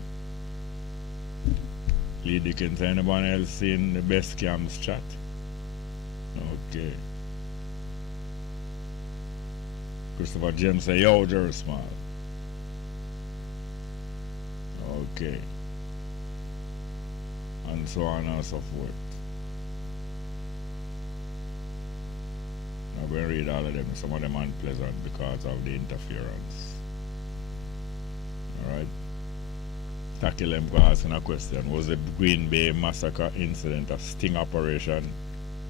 Lee Dickens, anyone else seen the Bess Cam's chat? Okay. Christopher James say, yo, Jerry Small. Okay. And so on and so forth. I'm going to read all of them. Some of them unpleasant because of the interference. Alright. Takilem asking a question. Was the Green Bay massacre incident a sting operation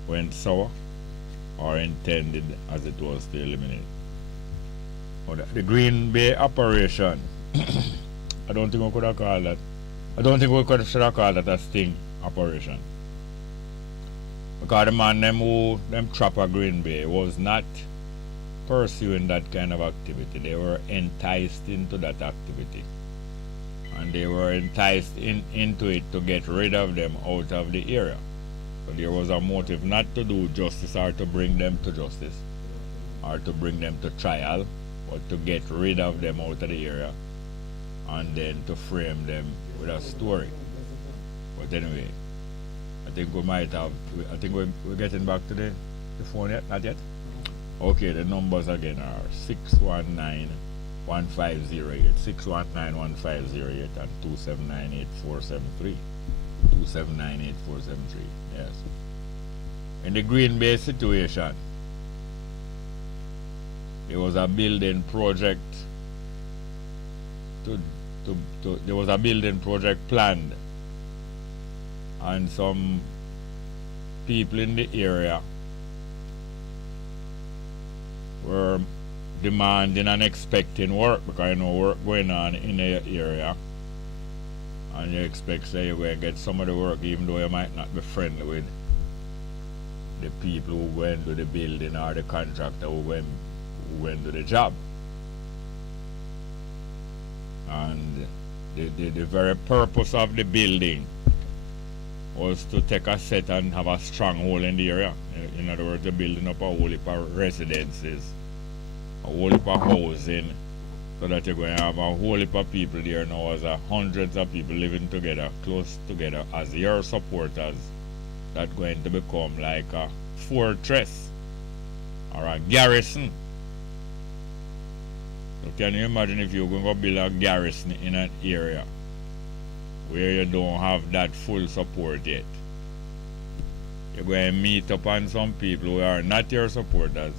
went sour or intended as it was to eliminate? The Green Bay operation, I don't think we could have called that. I don't think we should have called that a sting operation. Because the man them who them trap a Green Bay was not pursuing that kind of activity. They were enticed into that activity. And they were enticed into it to get rid of them out of the area. So there was a motive not to do justice or to bring them to justice or to bring them to trial, but to get rid of them out of the area and then to frame them with a story. But anyway, I think we might have, I think we're getting back to the phone yet? Not yet? Okay, the numbers again are 619-1508, 619-1508 and 2798-473. 2798-473, yes. In the Green Bay situation, there was a building project there was a building project planned, and some people in the area were demanding and expecting work, because you know work going on in the area, and you expect say you will get some of the work even though you might not be friendly with the people who went to the building or the contractor who went to the job. And the very purpose of the building was to take a set and have a stronghold in the area. In other words, they're building up a whole heap of residences, a whole heap of housing, so that you're going to have a whole heap of people there now, as hundreds of people living together, close together, as your supporters. That's going to become like a fortress or a garrison. So can you imagine if you're going to build a garrison in an area where you don't have that full support yet? You're going to meet up on some people who are not your supporters.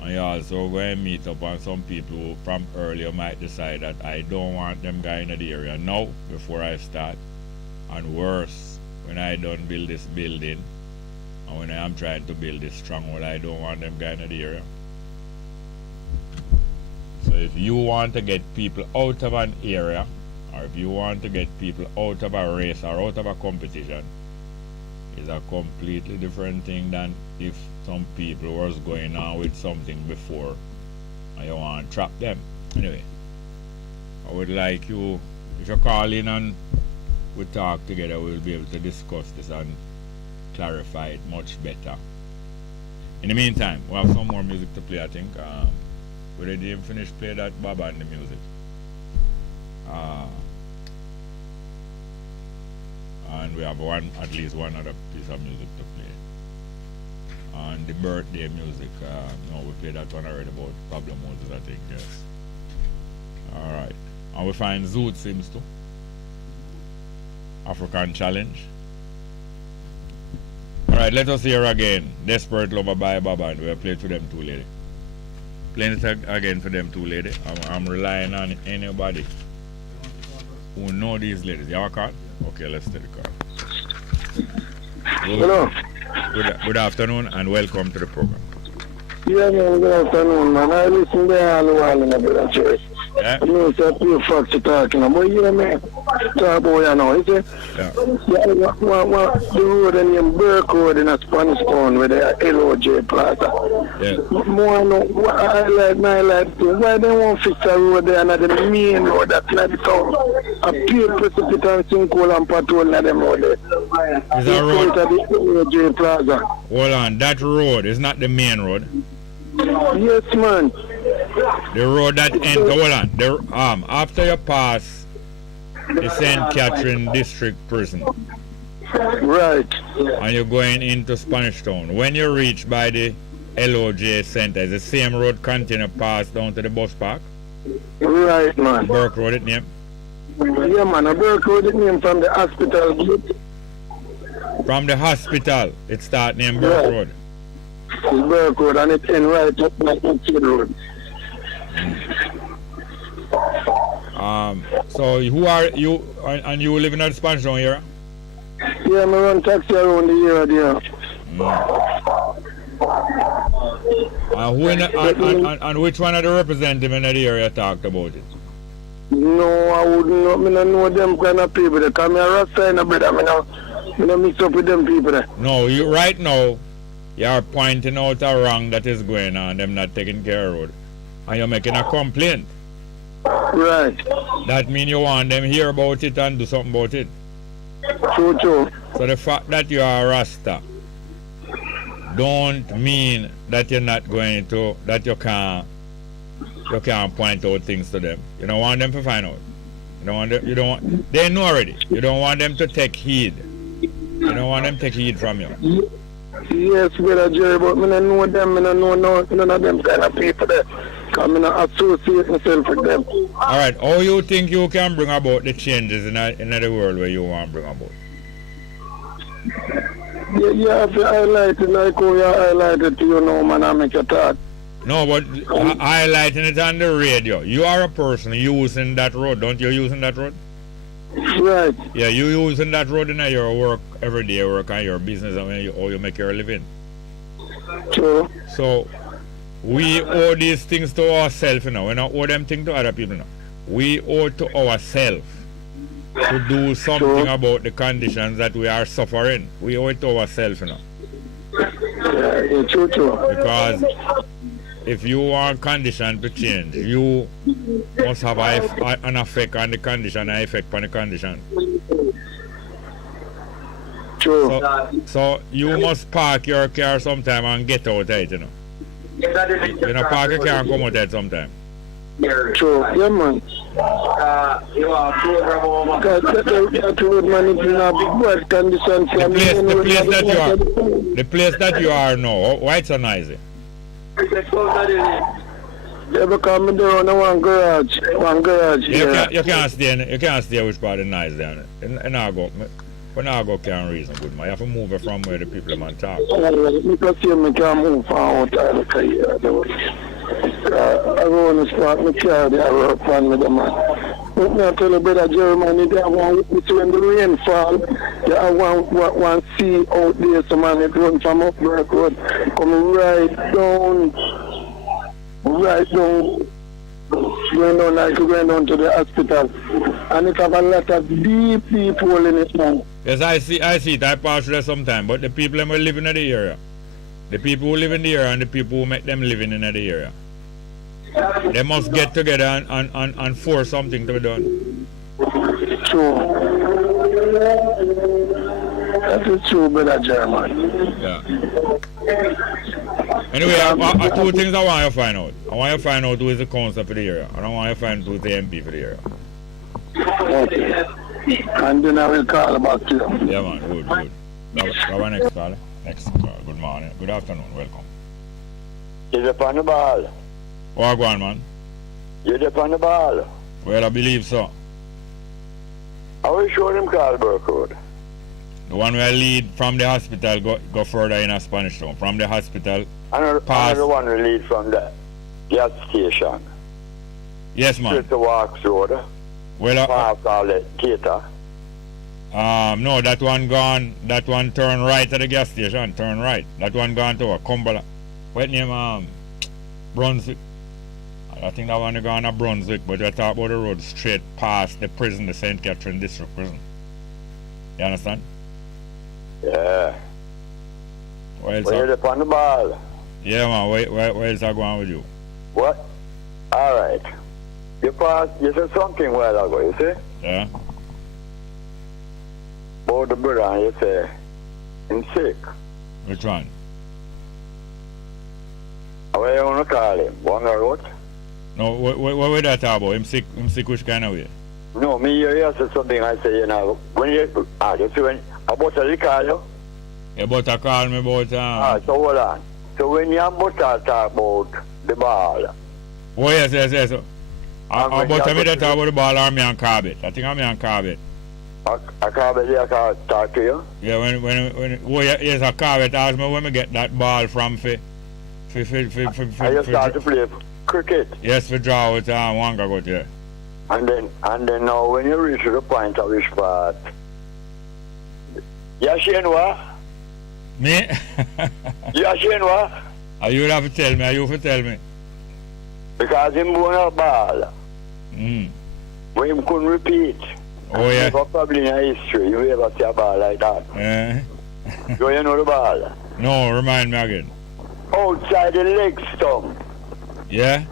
And you're also going to meet up on some people who from earlier might decide that I don't want them guys in the area now before I start. And worse, when I don't build this building and when I am trying to build this stronghold, I don't want them guys in the area. So if you want to get people out of an area, or if you want to get people out of a race or out of a competition, it's a completely different thing than if some people was going on with something before and you want to trap them. Anyway, I would like you, if you call in and we talk together, we'll be able to discuss this and clarify it much better. In the meantime, we have some more music to play, I think. We already finished playing that Baba and the music. And we have at least one other piece of music to play. And the birthday music, no, we played that one already about Pablo Moses, I think, yes. Alright. And we find Zoot Sims too. African Challenge. Alright, let us hear again Desperate Lover by Baba, and we'll play it for them two ladies. Playing it again for them two ladies. I'm relying on anybody who know these ladies. You have a call? Okay, let's take the call. Hello. Good afternoon and welcome to the program. Yeah, man, good afternoon, man. I listen there all the while in the brother church. Yeah. I know it's a pure facts you're talking about. Yeah, man. Talk about you know, you see? Yeah. The road in the Burke Road in a Spanish town with the LOJ Plaza. Yeah. More no, what I like too. Why they won't fix a road there and the main road that's not the town? A pure precipice and sinkhole and patrol in them road there. Is that road? The LOJ Plaza. Hold on, that road is not the main road. Yes, man. The road that enter, hold on, after you pass the St. Catherine District Prison. Right. And you're going into Spanish Town. When you reach by the LOJ Center, is the same road continue past down to the bus park? Right, man. Burke Road it name? Yeah, man. A Burke Road it name from the hospital gate. From the hospital, it start name Burke Road. It's Burke Road and it end right up like Kid Road. So who are you, and you live in the Spanish Town here? Yeah, I run taxi around the area there. And which one of the representatives in the area talked about it? No, I wouldn't know. I don't know them kind of people. They come here Rasta in a brother. I don't mix up with them people there. No, you right now, You're pointing out a wrong that is going on, them not taking care of road. And you're making a complaint. Right. That means you want them hear about it and do something about it. True. So the fact that you are a Rasta don't mean that you're not going to, that you can't point out things to them. You don't want them to find out. They know already. You don't want them to take heed. You don't want them to take heed from you. Yes, brother Jerry, but I don't know them. I don't know none of them kind of people there. Because I don't associate myself with them. Alright, how you think you can bring about the changes in the world where you want to bring about? You have to highlight it like how you highlight it, man, I make a talk. No, but highlighting it on the radio. You are a person using that road, don't you? Using that road? Right. Yeah, you using that road in your work, everyday work, and your business, and how you make your living. True. So, we owe these things to ourselves, We don't owe them things to other people, We owe to ourselves to do something about the conditions that we are suffering. We owe it to ourselves, Yeah, true. Because if you are conditioned to change, you must have an effect on the condition, an effect on the condition. True. So you must park your car sometime and get out of it, park your car and come out of it sometime. True. Yeah, man. Because that road, man, is in a bad condition. The place that you are now, why it's so noisy? Yeah, because I'm there on one garage. You can't stay which part of the noise there. When I go can't reason good, man. You have to move it from where the people man talk. Because I can't move out of the I want to start my car there, I work on with the man. But I tell you, brother Jeremy, they have one witness when the rain fall. They have one sea out there, so man, it runs from Upbrook Road, coming right down, going down to the hospital. And it have a lot of deep hole in it now. Yes, I see it. I pass through there sometime, but the people who live in the area, the people who live in the area and the people who make them living in the area, they must get together and force something to be done. True. That is true, brother German. Yeah. Anyway, I two things I want you to find out. I want you to find out who is the council for the area. I don't want you to find out who is the MP for the area. Okay. And then I will call about you. Yeah, man. Good. Our next call. Good morning. Good afternoon. Welcome. Is it on the ball? Oh, go on, man. You're up on the ball? Well, I believe so. I will show them Carlburg Road. The one where I lead from the hospital go further in a Spanish Town. From the hospital, another one will lead from the gas station. Yes, man. Straight to Walks Road. Well, past all the theater. No, that one gone. That one turn right at the gas station. Turn right. That one gone to a Cumberland. What name? Brunswick. I think that one gone to Brunswick, but I talk about the road straight past the prison, the St. Catherine District Prison. You understand? Yeah. Where else? You're up on the ball. Yeah, man. Where else I going with you? What? All right. You said something a while ago, you see? Yeah. About the brother, and you say, he's sick. Which one? What you want to call him? Bongo Road? No, what would I talk about? Him sick which kind of way? No, me you said something I say, when you see when, about a call you? You about to call me about, so hold on. So when you about to talk about the ball. Oh, yes. About me that talk about the ball or me and Corbett. I think I'm me and Corbett. A Corbett, I can talk to you? Yeah, yes, a Corbett asked me when me get that ball from I just start to play cricket. Yes, for draw with one go there. And then now when you reach the point of which part, you Shane what? Me? You Shane what? You have to tell me, you have to tell me. Because him won a ball. When him couldn't repeat. Oh yeah. Probably in history, you ever see a ball like that. Yeah. So you know the ball. No, remind me again. Outside the leg stump Yeah?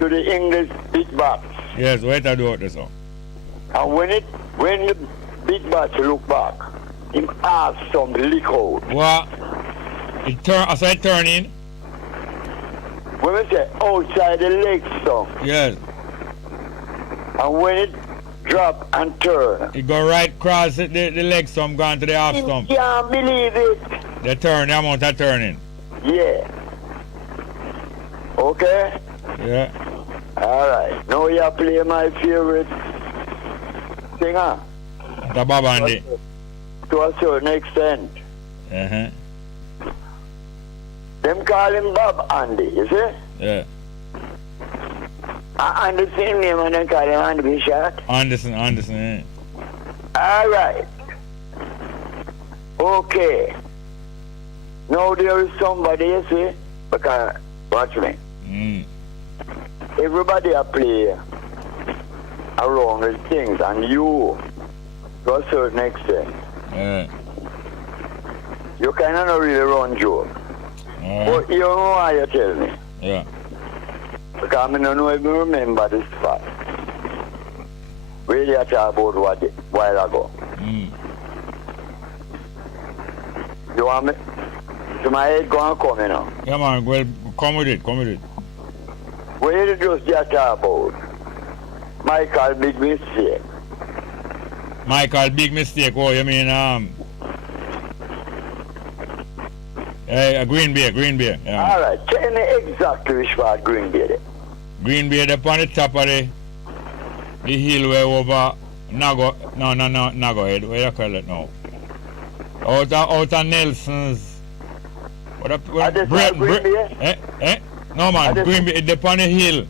to the English big box. Yes, wait I do it this one. And when the big box look back, him ask some lick out. What? It turn, I said turn in? When we say outside the leg stump, Yes. and when it drop and turn, It go right across the leg stump, gone to the half you stump. can't believe it. The turn, the amount of turning. Yeah. Okay? Yeah. Alright. Now you play my favorite singer. The Bob Andy. To a certain extent. Uh-huh. Them call him Bob Andy, you see? Yeah. And the same name and they call him Andy Bishop. Anderson, eh? Alright. Okay. Now there is somebody, you see? Because, watch me. Everybody a play around with things, and you, to a certain extent, Yeah. you kind of not really run joke. But you know why you tell me? Yeah. Because I don't know if you remember this fact. Really I talk about what a while ago. You want me? So my head gonna come, you know. Yeah, man, well, come with it. What you just talk about? Michael big mistake. Michael, big mistake. Oh, you mean, Green Bay. Yeah. Alright, tell me exactly which part Green Bay is. Green Bay, up on the top of the hill where over Nago Head, what you call it now? Out of Nelson's. Green Bay? No, man, Green Bay, it's up on the hill.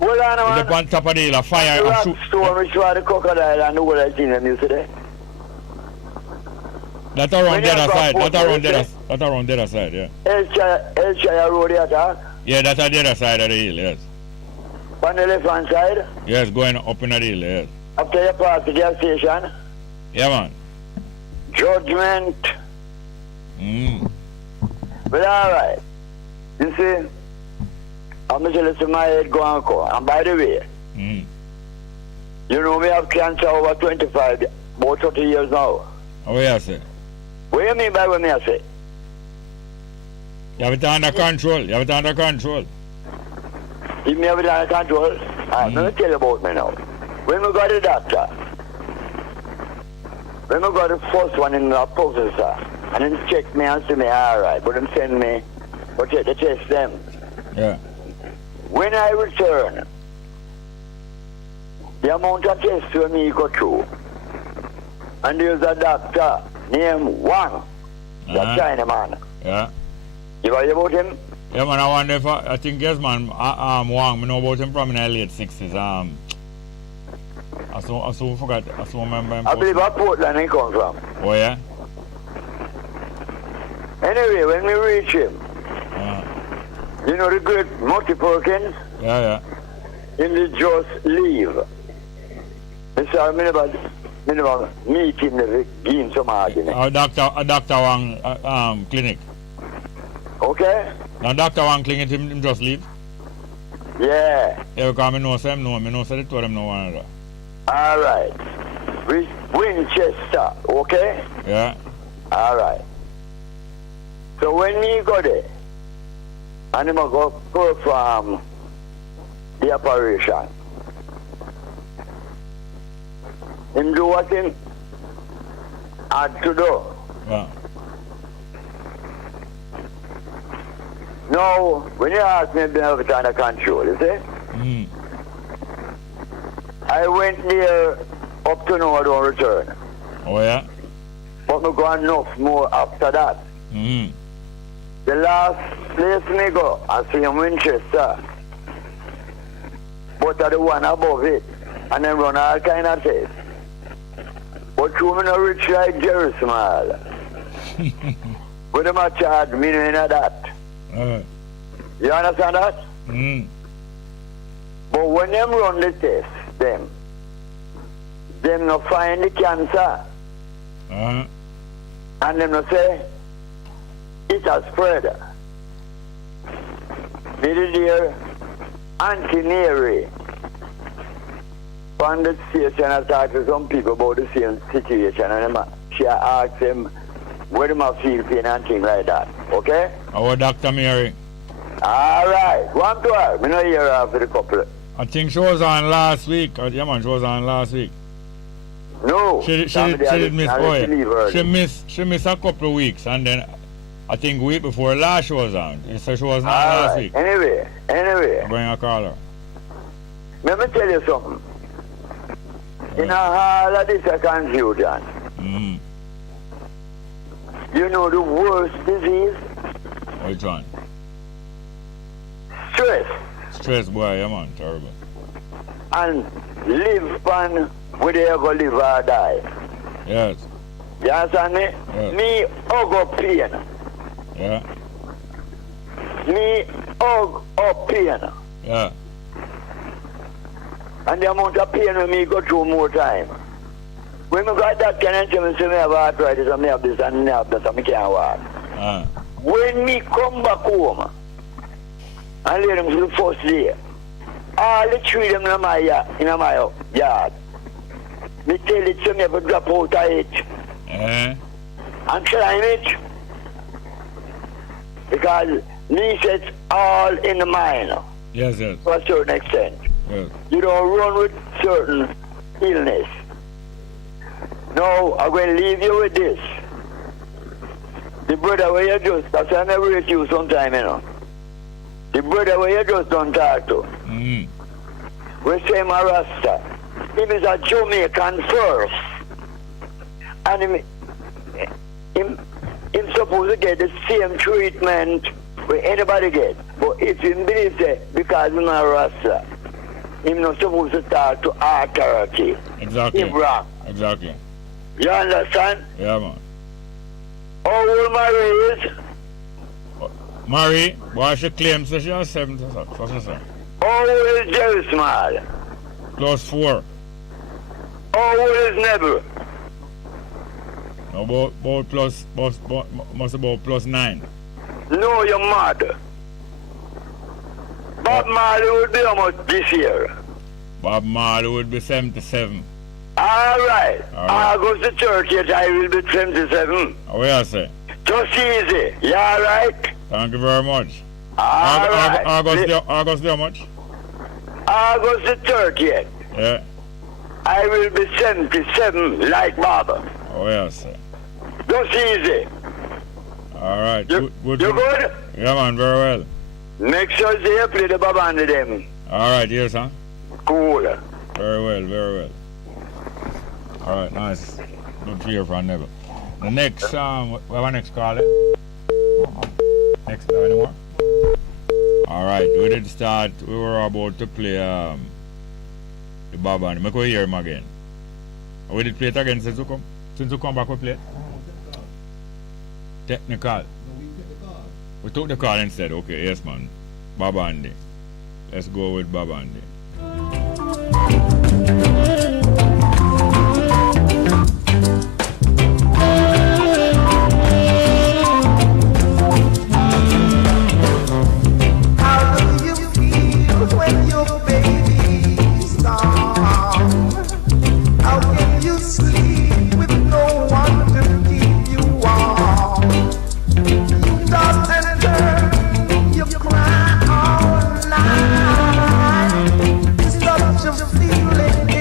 Hold on, man. It's up on top of the hill, a fire. The rock storm, which was the crocodile and the whole I seen them yesterday. That's around the other side. That's around the other side, yeah. El Shire Road, you attack? Yeah, that's on the other side of the hill, yes. On the left hand side? Yes, going up in the hill, yes. After you pass the gas station? Yeah, man. Judgment. But alright. You see, I'm going to listen my head go and come. And by the way, you know me have cancer over 25, about 30 years now. What do you say? What do you mean by what me I say? You have it under control. You me have it under control? I'm going to tell you about me now. When we got the doctor, when we got the first one in the professor, and then check me and say me, alright, but then send me, but check the test them. Yeah. When I return, the amount of tests for me go through, and there's a doctor named Wang, the China man. Yeah. You heard about him? Yeah, man, I wonder if I think yes, man. Wang, I know about him from in the late 60s. I so forgot. I so remember him. I believe at Portland he comes from. Oh yeah. Anyway, when we reach him, you know the great Morty Perkins? Yeah. In the just leave. So I never meet him, never give him some argument. Dr. Wang clinic. Okay? Now Dr. Wang clinic, him just leave? Yeah. Yeah, because I know him, I know they told him no one another. Alright. Winchester, okay? Yeah. Alright. So when he go there, and he must go perform the operation, him do what him had to do. Yeah. Now, when you ask me if I have it under control, you see? I went there up to now I don't return. Oh yeah? But me go enough more after that. The last place me go, I see in Winchester. But I the one above it. And then run all kind of tests. But you me not rich like Jerry Small. But them a charge me in that. You understand that? But when them run the test, them no find the cancer. And them no say, it has spread. Middle dear Auntie Mary on the station I talked to some people about the same situation and she asked them where them feel pain and things like that. Okay? Our Dr. Mary. Alright, one to her. Me not hear her for the couple. I think she was on last week. Yeah, man, she was on last week. No. She did miss. Oh, yeah. She missed a couple of weeks, and then I think week before last she was on. So she was not last week. Anyway. I'm going to call her. Let me tell you something. In all of this confusion, you know the worst disease? Which one? Stress. Stress, boy, yeah, man, terrible. And live pan whether you go live or die. Yes. You understand me? Yes. Me hug up pain. Yeah. Me hug up pain. Yeah. And the amount of pain when me go through more time. When me got that kind of thing, me say me have arthritis and me have this and me have that and me can't walk. When me come back home and lay them for the first day, all the three of them in my yard, me tell it to me have to drop out of it and climb it. Because me says all in the mind. Yes, yes. To a certain extent. Yes. You don't run with certain illness. No, I'm going to leave you with this. The brother where you just, that's why I never rate you sometime, you know. The brother where you just don't talk to. We say my Rasta. He is a Jamaican first. And him supposed to get the same treatment where anybody get. But if he believes that because he's not Rasta, he's not supposed to talk to authority. Exactly. He's wrong. Exactly. You understand? Yeah, man. How old Marie is? Marie, why she claims that she has 70? What's she say? How old is Jerry Small? +4. How old is Neville? No, must about +9. No, you're mad. Bob Marley would be how much this year? Bob Marley would be 77. All right. August the 30th, I will be 77. What you say? Just easy. You all right? Thank you very much. All right. August how much? August the 30th. Yeah. I will be 77 like Bob. Oh, yes, sir. Just easy. All right. You good? Yeah, man, very well. Make sure you play the Bob under them. All right, yes, huh? Cool. Very well, very well. All right, nice. Good to hear from Neville. The next, we have a next caller. Next, anymore? All right, we did start, we were about to play the Bob and make we hear him again. We did play it again since you come back we play it? Technical. We took the call instead, okay, yes man. Bob Andy. Let's go with Bob Andy. How do you feel when your baby's gone? How can you sleep with no one to keep you warm? You toss and turn, you cry all night. Such a feeling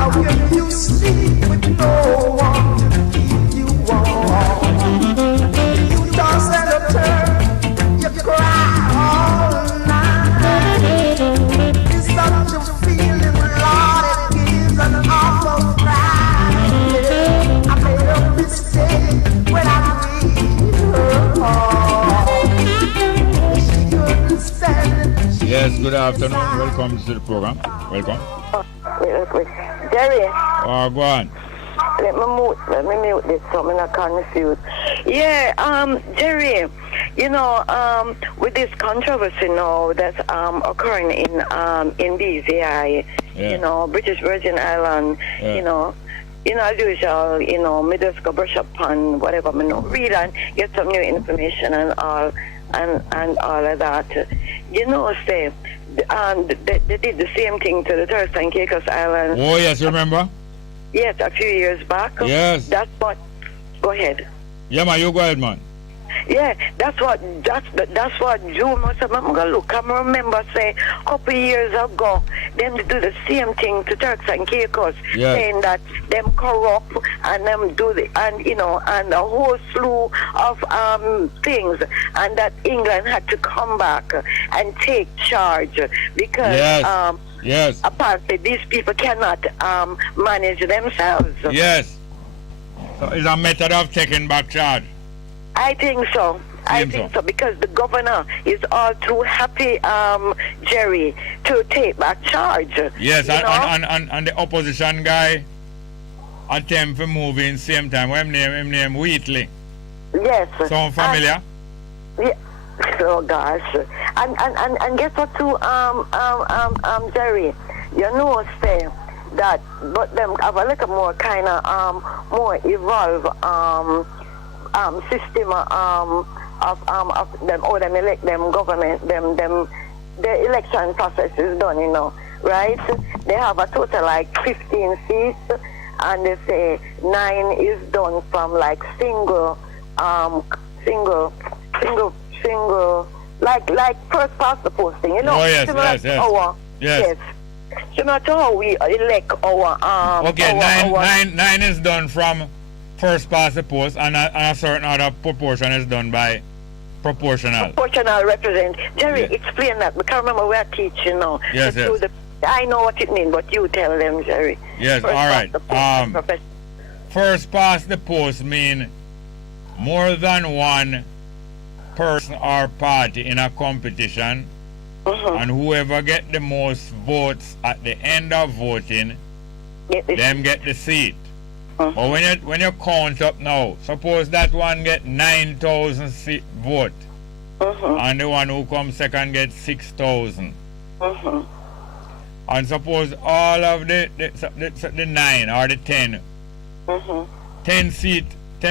How can you sleep with no one to keep you warm? You toss and turn, you cry all night. It's such a feeling, Lord, it gives an awful cry. I made a mistake when I read her heart. She couldn't stand it. Yes, good afternoon. Welcome to the program. Welcome. Wait. Jerry. Oh, go on. Let me mute this so I'm not confused. Yeah, Jerry, with this controversy now that's occurring in BZI, British Virgin Island, as usual, me just go brush up on whatever me know, read and get some new information and all of that. Say they did the same thing to the Turks and Caicos Islands. Oh yes, remember? Yes, a few years back. Yes. That's what. Go ahead. Yeah, man, you go ahead, man. Yeah, that's what June was. I'm gonna look. I remember say a couple years ago, them to do the same thing to Turks and Caicos, saying that them corrupt and them do and a whole slew of things, and that England had to come back and take charge because yes. apparently these people cannot manage themselves. Yes. So it's a method of taking back charge. I think so. I think so because the governor is all too happy, Jerry, to take back charge. Yes, and the opposition guy attempt to move in same time. Him name Wheatley. Yes. Sound familiar? Yeah. Oh gosh. And guess what too, Jerry? Say that, but them have a little more kind of more evolved system of them, or them elect them government, them the election process is done, right? They have a total like 15 seats, and they say 9 is done from like single, like first past the posting, Oh yes, yes. Similar to how we elect our okay, nine is done from first past the post, and a certain other proportion is done by proportional. Proportional represent. Jerry, explain that. We can't remember where teaching now. Yes. I know what it means, but you tell them, Jerry. Yes, all right. First past the post mean more than one person or party in a competition, and whoever get the most votes at the end of voting, them get the seat. But when you count up now, suppose that one get 9,000 vote, and the one who comes second gets 6,000. And suppose all of the 9 or the 10, 10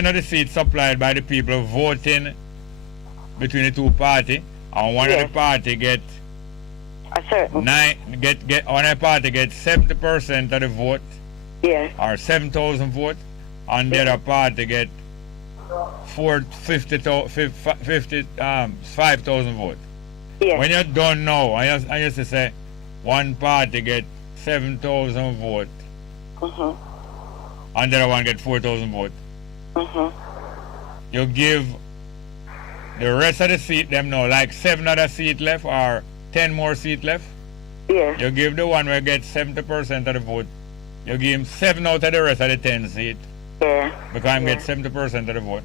of the seats supplied by the people voting between the two parties, and one of the party get a certain one of the party gets 70% of the vote. Yeah. Or 7,000 votes, and the other party get 5,000 votes. Yeah. When you're done now, I used to say one party get 7,000 votes, and the other one get 4,000 votes. You give the rest of the seat them now, like 7 other seat left or 10 more seat left. Yeah. You give the one where gets 70% of the vote. You give him 7 out of the rest of the 10 seat. Yeah. Because I get 70% of the vote.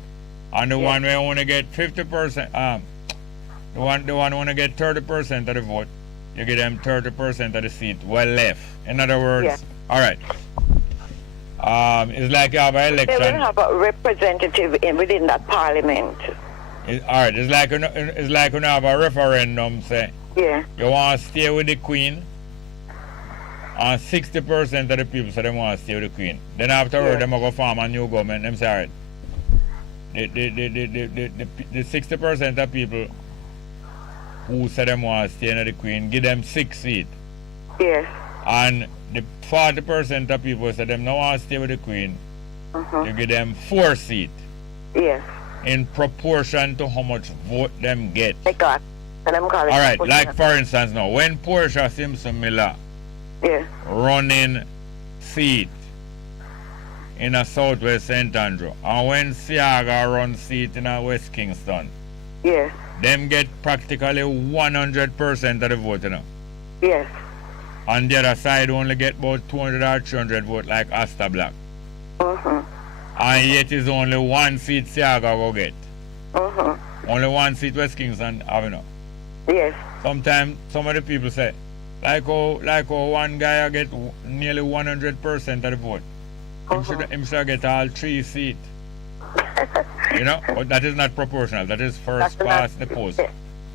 And the one where only get 50%, the one who only get 30% of the vote, you give them 30% of the seat well left. In other words, all right. It's like you have an election. They will have a representative within that parliament. All right. It's like when you have a referendum, say. Yeah. You want to stay with the Queen. And 60% of the people say they want to stay with the Queen. Then afterward, they go form a new government. Them say, all right. The 60% of people who say they want to stay with the Queen, give them 6 seats. Yes. And the 40% of people say they don't want to stay with the Queen, you give them 4 seats. Yes. In proportion to how much vote them get. They got. And I'm calling. All right. Like for instance, now when Portia Simpson Miller running seat in a Southwest St. Andrew, and when Siaga run seat in a West Kingston, Yes. them get practically 100% of the vote, you know. Yes. On the other side, only get about 200 or 300 vote like Asta Black. And yet is only one seat Siaga go get. Only one seat West Kingston have, you know. Yes. Sometimes some of the people say, like how one guy get nearly 100% of the vote. Him should get all 3 seats. You know, but that is not proportional. That is first past the post.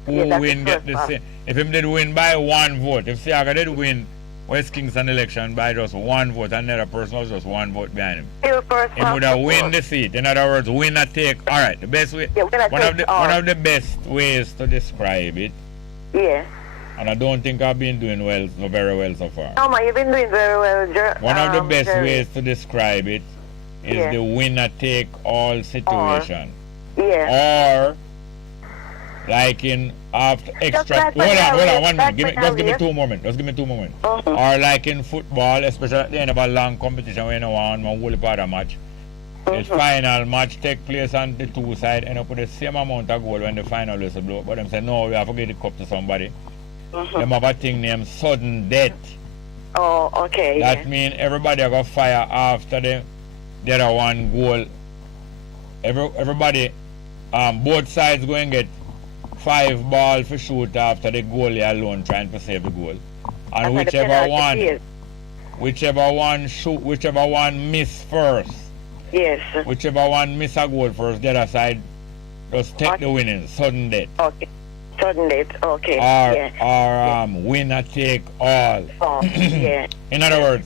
Who win get the same. If him did win by 1 vote, if Siaga did win West Kingston election by just 1 vote, and another person was just 1 vote behind him, he would have win the seat. In other words, win or take. All right, the best way. One of the best ways to describe it. Yeah. And I don't think I've been doing very well so far. No, man, you've been doing very well, One of the best ways to describe it is the winner-take-all situation. Yeah. Or, like in after extra... Hold on, 1 minute. Just give me 2 moments. Or like in football, especially at the end of a long competition when you want a whole part of match. The final match take place on the 2 sides, end up with the same amount of goal when the final whistle blow. But them say, no, we have to give the cup to somebody. Them have a thing named sudden death. Oh, okay. That means everybody got fire after the other one goal. Everybody, both sides go and get 5 balls for shoot after the goalie alone trying to save the goal. And whichever one miss first. Yes. Whichever one miss a goal first, the other side just take the winning, sudden death. Okay. Sudden death, okay. Or winner take all. Yeah. In other words,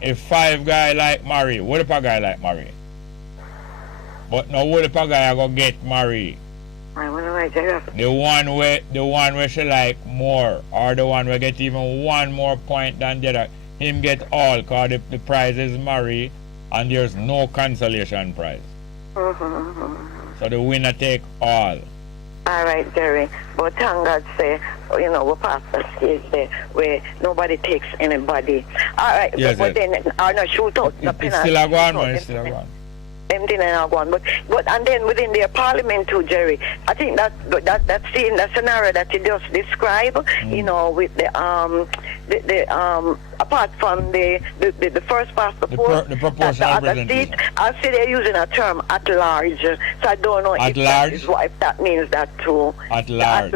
if 5 guy like Murray, what if a guy like Murray? But now what if a guy go get Murray? The one where she like more, or the one where get even 1 more point than the other, him get all, cause the prize is Murray, and there's no consolation prize. So the winner take all. All right, Jerry. But thank God, say, you know, we pass the stage there where nobody takes anybody. All right, yes, but then, no shootout. It's still a one, man. It's still a one. Them thing and one, but and then within their parliament too, Jerry. I think that scene, that scenario that you just described, you know, with the apart from the first past the proportional representation. I see they're using a term at large, so I don't know if that means that too. At large.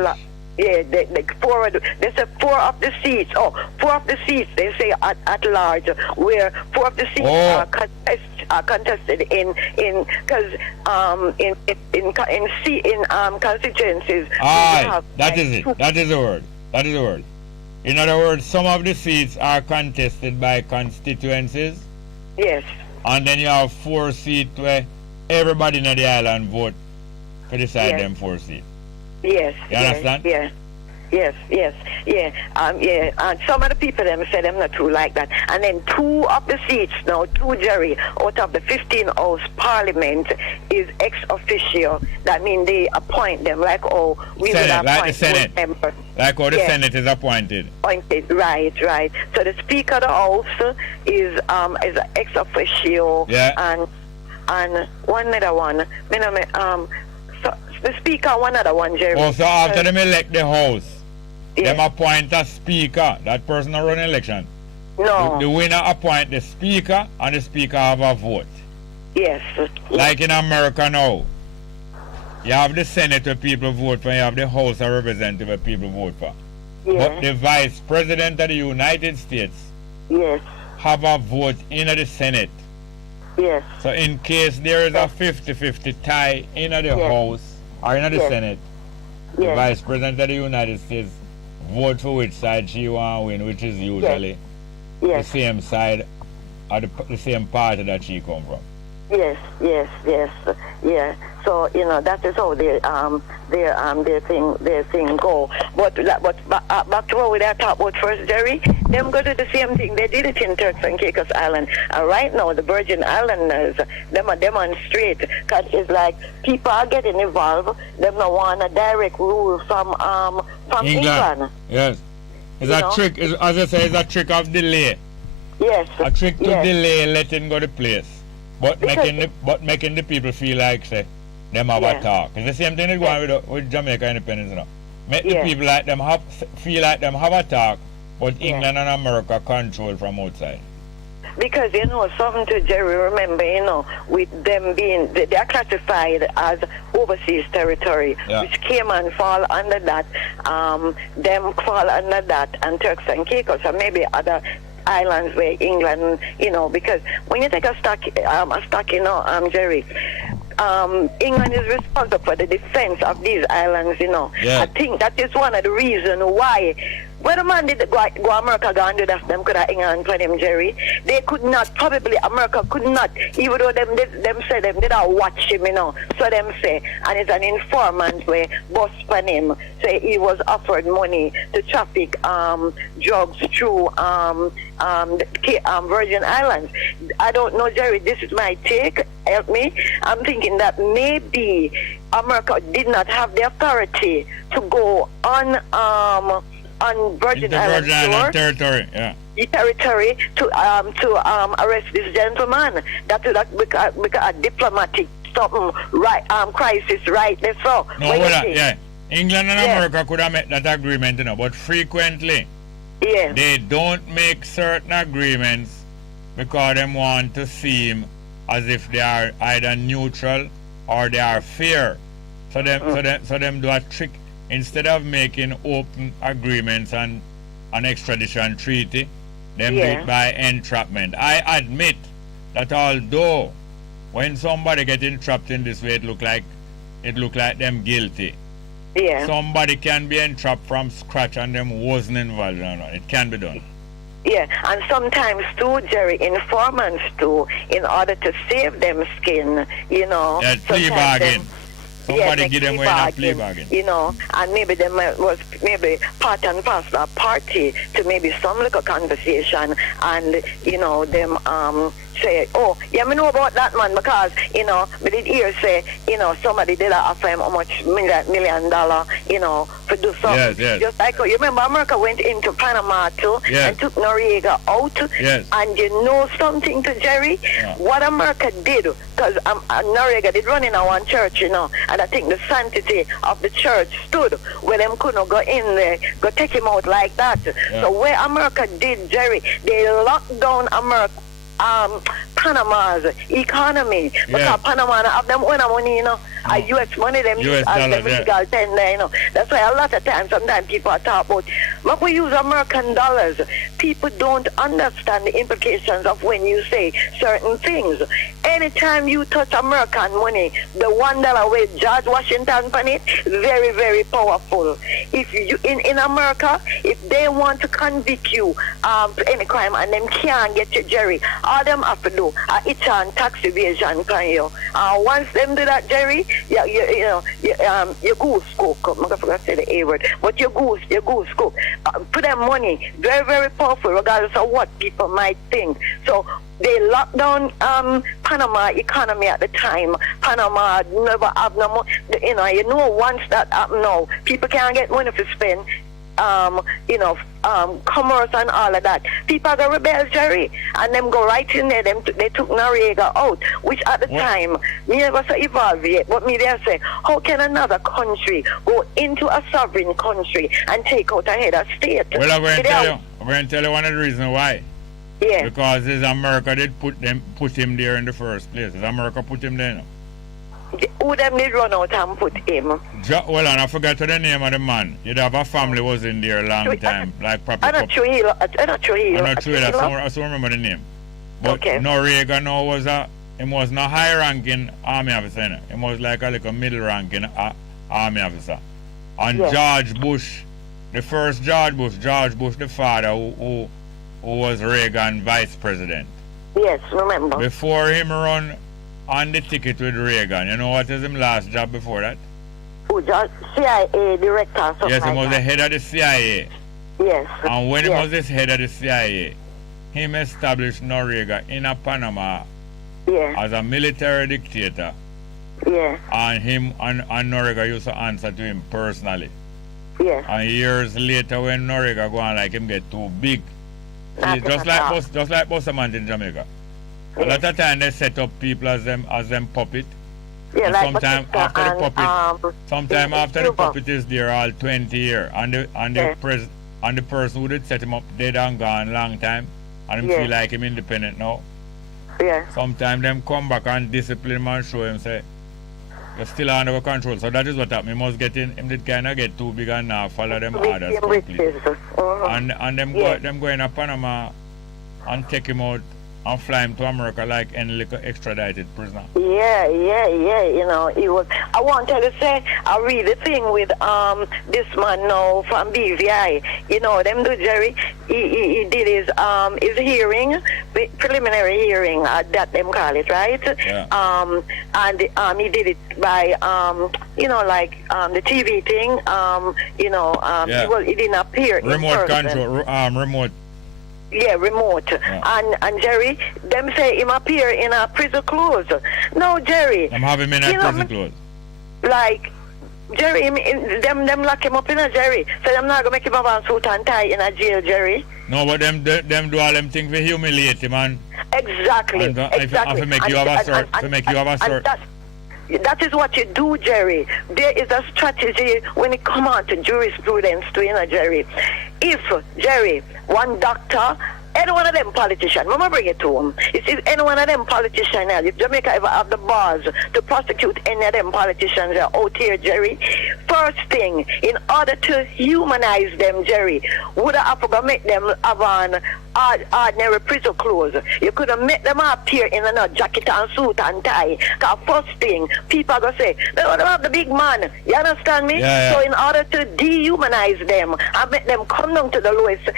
Yeah, they forward. They say 4 of the seats. 4 of the seats. They say at large, where 4 of the seats are contested in constituencies. That is it. That is the word. In other words, some of the seats are contested by constituencies. Yes. And then you have 4 seats where everybody in the island vote to decide them 4 seats. Yes. You understand? Yeah. Yes. And some of the people them say them not true like that. And then 2 of the seats now, 2 Jerry, out of the 15 house parliament is ex officio. That means they appoint them like we Senate, would appoint like the Senate. members. Like how the Senate is appointed. Appointed, right. So the Speaker of the House is ex officio. Yeah. And one other one. The Speaker, one other one, Jerry. So after them elect the House, them appoint a Speaker. That person not run election. No. The winner appoint the Speaker, and the Speaker have a vote. Yes. Like in America now, you have the Senate where people vote for, you have the House of Representatives where people vote for. But the Vice President of the United States have a vote in the Senate. Yes. So in case there is a 50-50 tie in the House or in the Senate, the Vice President of the United States vote for which side she want to win, which is usually the same side or the same party that she come from. Yes. Yeah. So that is how their thing go. But back to what we talked about first, Jerry. Them go to the same thing. They did it in Turks and Caicos Island, and right now the Virgin Islanders them are demonstrate because it's like people are getting involved. Them no want a direct rule from England. Yes, it's a trick. As I say, it's a trick of delay. Yes. A trick to yes. delay letting go the place. But making the people feel like say them have a talk. It's the same thing that's going with Jamaica independence, you know. Make the people like them feel like them have a talk, but England and America control from outside. Because, you know, something to Jerry, remember, you know, with them being, they are classified as overseas territory, which came and fall under that, them fall under that, and Turks and Caicos, and maybe other islands where England, you know, because when you take a stock, you know, Jerry, England is responsible for the defense of these islands, you know. I think that is one of the reasons why when a man did go America go and do that, them could have England for them, Jerry. They could not, probably America could not, even though them say them did not watch him, you know. So them say, and it's an informant where bust for him. Say he was offered money to traffic drugs through Virgin Islands. I don't know, Jerry, this is my take. Help me. I'm thinking that maybe America did not have the authority to go on Virgin Island territory, territory to arrest this gentleman. That would because a diplomatic something right crisis right there. So England and America could have made that agreement, you know, but frequently they don't make certain agreements because they want to seem as if they are either neutral or they are fair. So them do a trick. Instead of making open agreements and an extradition treaty, them do it by entrapment. I admit that although when somebody get entrapped in this way, it look like them guilty. Somebody can be entrapped from scratch and them wasn't involved. It can be done. Yeah, and sometimes too, Jerry, informants too, in order to save them skin, you know. Plea bargain. Somebody give them a plea bargain. You know, and maybe them was maybe part and parcel of party to maybe some little conversation, and you know them say, oh, yeah, me know about that man because, you know, me did hear say, you know, somebody did offer him how much $1 million, you know, for do something. Just like, you remember America went into Panama too and took Noriega out. And you know something to Jerry? What America did, because Noriega did run in one church, you know, and I think the sanctity of the church stood where them couldn't go in there, go take him out like that. So where America did, Jerry, they locked down Panama's economy because Panama have them own money, you know. US money them use as the legal tender, you know. That's why a lot of times sometimes people talk about when we use American dollars, people don't understand the implications of when you say certain things. Anytime you touch American money, the $1 with George Washington on it, very, very powerful. If you in America, if they want to convict you for any crime and them can't get you, Jerry, all them have to do it's on tax evasion can you. Once them do that, Jerry, you goose cook. I forgot to say the A word, but you goose cook. Put them money, very, very powerful, regardless of what people might think. So they locked down Panama economy at the time. Panama never have no money. You know, once that happen now, people can't get money to spend. Commerce and all of that. People go rebel, Jerry, and them go right in there. They took Noriega out, which at the time, me never say evolve yet, but me there say, how can another country go into a sovereign country and take out a head of state? Well, I'm going to tell you one of the reasons why. Because America did put him there in the first place. America put him there. Who them did run out and put him? Well, and I forgot the name of the man. You'd have a family was in there a long time, like proper. I'm not sure he. I don't remember the name. But Noriega was not high ranking army officer. He was like a little middle ranking army officer. And George Bush, the first George Bush the father who was Reagan vice president. Yes, remember. Before him run on the ticket with Reagan, you know what is his last job before that? CIA director. Yes, he was the head of the CIA. Yes. And when he was the head of the CIA, he established Noriega in Panama as a military dictator. Yeah. And him and Noriega used to answer to him personally. Yes. And years later when Noriega go on like him get too big, just like Bussamant in Jamaica. A lot of time they set up people as them puppet. Yeah, and like sometime Batista after the puppet, sometime after the Cuba. puppet is there all 20 years, and the person who did set him up dead and gone long time, and him Yeah. feel like him independent now. Yeah. Sometimes them come back and discipline him and show him say you're still under control. So that is what happened. He must get in. Him did kind of get too big and now follow them orders completely. And them go in Panama and take him out and fly him to America like any little extradited prisoner. Yeah. You know, he was. I want to say, I read the thing with this man now from BVI. You know, them do Jerry. He did his hearing, preliminary hearing, that them call it, right? Yeah. And he did it by you know, like the TV thing. You know, Yeah. he didn't appear in Remote person. control, remote. Yeah, remote. Yeah. And Jerry, them say him appear in a prison clothes. No, Jerry. I'm having him in a prison clothes. Like, Jerry, them lock him up in a Jerry. So them not gonna make him have a suit and tie in a jail, Jerry. No, but them do all them things to humiliate him and Exactly. and exactly. to make you have a cert. To make you have a cert. That is what you do, Jerry. There is a strategy when it comes on to jurisprudence to, you know, Jerry. If, Jerry, one doctor, any one of them politicians, Mama bring it to him. If any one of them politicians, if Jamaica ever have the bars to prosecute any of them politicians out here, Jerry, first thing, in order to humanize them, Jerry, would have to make them have an ordinary prison clothes. You could have made them appear in a jacket and suit and tie. Because first thing, people are going to say, they don't have the big man. You understand me? Yeah. So in order to dehumanize them and make them come down to the lowest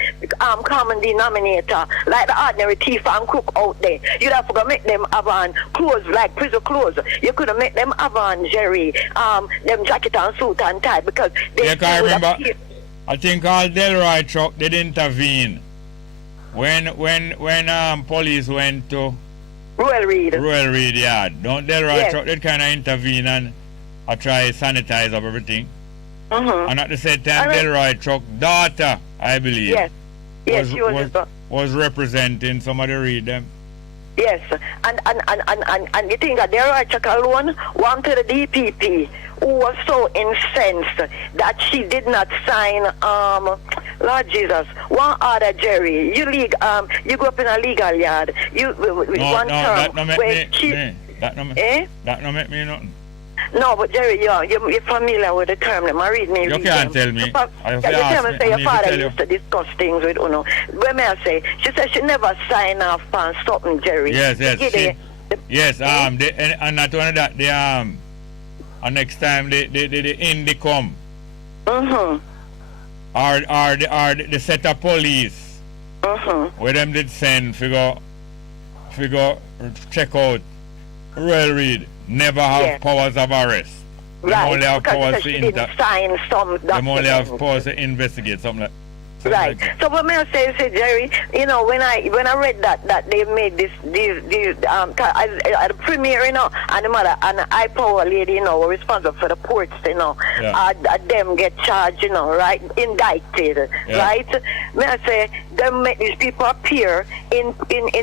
common denominator, like the ordinary thief and crook out there, you'd have to make them have on clothes like prison clothes. You could have made them have on, Jerry, them jacket and suit and tie, because they I remember, I think all Delroy truck did intervene when police went to Royal Reed yard. Don't Delroy truck did kind of intervene and try sanitize up everything. And at the same time, Delroy truck daughter, I believe, was representing somebody read them. Yes, and you think that Delroy truck alone wanted the DPP, who was so incensed that she did not sign Lord Jesus, one order, Jerry. You go up in a legal yard. That no make me nothing. No, but Jerry, you're familiar with the term. I read me. You can't tell me. You tell me, say your father used to discuss things with Uno. When I say, she said she never signed off on something, Jerry. Yes. And not only that, and next time the Indy come. Or the set of police. Where them did send figure check out Royal Reed. Never have powers of arrest. They only have powers to powers to investigate something like. Right. So what may I say, Jerry, you know, when I read that they made these at the premiere, you know, and the mother and the high power lady, you know, were responsible for the ports, you know, them get charged, you know, right, indicted, right? May I say, them make these people appear in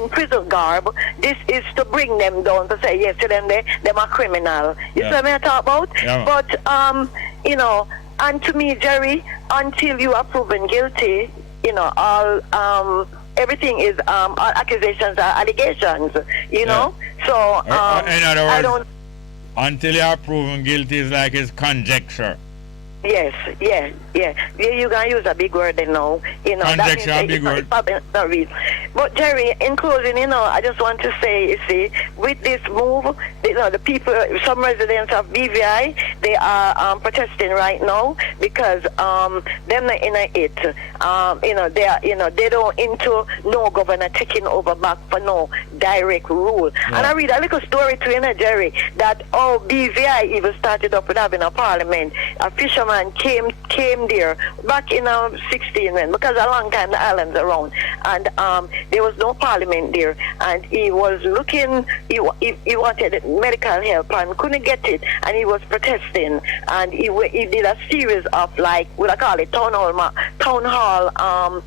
prison garb. This is to bring them down to say, yes, to them them are criminal. You see what I talk about? Yeah. But you know. And to me, Jerry, until you are proven guilty, you know, all everything is all accusations are allegations, you know. So in other words, I don't. Until you are proven guilty, is like it's conjecture. Yes, yeah. You can use a big word, you know. Conjecture, that a big word. Not real. But Jerry, in closing, you know, I just want to say, you see, with this move, you know, the people, some residents of BVI, they are protesting right now because them not in it. You know, they are, you know, they don't into no governor taking over back for no direct rule. Yeah. And I read a little story to you, Jerry, that BVI even started up with having a parliament. A fisherman came there back in 16 when, because a long time the island's around, and there was no parliament there, and he was looking, he wanted medical help and couldn't get it, and he was protesting, and he did a series of, like, what I call it, town hall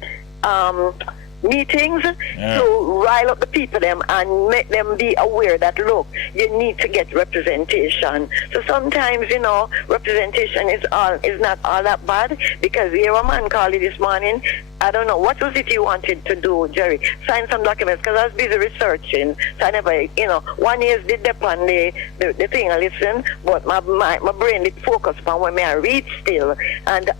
meetings to rile up the people them and make them be aware that, look, you need to get representation. So sometimes, you know, representation is not all that bad, because here a man called you this morning. I don't know, what was it you wanted to do, Jerry? Sign some documents, because I was busy researching, so I never, you know, 1 year did dip on the thing I listen, but my brain did focus on when I read still, and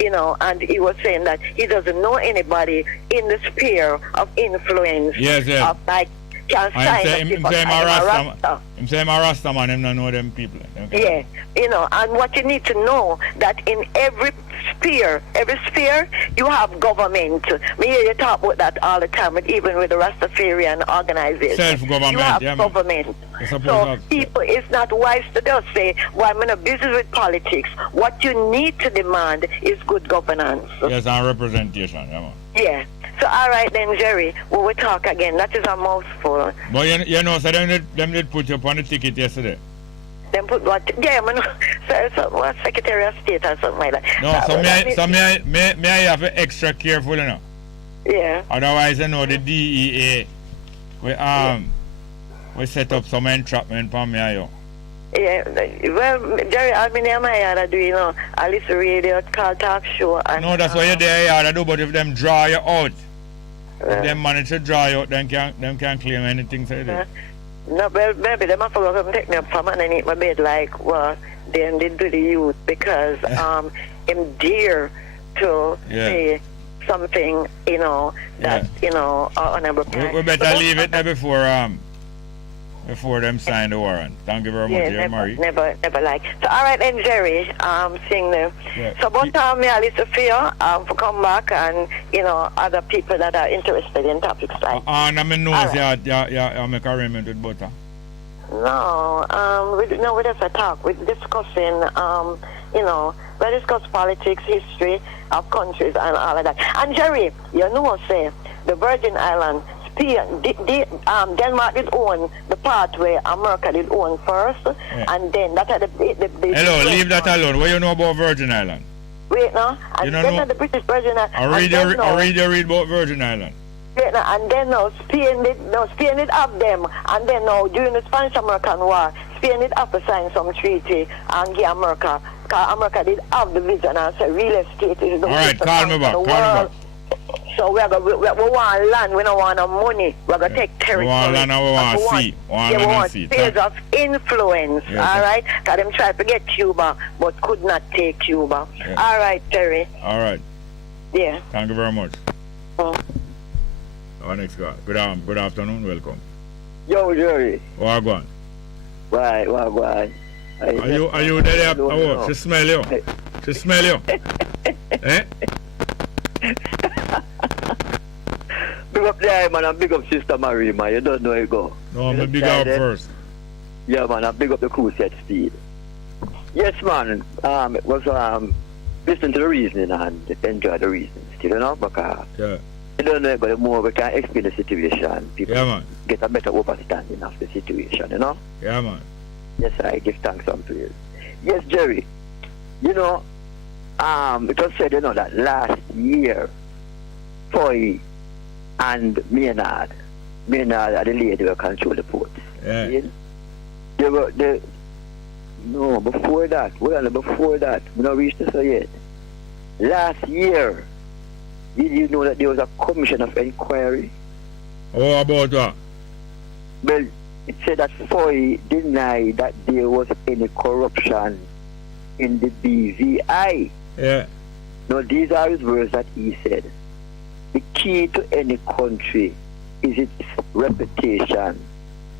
you know, and he was saying that he doesn't know anybody in the sphere of influence. Yes. Of, like, can sign him say I'm a Rasta man, him don't know them people. Okay. Yeah, you know, and what you need to know, that in every sphere, you have government. Me hear you talk about that all the time, even with the Rastafarian organization. Self-government, you have government. So people, it's not wise to just say, well, I'm in a business with politics. What you need to demand is good governance. Yes, and representation, yeah, man. Yeah. So, all right then, Jerry, we will talk again. That is a mouthful. But you know, so them did put you up on the ticket yesterday. Them put what? Yeah, man. So what, Secretary of State or something like that. No, so may I have to extra careful, you know? Yeah. Otherwise, you know, the DEA, we set up some entrapment for me, you. Yeah, well, Jerry, I mean, I do, you know, I listen to radio, call talk show. And, no, that's what you do, but if them draw you out, if them manage to draw you out, then can't claim anything for you. No, well, maybe they might forget to take me up from and eat my bed like, well, then they do the youth, because I'm dear to say something, you know, that, you know, honorable. We better leave it there before them sign the warrant. Thank you very much, dear Marie. Never like. So, all right, then, Jerry, seeing them. So, about time, I listen for you for come back, and, you know, other people that are interested in topics like and I mean, knows you make arrangement with butter. No, we just talk. We're discussing, you know, we discuss politics, history of countries, and all of that. And, Jerry, you know, say, the Virgin Islands, Denmark did own the part where America did own first, and then that had the hello, leave that alone. What you know about Virgin Island? Wait, no, and then know? The British Virgin Island. I read about Virgin Island. Wait, no, and then Spain did have them, and then during the Spanish-American War, Spain did have to sign some treaty and give America, because America did have the vision and say real estate is the all right, call me back. So we want land, we don't want no money. We're going to take territory. We want land and we want sea. We want spheres of influence, all right? Because them tried to get Cuba, but could not take Cuba. Yeah. All right, Terry. All right. Yeah. Thank you very much. Our next guy. Good afternoon, welcome. Yo, Jerry. Wagwan. Right, Wagwan. Are you there? Oh, she smell you. She smell you. Eh? Big up there, man, and big up Sister Marie, man. You don't know how it go. No, I'm big up first. Yeah, man, and big up the crew set speed. Yes, man. It was listen to the reasoning and enjoy the reasoning still, you know, because you don't know, but the more we can explain the situation, people get a better understanding of the situation, you know? Yeah, man. Yes, I give thanks and praise. Yes, Jerry. You know, it was said, you know, that last year, Foy and Maynard are the lady who control the port. Yeah. Before that, we don't reach this yet. Last year, did you know that there was a commission of inquiry? Oh, about that? Well, it said that Foy denied that there was any corruption in the BVI. Yeah. Now, these are his words that he said. The key to any country is its reputation.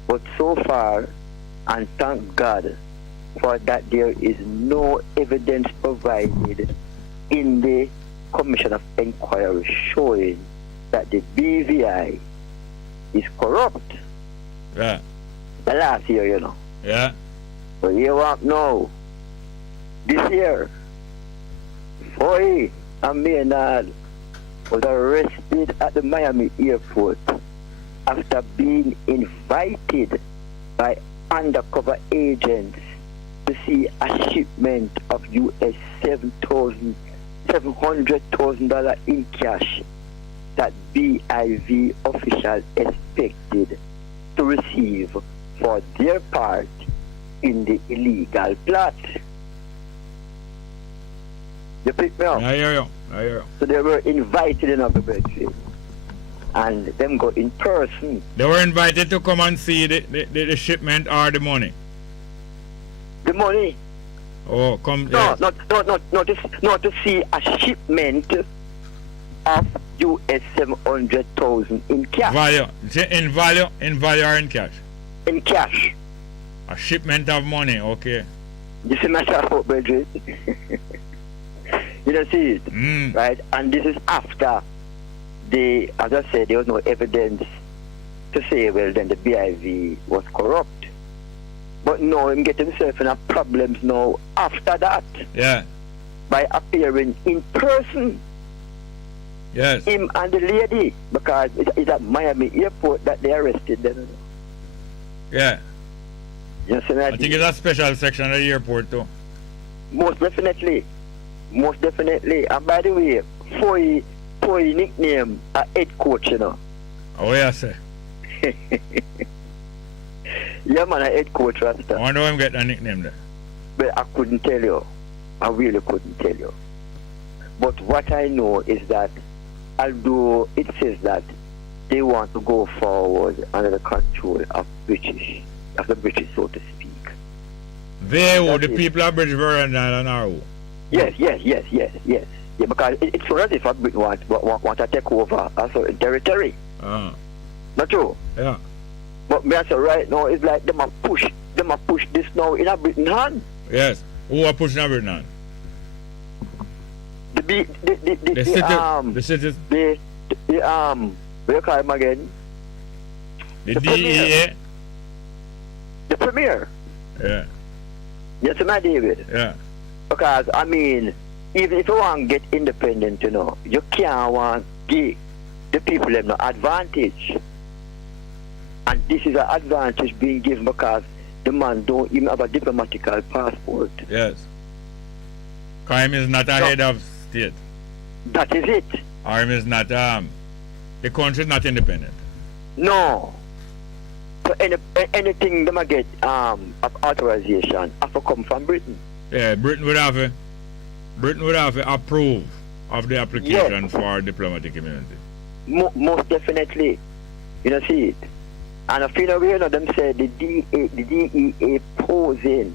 But so far, and thank God for that, there is no evidence provided in the Commission of Inquiry showing that the BVI is corrupt. Yeah. The last year, you know. Yeah. So you want now, this year, Foy and Maynard was arrested at the Miami airport after being invited by undercover agents to see a shipment of US $700,000 in cash that BIV officials expected to receive for their part in the illegal plot. You pick me up? I hear you. So they were invited in the bedroom, and them go in person. They were invited to come and see the shipment or the money. The money? Oh, come. No, not to see a shipment of US 700,000 in cash. Value. In value or in cash? In cash. A shipment of money, okay. You see my talk, Bridget? You don't see it, right? And this is after as I said, there was no evidence to say, well, then the BIV was corrupt. But now him get himself in a problems now after that. Yeah. By appearing in person. Yes. Him and the lady, because it's at Miami airport that they arrested them. Yeah. You see I think it's a special section of the airport too. Most definitely. Most definitely. And by the way, for nickname a head coach, you know. Oh, yeah, sir. Yeah, man, a head coach, Rasta. I wonder why I'm getting a nickname there. But I couldn't tell you. I really couldn't tell you. But what I know is that although it says that they want to go forward under the control of the British, so to speak. They who, the people of British Virgin Island are who? Yes. Yeah, because it's so as if Britain want to take over a certain territory. Not true? Yeah. But me I say right now, it's like them a push this now in a Britain hand. Yes. Who are pushing a Britain hand? The cities. What you call him again? The DEA. The Premier. Yeah. Yes, my David. Yeah. Because I mean, even if you want to get independent, you know, you can't want to give the people them no advantage. And this is an advantage being given because the man don't even have a diplomatic passport. Yes. Crime is not a head of state. That is it. Crime is not the country is not independent. No. So anything them get of authorization have to come from Britain. Yeah, Britain would have to approve of the application for diplomatic immunity. Most definitely. You know, see it. And I feel aware of them say the DEA posing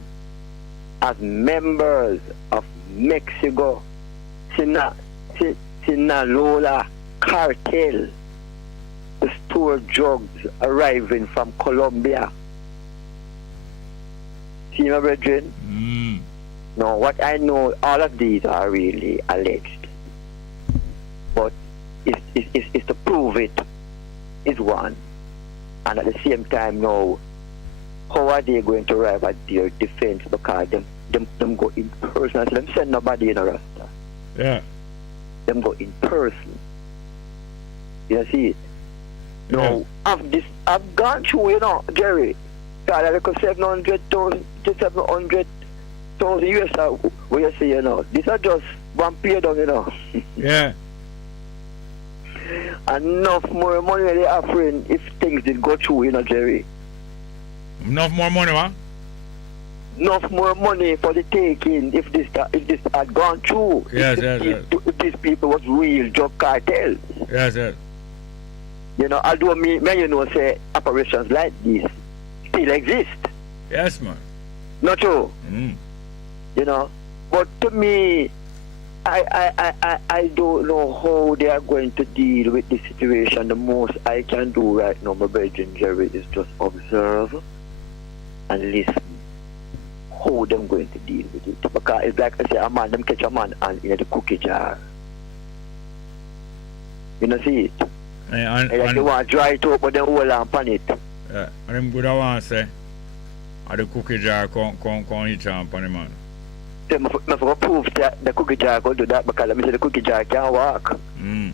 as members of Mexico Sinaloa cartel to store drugs arriving from Colombia. See my brethren? No, what I know, all of these are really alleged. But it's to prove it is one. And at the same time now, how are they going to arrive at their defense? Because them go in person. So them send nobody in a rasta. Yeah. Them go in person. You see it? No, I've gone through, you know, Jerry. God, I look 700,000 to 700,000 US where you see, you know. These are just one period of, you know. Yeah. Enough more money they're offering if things did go through, you know, Jerry. Enough more money, what? Enough more money for the taking if this had gone through. Yes. If these people was real drug cartels. Yes. You know, although me you know say operations like this still exist. Yes, man. Not true. You know, but to me, I don't know how they are going to deal with the situation. The most I can do right now, my Virgin Jerry, is just observe and listen. How them going to deal with it? Because it's like I say, a man them catch a man and in the cookie jar. You know, see it. And you want to dry it up, but then hold on pan it. Yeah, and them good I want to say, the cookie jar can't eat on the man. I forgot proof that the cookie jar could do that because I say the cookie jar can't walk. You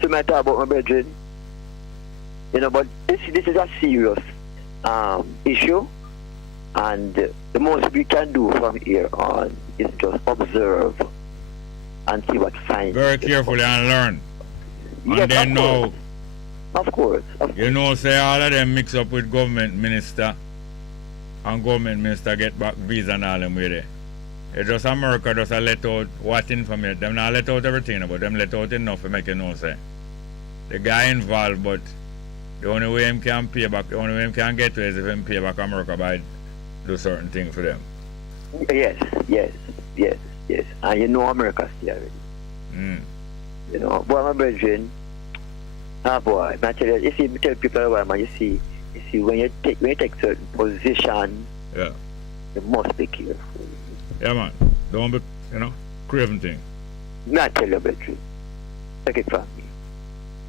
see my talk about my brethren? You know, but this is a serious issue, and the most we can do from here on is just observe and see what finds. Very carefully and learn. And Yes, then of now, course. Of course. you know, say all of them mix up with government minister, and government minister get back visa and all them way there. It's just America just a let out what information. Them not let out everything, but them let out enough to make you know, say. The guy involved, but the only way him can pay back, the only way him can get to is if him pay back America by do certain things for them. Yes. And you know America still already. You know, boy, my brethren, boy, I tell you see, me tell people, man, you see, when you take certain position, yeah, you must be careful. Yeah, man. Don't be, craven thing. Not tell you, brethren. Take it from me.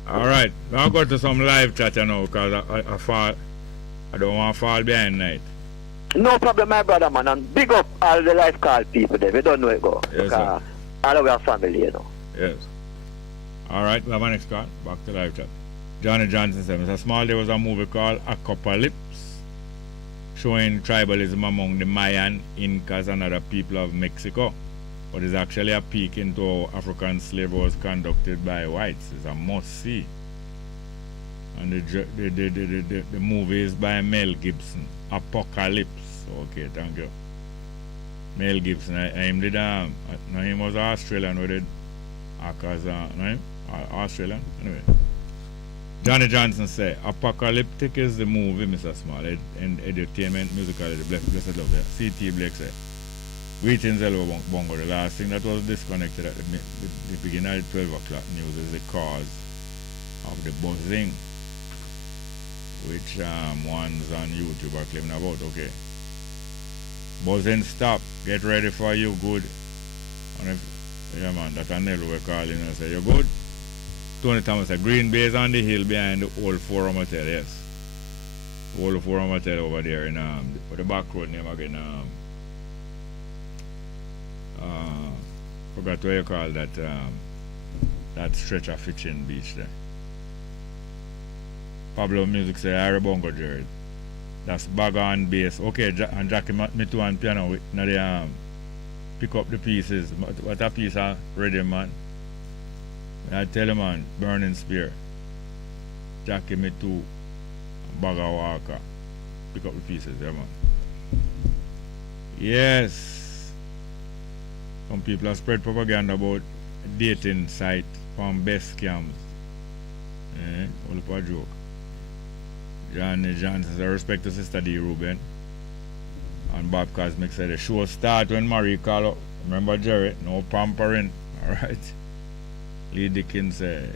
All right. I'll go to some live chat now because I don't want to fall behind night. No problem, my brother, man. And big up all the life call people there. We don't know it go. Yes, sir. All of our family, you know. Yes. All right. We have our next call. Back to live chat. Johnny Johnson said, Mr. Small, there was a movie called Apocalypse showing tribalism among the Mayan, Incas, and other people of Mexico. But it's actually a peek into how African slavery was conducted by whites. It's a must-see. And the movie is by Mel Gibson. Apocalypse. Okay, thank you. Mel Gibson. Him did no, he was Australian with it. Australian? Anyway. Johnny Johnson said, Apocalyptic is the movie, Mr. Small, and entertainment, musicality, blessed love. C.T. Blake said, greetings, hello, Bongo. The last thing that was disconnected at the beginning of the 12 o'clock news is the cause of the buzzing, which ones on YouTube are claiming about. Okay. Buzzing stop. Get ready for you good. And if, yeah, man, that's a Nell we're calling and say, you good? Tony Thomas said, Green Bay is on the hill behind the old Forum Hotel, yes. Old Forum Hotel over there in the back road name again. Forgot what you call that stretch of Fitchin Beach there. Pablo Music say, Harry Bongo Jared. That's Bongo and bass. Okay, and Jackie me too on piano with now pick up the pieces. What a piece of ready, man. I tell you, man, Burning Spear. Jackie me too. Bongo Walker. Pick up the pieces, yeah, man. Yes. Some people have spread propaganda about dating site from Bess scams. All up a joke. Johnny Johnson says, respect to Sister D. Ruben. And Bob Cosmic said, the show start when Marie call up. Remember Jerry? No pampering. Alright. Lee Dickens said,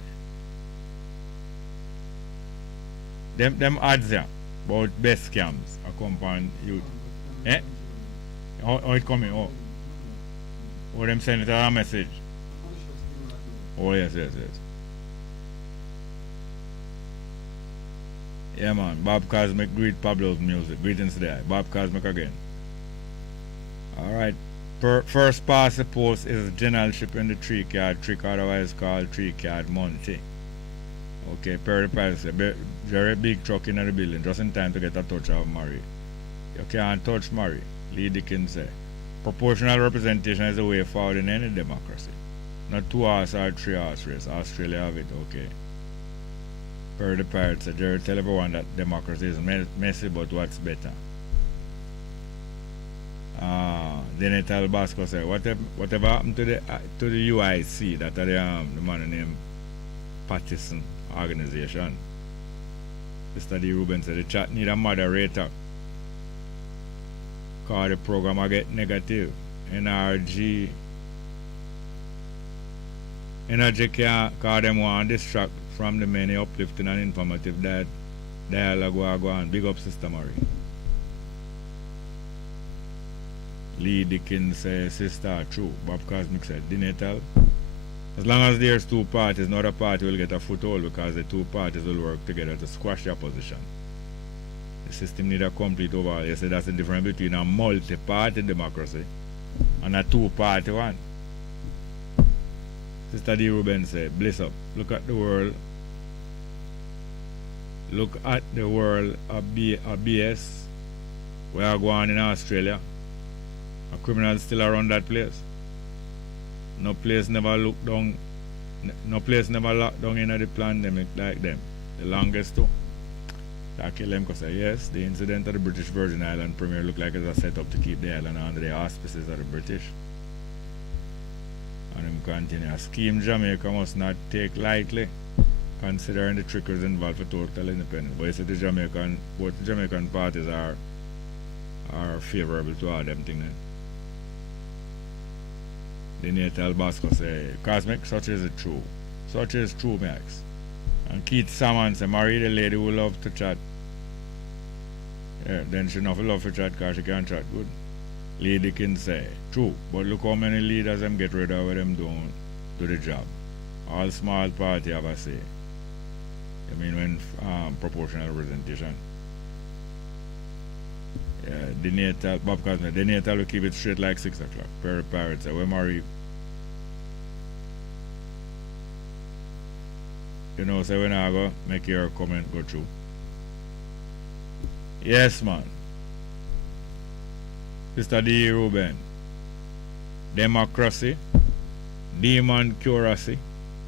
them ads there about Bess scams accompany you. How it coming? Oh, them send it as a message. Oh, yes. Yeah, man. Bob Cosmic, greet Pablo's music. Greetings there. Bob Cosmic again. Alright. First past the post is generalship in the 3-card trick, otherwise called 3-card Monty. Okay, Perry Price said, very big truck in the building, just in time to get a touch of Murray. You can't touch Murray. Lee Dickens said, proportional representation is the way forward in any democracy. Not 2-horse or 3-horse race. Australia have it, okay. Per the Pirate said, Jerry, tell everyone that democracy is messy, but what's better? Then it tell Basco said, whatever happened to the UIC, that are the man named Pattison organization. Mr. D. Ruben said, the chat need a moderator. Cause the program I get negative. NRG can't, cause them want to distract from the many uplifting and informative dialogue go on. Big up Sister Murray. Lee Dickens says, sister, true. Bob Cosmic said, didn't tell? As long as there's two parties, not a party will get a foothold because the two parties will work together to squash the opposition. The system need a complete overhaul. You say that's the difference between a multi-party democracy and a two-party one. Sister D. Ruben said, bless up. Look at the world. Look at the world of BS. We are going in Australia. A criminal still around that place. No place never look down. No place never locked down in the pandemic like them. The longest too. Takilemko say yes, the incident of the British Virgin Island Premier looked like it was set up to keep the island under the auspices of the British. And him continue. A scheme Jamaica must not take lightly, considering the trickers involved for total independence. But you see both the Jamaican parties are favorable to all them things. The Natal Bosco say, Cosmic, such is it true. Such is true, Max. And Keith Salmon say, marry the lady who love to chat. Yeah, then she not love to chat because she can't chat good. Lady can say, true, but look how many leaders them get rid of when them don't do the job. All small party have a say. I mean when proportional representation. Yeah, the Natal, Bob Cosmic, the Natal will keep it straight like 6 o'clock. Perry Parrot say, we marry. You know, so when I go, make your comment go through. Yes, man. Mr. D. Ruben. Democracy, demon curacy,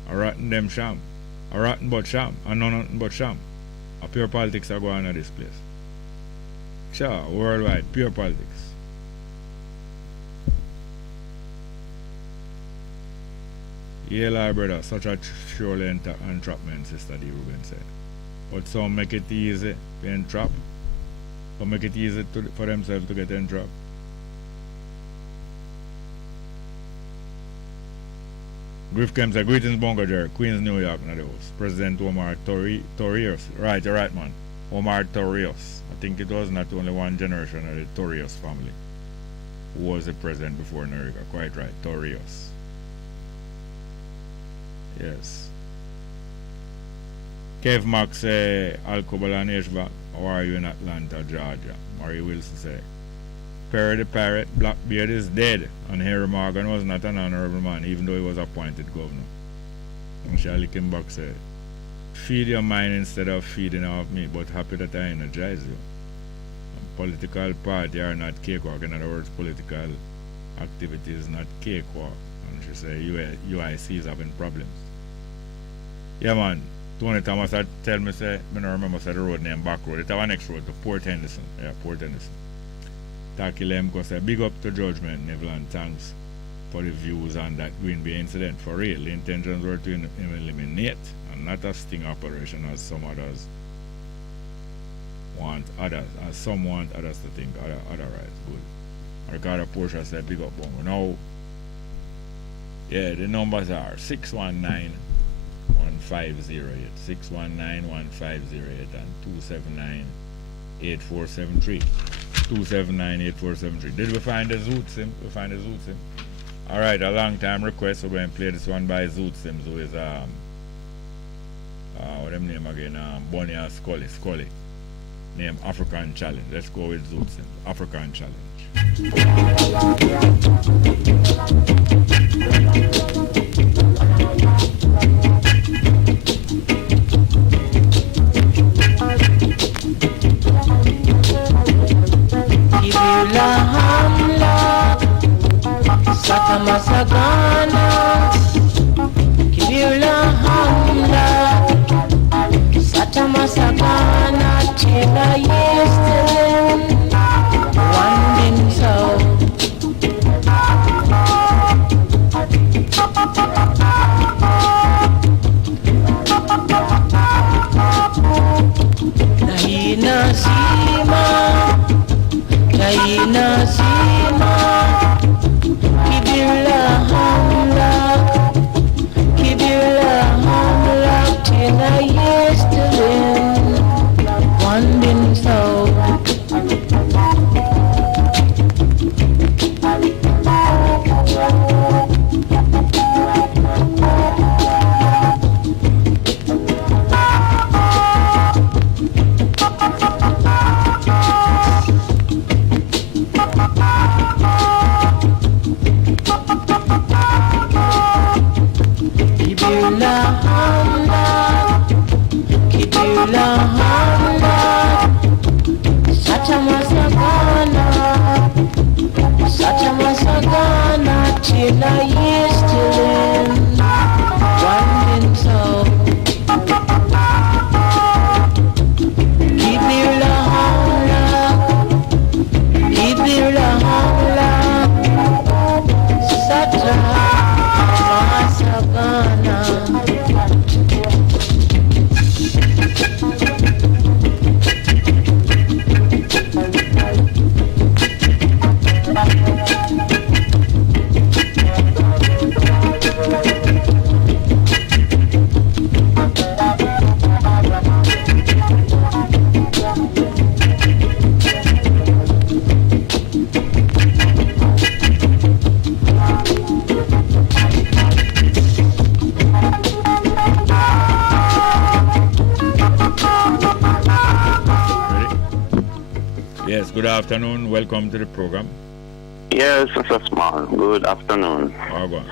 a rotten them sham. A rotten but sham, and nothing but sham. A pure politics are going on at this place. Sure, worldwide, pure politics. Yeah, brother, such a surely entrapment, Sister D. Ruben said. But some make it easy to entrap. Some make it easy for themselves to get entrapped. Griff Kemp said, greetings, Bongo Jerry, Queens, New York, not the host. President Omar Torrijos. Right, you're right, man. Omar Torrijos. I think it was not only one generation of the Torrijos family who was the president before America. Quite right, Torrijos. Yes. Kev Max say, Alcobal and Ishva, how are you in Atlanta, Georgia? Murray Wilson say, Perry the Parrot, Blackbeard is dead, and Harry Morgan was not an honorable man, even though he was appointed governor. And Charlie Kimbach said, feed your mind instead of feeding off me, but happy that I energize you. And political party are not cakewalk. In other words, political activity is not cakewalk. And she said, UIC is having problems. Yeah, man. Tony Thomas had tell me, say, I don't remember say the road name Back Road. It's our next road to Port Henderson. Yeah, Port Henderson. Taki Lemko said, big up to Judgment, Nevland. Thanks for the views on that Green Bay incident. For real, the intentions were to eliminate and not a sting operation as some others want others, as some want others to think otherwise. Good. Ricardo Porsche said, big up Bongo. Now, yeah, the numbers are 619-1508, 619-1508 and 279-8473. 279-8473. Did we find the Zoot Sim? We find the Zoot Sim. Alright, a long time request. We're going to play this one by Zoot Sim, who is what them name again? Bonnie and Scully. Name African Challenge. Let's go with Zoot Sim. African Challenge. Kibula hamla Sata masagana Kibula hamla Sata masagana Tila yesterday One din so Naina sima Naina sima Kibula hamla Till I yesterday One din so Yes, good afternoon. Welcome to the program. Yes, Mr. Small. Good afternoon. Oh, go on.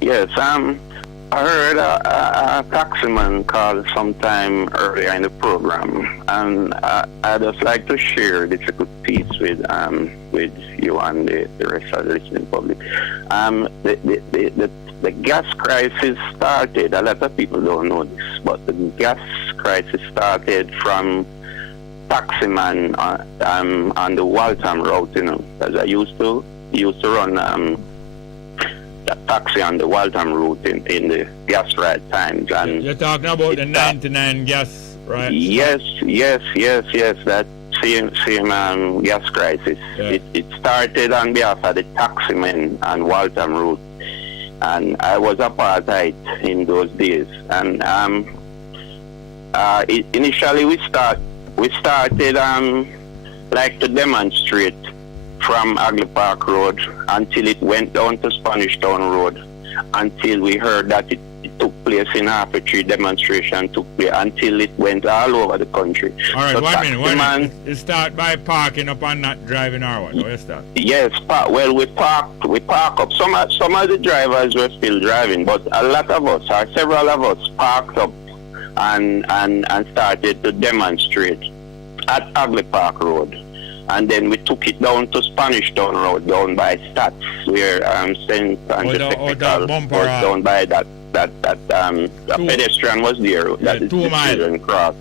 Yes, I heard a taximan call sometime earlier in the program, and I'd just like to share this little piece with you and the rest of the listening public. The gas crisis started, a lot of people don't know this, but the gas crisis started from taximan on the Waltham route, you know, as I used to run taxi on the Waltham route in the gas ride times. And you're talking about the 99 gas, right? Yes, that same gas crisis. Yeah. It started on behalf of the taximen on Waltham route, and I was apartheid in those days. And initially we started like to demonstrate from Agley Park Road until it went down to Spanish Town Road, until we heard that it took place in Half-a Tree demonstration took place, until it went all over the country. All right, so 1 minute. It start by parking up and not driving or what? Where start? Yes, we park up. Some of the drivers were still driving, but a lot of us, or several of us, parked up and started to demonstrate at Agley Park Road. And then we took it down to Spanish Town Road, down by Stats, where St. Andrew Technical was down by that pedestrian was there, that the children crossed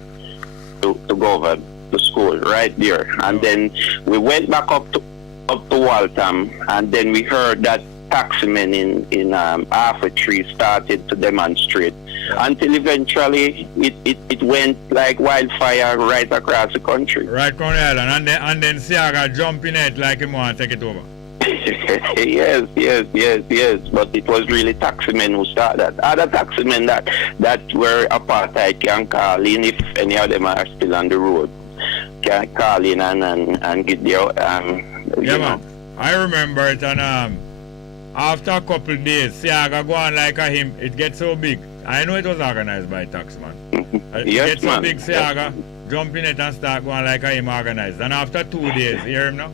to go over to school, right there. And then we went back up to Waltham, and then we heard that taximen in Half-a Tree started to demonstrate, until eventually it went like wildfire right across the country. Right, Colonel, and then Siaga jump in it like him want to take it over. yes, but it was really taximen who started that. Other taximen that were apartheid can call in, if any of them are still on the road, can call in and get their man. I remember it, and after a couple of days, Siaga go on like a him, it gets so big. I know it was organized by taxman. It gets so big, Siaga jump in it and start going like a him organized. And after 2 days, you hear him now?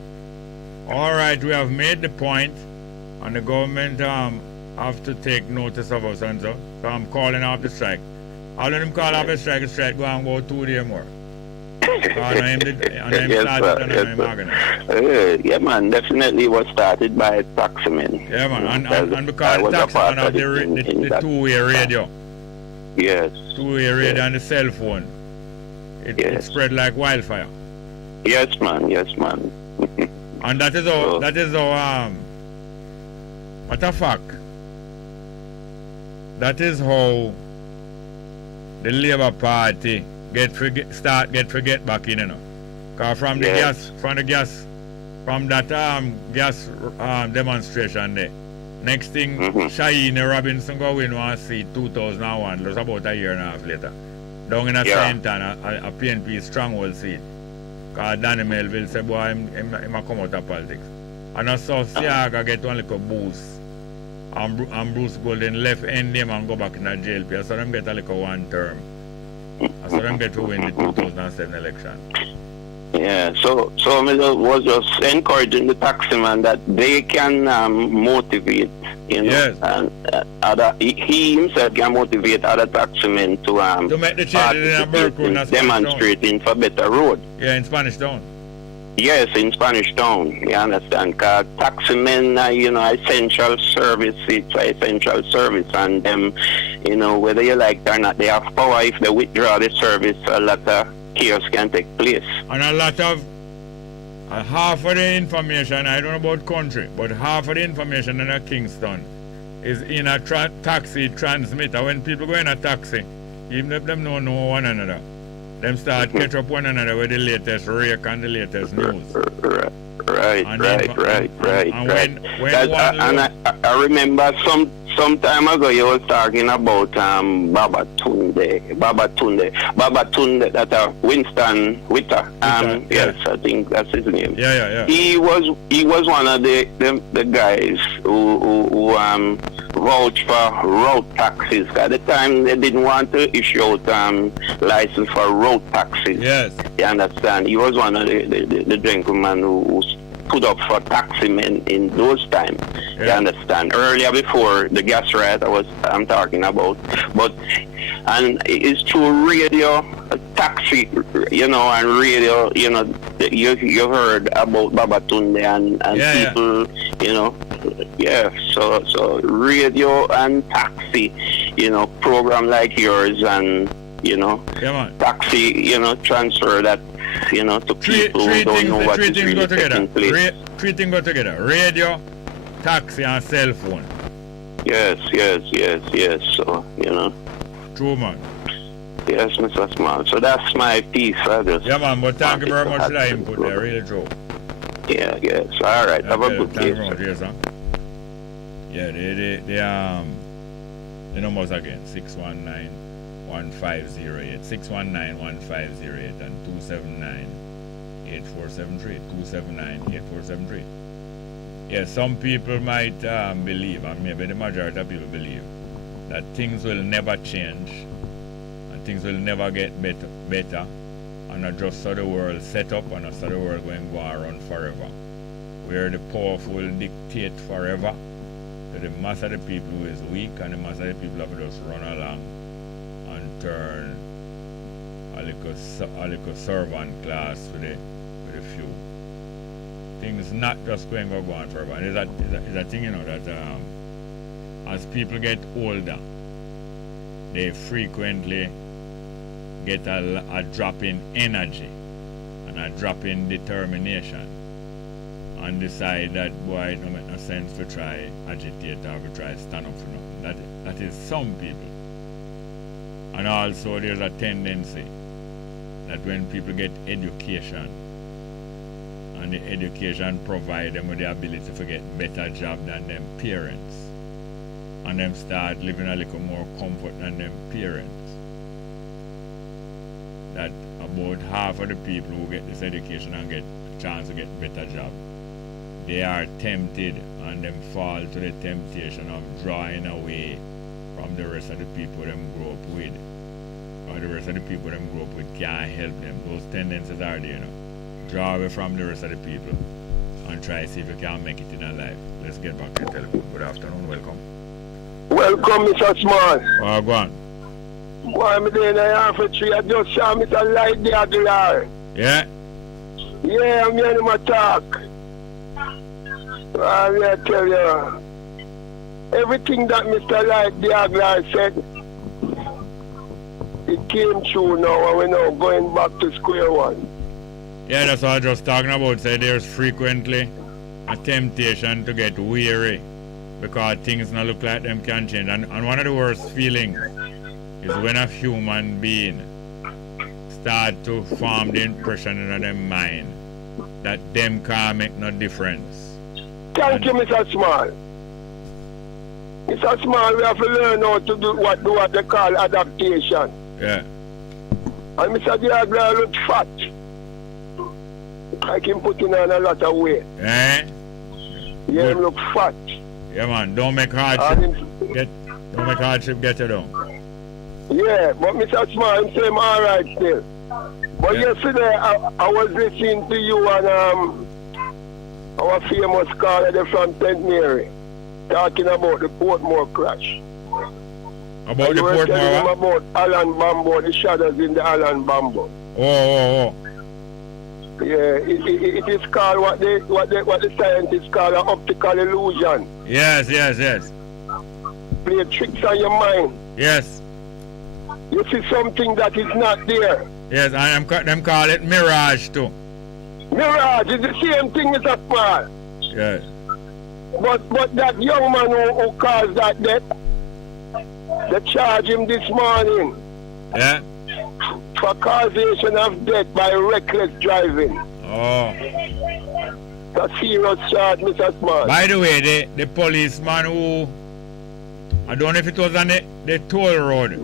All right, we have made the point, and the government have to take notice of us and so I'm calling off the strike. All of them call off the strike go on about 2 days more. Yeah, man, definitely was started by taximen. Yeah, man, and because taximen have the two-way radio. Yes. Two-way radio and the cell phone. It spread like wildfire. Yes, man. And that is how, matter of fact, that is how the Labour Party get forget back in, you know. Cause from that gas demonstration there, next thing Shaheen Robinson go in one seat 2001, that's about a year and a half later. Down in a Saint-Anne, a PNP stronghold seat. Cause Danny Melville said, boy, I'm come out of politics. And I saw Siaga get one little boost. And Bruce Golden left end them and go back in the jail. I saw them get a little one term. I saw them get to win the 2007 election. Yeah, so I was just encouraging the taximan that they can motivate, you know, yes. And he himself can motivate other taximen to make the change in demonstrating for better road. Yeah, in Spanish Town. Yes, in Spanish Town, you understand? Because taximen, you know, essential service, it's an essential service, and them, you know, whether you like it or not, they have power. If they withdraw the service, a lot of chaos can take place. And a lot of, half of the information, I don't know about country, but half of the information in a Kingston is in a taxi transmitter. When people go in a taxi, even if them don't know one another, them start catch up one another with the latest rake and the latest news. Right. And I remember some time ago you was talking about Babatunde, that Winston Witter. Yes, I think that's his name. Yeah. He was one of the guys who vouched for road taxes. At the time they didn't want to issue out license for road taxes. Yes. You understand? He was one of the gentlemen who stood up for taximen in those times. Yeah. You understand? Earlier, before the gas riot I'm talking about. And it's through radio, taxi, and radio, you heard about Babatunde and people, so radio and taxi, program like yours and, taxi, transfer that, to people who don't know what is really taking place. Three things go together. Radio, taxi, and cell phone. Yes. So, True, man. Yes, Mr. Small. So that's my piece. Yeah, man, but thank you very much for the input there. Really true. Yeah, yes. All right. Have a good day. Thank you very much, yes, sir. Yeah, the numbers again, 619-1508, 619-1508 and 279-8473, 279-8473. Yeah, some people might believe, and maybe the majority of people believe, that things will never change and things will never get better and not just so the world set up and not so the world going to go and run forever, where the powerful will dictate forever to the mass of the people who is weak, and the mass of the people have to just run along and turn a little servant class with the few. Things not just going to go on forever. And there's a thing, that as people get older, they frequently get a drop in energy and a drop in determination and decide that, boy, it don't make no sense to try agitate or to try stand up for nothing. That is some people. And also there's a tendency that when people get education, and the education provide them with the ability to get better job than them parents, and them start living a little more comfort than them parents, that about half of the people who get this education and get a chance to get better job, they are tempted and them fall to the temptation of drawing away from the rest of the people them grow up with, or the rest of the people them grow up with can't help them. Those tendencies are there, Draw away from the rest of the people and try to see if you can make it in a life. Let's get back to the telephone. Good afternoon, welcome. Welcome, Mr. Small. Go on. Why am I doing a half a tree? I just saw Mr. Light the Aguilar. Yeah? Yeah, I'm hearing him talk. I'm going to tell you, everything that Mr. Light the Aguilar said, it came true now, and we're now going back to square one. Yeah, that's what I was just talking about. Say there's frequently a temptation to get weary because things not look like them can change. And one of the worst feelings is when a human being start to form the impression in their mind that them can't make no difference. Thank you, Mr. Small. Mr. Small, we have to learn how to do what they call adaptation. Yeah. And Mr. Diagra look fat. I can put in on a lot of weight. Eh? Yeah, him look fat. Yeah, man. Don't make hardship get you down. Yeah, but Mr. Small, him say I'm all right still. But yesterday, I was listening to you on our famous caller from St. Mary talking about the Portmore crash. About the Portmore? About Alan Bambo, the shadows in the Alan Bambo. Oh. Yeah, it is called what the scientists call an optical illusion. Yes. Play tricks on your mind. Yes. You see something that is not there. Yes, and them call it mirage too. Mirage is the same thing as a fall. Yes. But that young man who caused that death, they charge him this morning. Yeah. For causation of death by reckless driving. Oh. That's serious charge, Mr. Smart. By the way, the policeman I don't know if it was on the toll road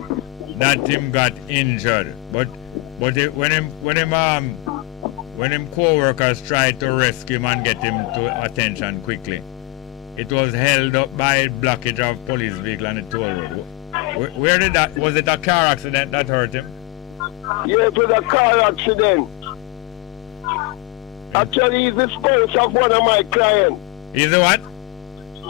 that him got injured, but when him co-workers tried to rescue him and get him to attention quickly, it was held up by blockage of police vehicle on the toll road. Where did that, was it a car accident that hurt him? Yeah, it was a car accident. Actually, he's the spouse of one of my clients. He's the what?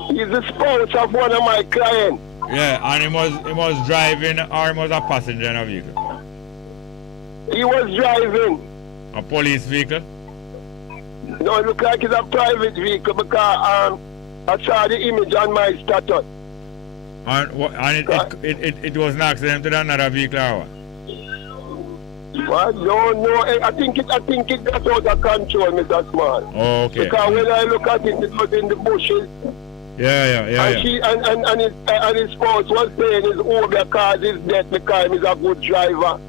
He's the spouse of one of my clients. Yeah, and he was driving, or he was a passenger in a vehicle? He was driving. A police vehicle? No, it looked like it's a private vehicle because I saw the image on my status. And it was an accident with another vehicle or what? Well, no, I think it got out of control, Mr. Small. Oh, okay. Because when I look at it, it was in the bushes. Yeah. And his spouse was saying his Uber caused his death because he's a good driver.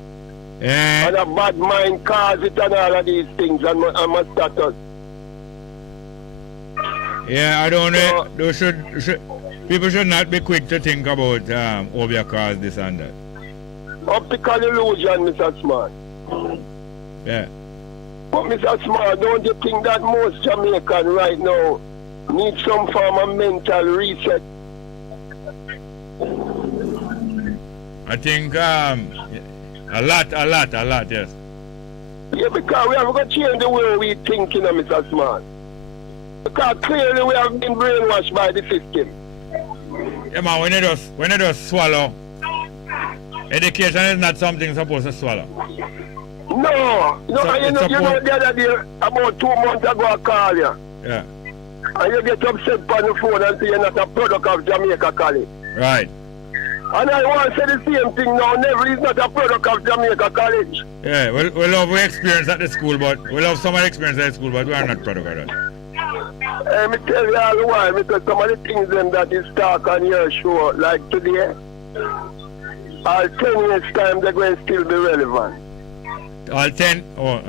Yeah. And a bad mind caused it and all of these things and my status. Yeah, I don't know. People should not be quick to think about Uber cars, this and that. Optical illusion, Mr. Smart. Yeah. But Mr. Smart, don't you think that most Jamaican right now need some form of mental reset? I think a lot, yes. Yeah, because we have got to change the way we think, you know, Mr. Smart. Because clearly we have been brainwashed by the system. Yeah, man, when you just swallow, education is not something supposed to swallow. No, you know the other day, about 2 months ago, I called you. Yeah. And you get upset on the phone and say you're not a product of Jamaica College. Right. And I want to say the same thing now. Never is not a product of Jamaica College. Yeah, we love our experience at the school, but we love some of the experience at the school, but we are not product of that. Let me tell you all the while, because some of the things them that is talk on your show, like today, all 10 years time, they're going to still be relevant. All 10? Oh, all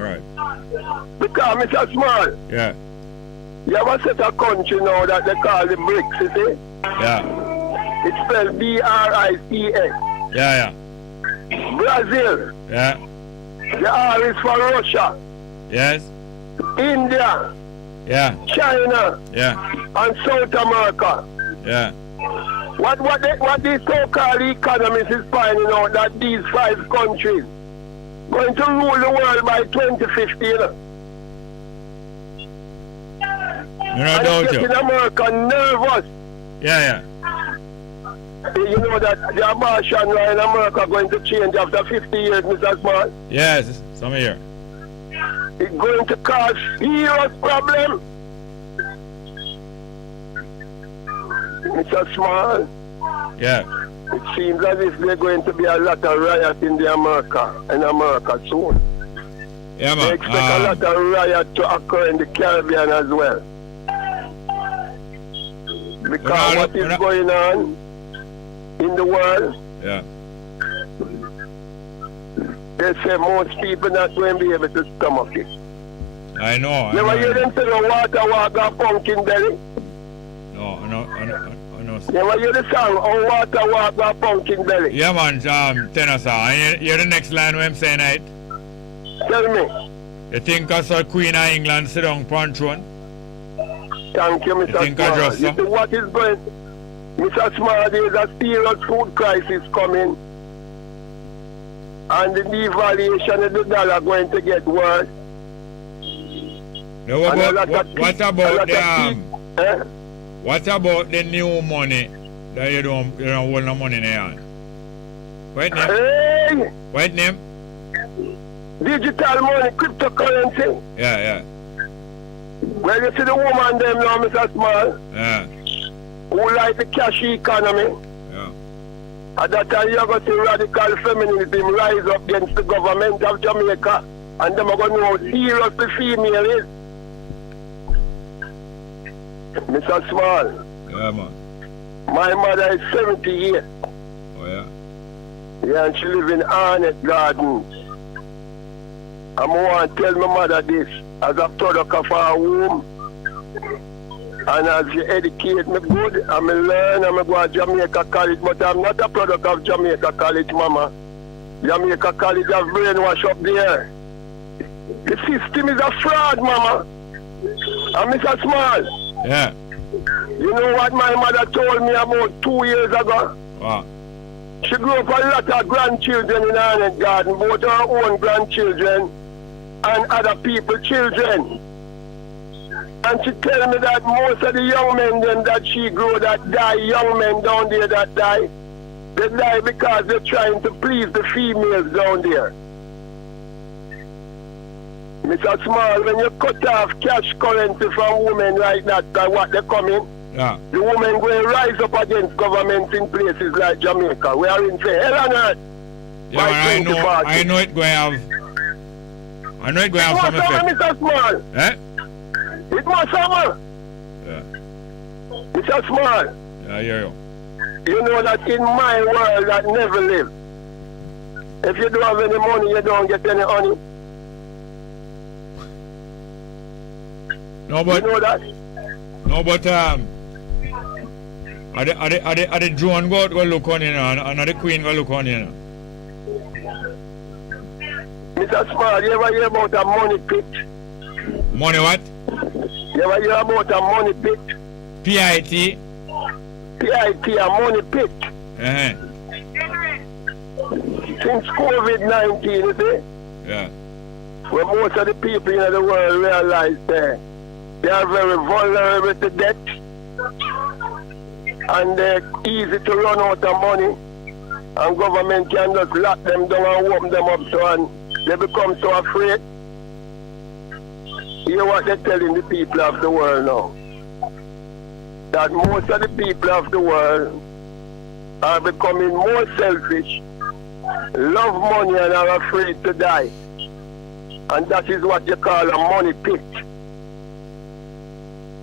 right. Because, Mr. Small, yeah. You have a set of country now that they call the BRICS, you see? Yeah. It's spelled BRICS. Yeah. Brazil. Yeah. The R is for Russia. Yes. India. Yeah. China. Yeah. And South America. Yeah. What these so-called economists is finding out that these 5 countries going to rule the world by 2015. And it's getting America nervous. Yeah. You know that the abortion law in America going to change after 50 years, Mr. Smart? Yes, some here. It's going to cause serious problem. Mr. Small? Yeah. It seems as if there's going to be a lot of riots in America soon. Yeah, man. They expect a lot of riots to occur in the Caribbean as well. Because what is going on in the world, yeah. They say most people not going to be able to stomach it. I know. You ever hear them say the water walk pumpkin belly? No. You ever hear the song, oh water walk pumpkin belly? Yeah, man, tenor sir. And you hear the next line when I'm saying it? Tell me. You think I saw Queen of England sit down on throne? Thank you, Mr. Small. You see what is going... Mr. Small, there is a serious food crisis coming. And the devaluation of the dollar going to get worse. No, what about the new money that you don't hold no money in your hand? What name? Hey! What name? Digital money, cryptocurrency. Yeah. Well, you see the woman them now, Mr. Small? Yeah. Who like the cash economy? Yeah. At that time, you're going to see radical feminism rise up against the government of Jamaica. And them are going to know how serious the female is. Mr. Small. Yeah, man. My mother is 70 years. Oh, yeah? Yeah, and she lives in Arnett Gardens. I want to tell my mother this as a product of our womb. And as you educate me good, and me learn, and me go to Jamaica College, but I'm not a product of Jamaica College, Mama. Jamaica College has brainwash up there. The system is a fraud, Mama. And Mr. Small. Yeah. You know what my mother told me about 2 years ago? What? She grew up a lot of grandchildren in her garden, both her own grandchildren and other people's children. And she tell me that most of the young men them that she grew that die, young men down there that die, they die because they're trying to please the females down there. Mr. Small, when you cut off cash currency from women like that, by what they come in, yeah. The women going to rise up against governments in places like Jamaica. We are in for hell on earth. Yeah, I know it going to have. I know it going to have some effect. Mr. Small. Eh? It must summer. Yeah. Mr. Small. Yeah, I hear you. You know that in my world that never live. If you don't have any money, you don't get any honey. No, but you know that? No, but are the drone go look on you know, and are the queen go look on you know? Mr. Small, you ever hear about a money pit? Money what? You ever hear about a money pit? PIT? PIT, a money pit. Uh-huh. Since COVID-19, you see? Yeah. Where most of the people in the world realize they are very vulnerable to debt. And they're easy to run out of money. And government can just lock them down and open them up so and they become so afraid. Hear what they're telling the people of the world now. That most of the people of the world are becoming more selfish, love money and are afraid to die. And that is what you call a money pit.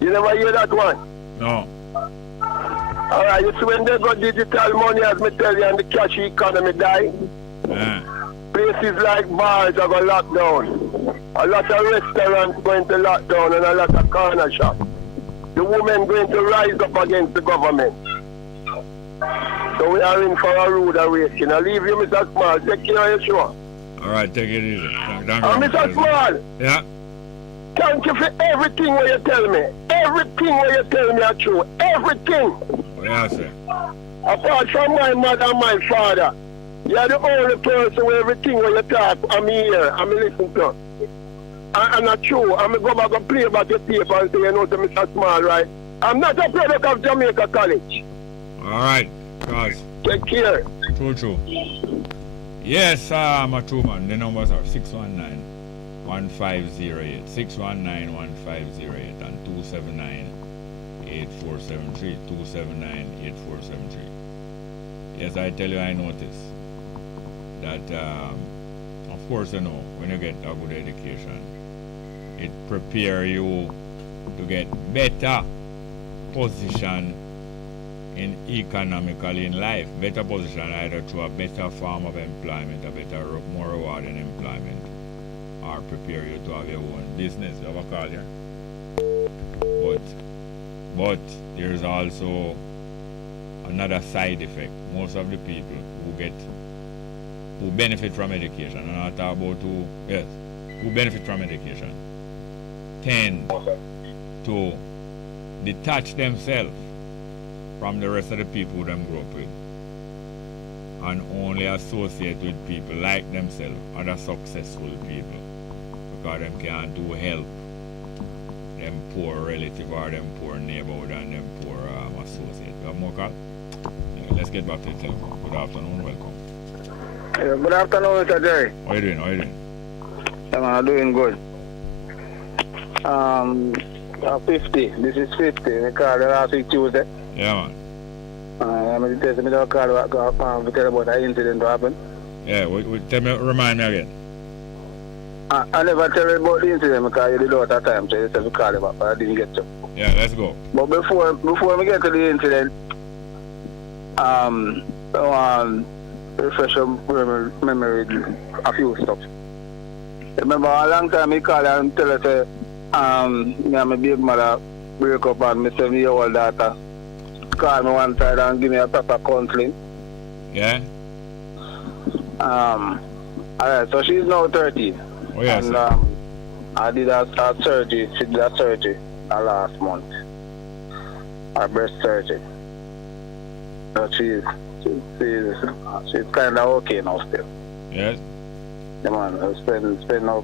You never hear that one? No. Alright, you see when they got digital money, as me tell you, and the cash economy die, places like bars are going to lock down. A lot of restaurants going to lock down and a lot of corner shops. The women going to rise up against the government. So we are in for a rude awakening. I'll leave you, Mr. Small. Take care of your show. Alright, take it easy. Thank you. Mr. Small. Yeah. Thank you for everything what you tell me. Everything what you tell me are true. Everything. Yeah, sir. Apart from my mother and my father, you are the only person where everything what you talk, I'm here, I'm listening to. And not true. I'm going to go back and play about your paper and say, you know, to Mr. Small, right? I'm not a product of Jamaica College. Alright, guys. Take care. True. Yes, I'm a true man. The numbers are 619-1508, 619-1508, and 279-8473, 279-8473. Yes, I tell you, I notice that, of course, you know, when you get a good education, it prepare you to get better position in economically in life, better position either through a better form of employment, a better, more rewarding employment, or prepare you to have your own business. You have a call here. But there's also another side effect. Most of the people who benefit from education, and I talk about who benefit from education, tend to detach themselves from the rest of the people who them grow up with and only associate with people like themselves, other successful people, because them can't do help them poor relative or them poor neighborhood and them poor associate. You have more call? Yeah, let's get back to the telephone. Good afternoon, welcome. Yeah, good afternoon, Mr. Jerry. How you doing? Yeah, man, I'm doing good. 50. This is 50. We called last week Tuesday. Yeah, man. I'm testing me to call to tell about that incident that happened. Yeah, remind me again. I never tell you about the incident because you did all that time, so you said to call you back, but I didn't get to. Yeah, let's go. But before we get to the incident, I want to refresh your memory a few stuff. Remember a long time he called and tell us me and my big mother break up and my 7-year-old daughter call me one side and give me a proper counseling. Yeah. Alright, so she's now 13. Oh, yes. And I did a surgery. She did a surgery last month. A breast surgery. So she's kind of okay now still. Yes. Yeah, man, I spend up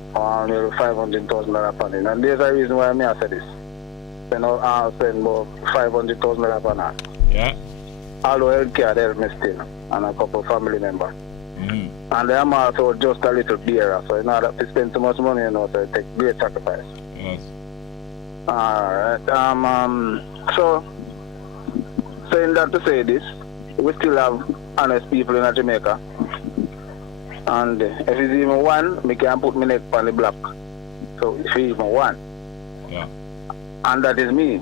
nearly $500,000 on it. And there's a reason why I say this. Spend about $500,000 on her. Yeah. Although healthcare help me still, and a couple of family members. Mm. And I'm also just a little dearer, so in order to spend so much money, so it takes great sacrifice. Yes. Alright, so saying that to say this, we still have honest people in Jamaica. And if it's even one, we can put my neck on the block. So if it's even one. Yeah. And that is me.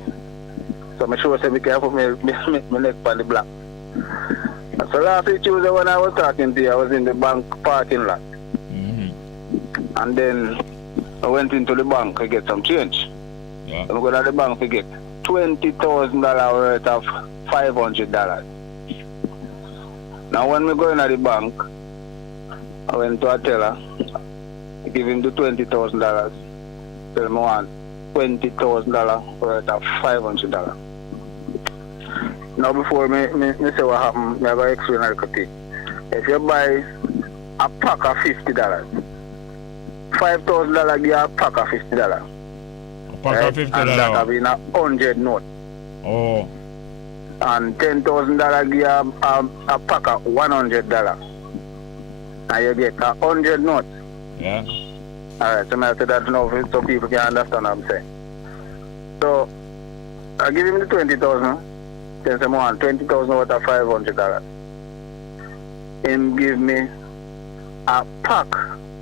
So I'm sure we can put my neck on the block. So last week Tuesday when I was talking to you, I was in the bank parking lot. Mm-hmm. And then I went into the bank to get some change. Yeah. I'm going to the bank to get $20,000 worth of $500. Now when we go in at the bank, I went to a teller, I give him the $20,000. Tell him I want $20,000 worth of $500. Now before me say what happened, I have to explain a little thing. If you buy a pack of $50, $5,000 give you a pack of $50. A pack of $50. And that have been a 100 note. Oh. And $10,000 give you a pack of $100. And you get 100 notes. Yeah. Alright, so I say that now so people can understand what I'm saying. So I give him the 20,000. Then I want 20,000 worth of $500. Him give me a pack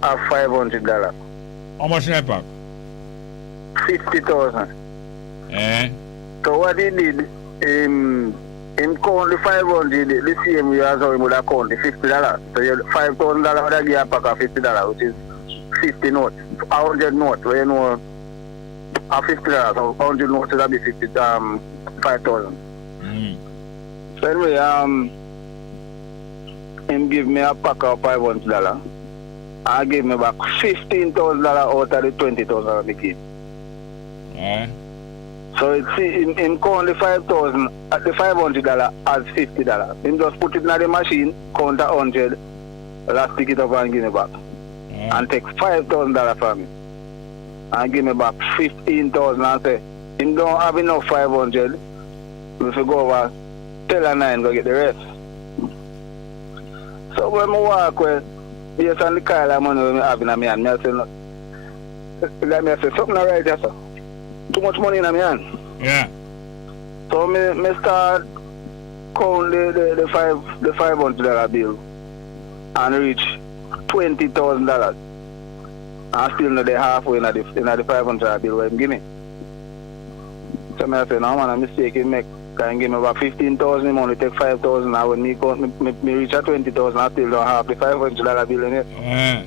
of $500. How much in a pack? 50,000. Eh? So what he did, him count the 500 the same way as how he would have count the $50. So you $5,000 would have give a pack of $50, which is 50 notes, 100 notes. Where you know a $50, so 100 notes would be 5,000. So anyway, him give me a pack of $500. I give me back $15,000 out of the $20,000 I became. Yeah. So it's him count the 5,000 at the $500 as $50. Him just put it in the machine, count 100, last pick it up and give me back. Yeah. And take $5,000 from me. And give me back $15,000 and say, him don't have enough 500. If you go over, tell a 9, go get the rest. So when I walk with, based on the kind of money I have in my hand, I say, no. Let me say, something not right here, sir. Too much money in my hand. Yeah. So I start count the $500 bill and reach $20,000. I still not there halfway in the $500 bill where he give me. So I say, no man, a mistake he make. Can give me about 15,000 money, take 5,000. And when me reach at 20,000, I still don't have the $500 bill in it. Yeah.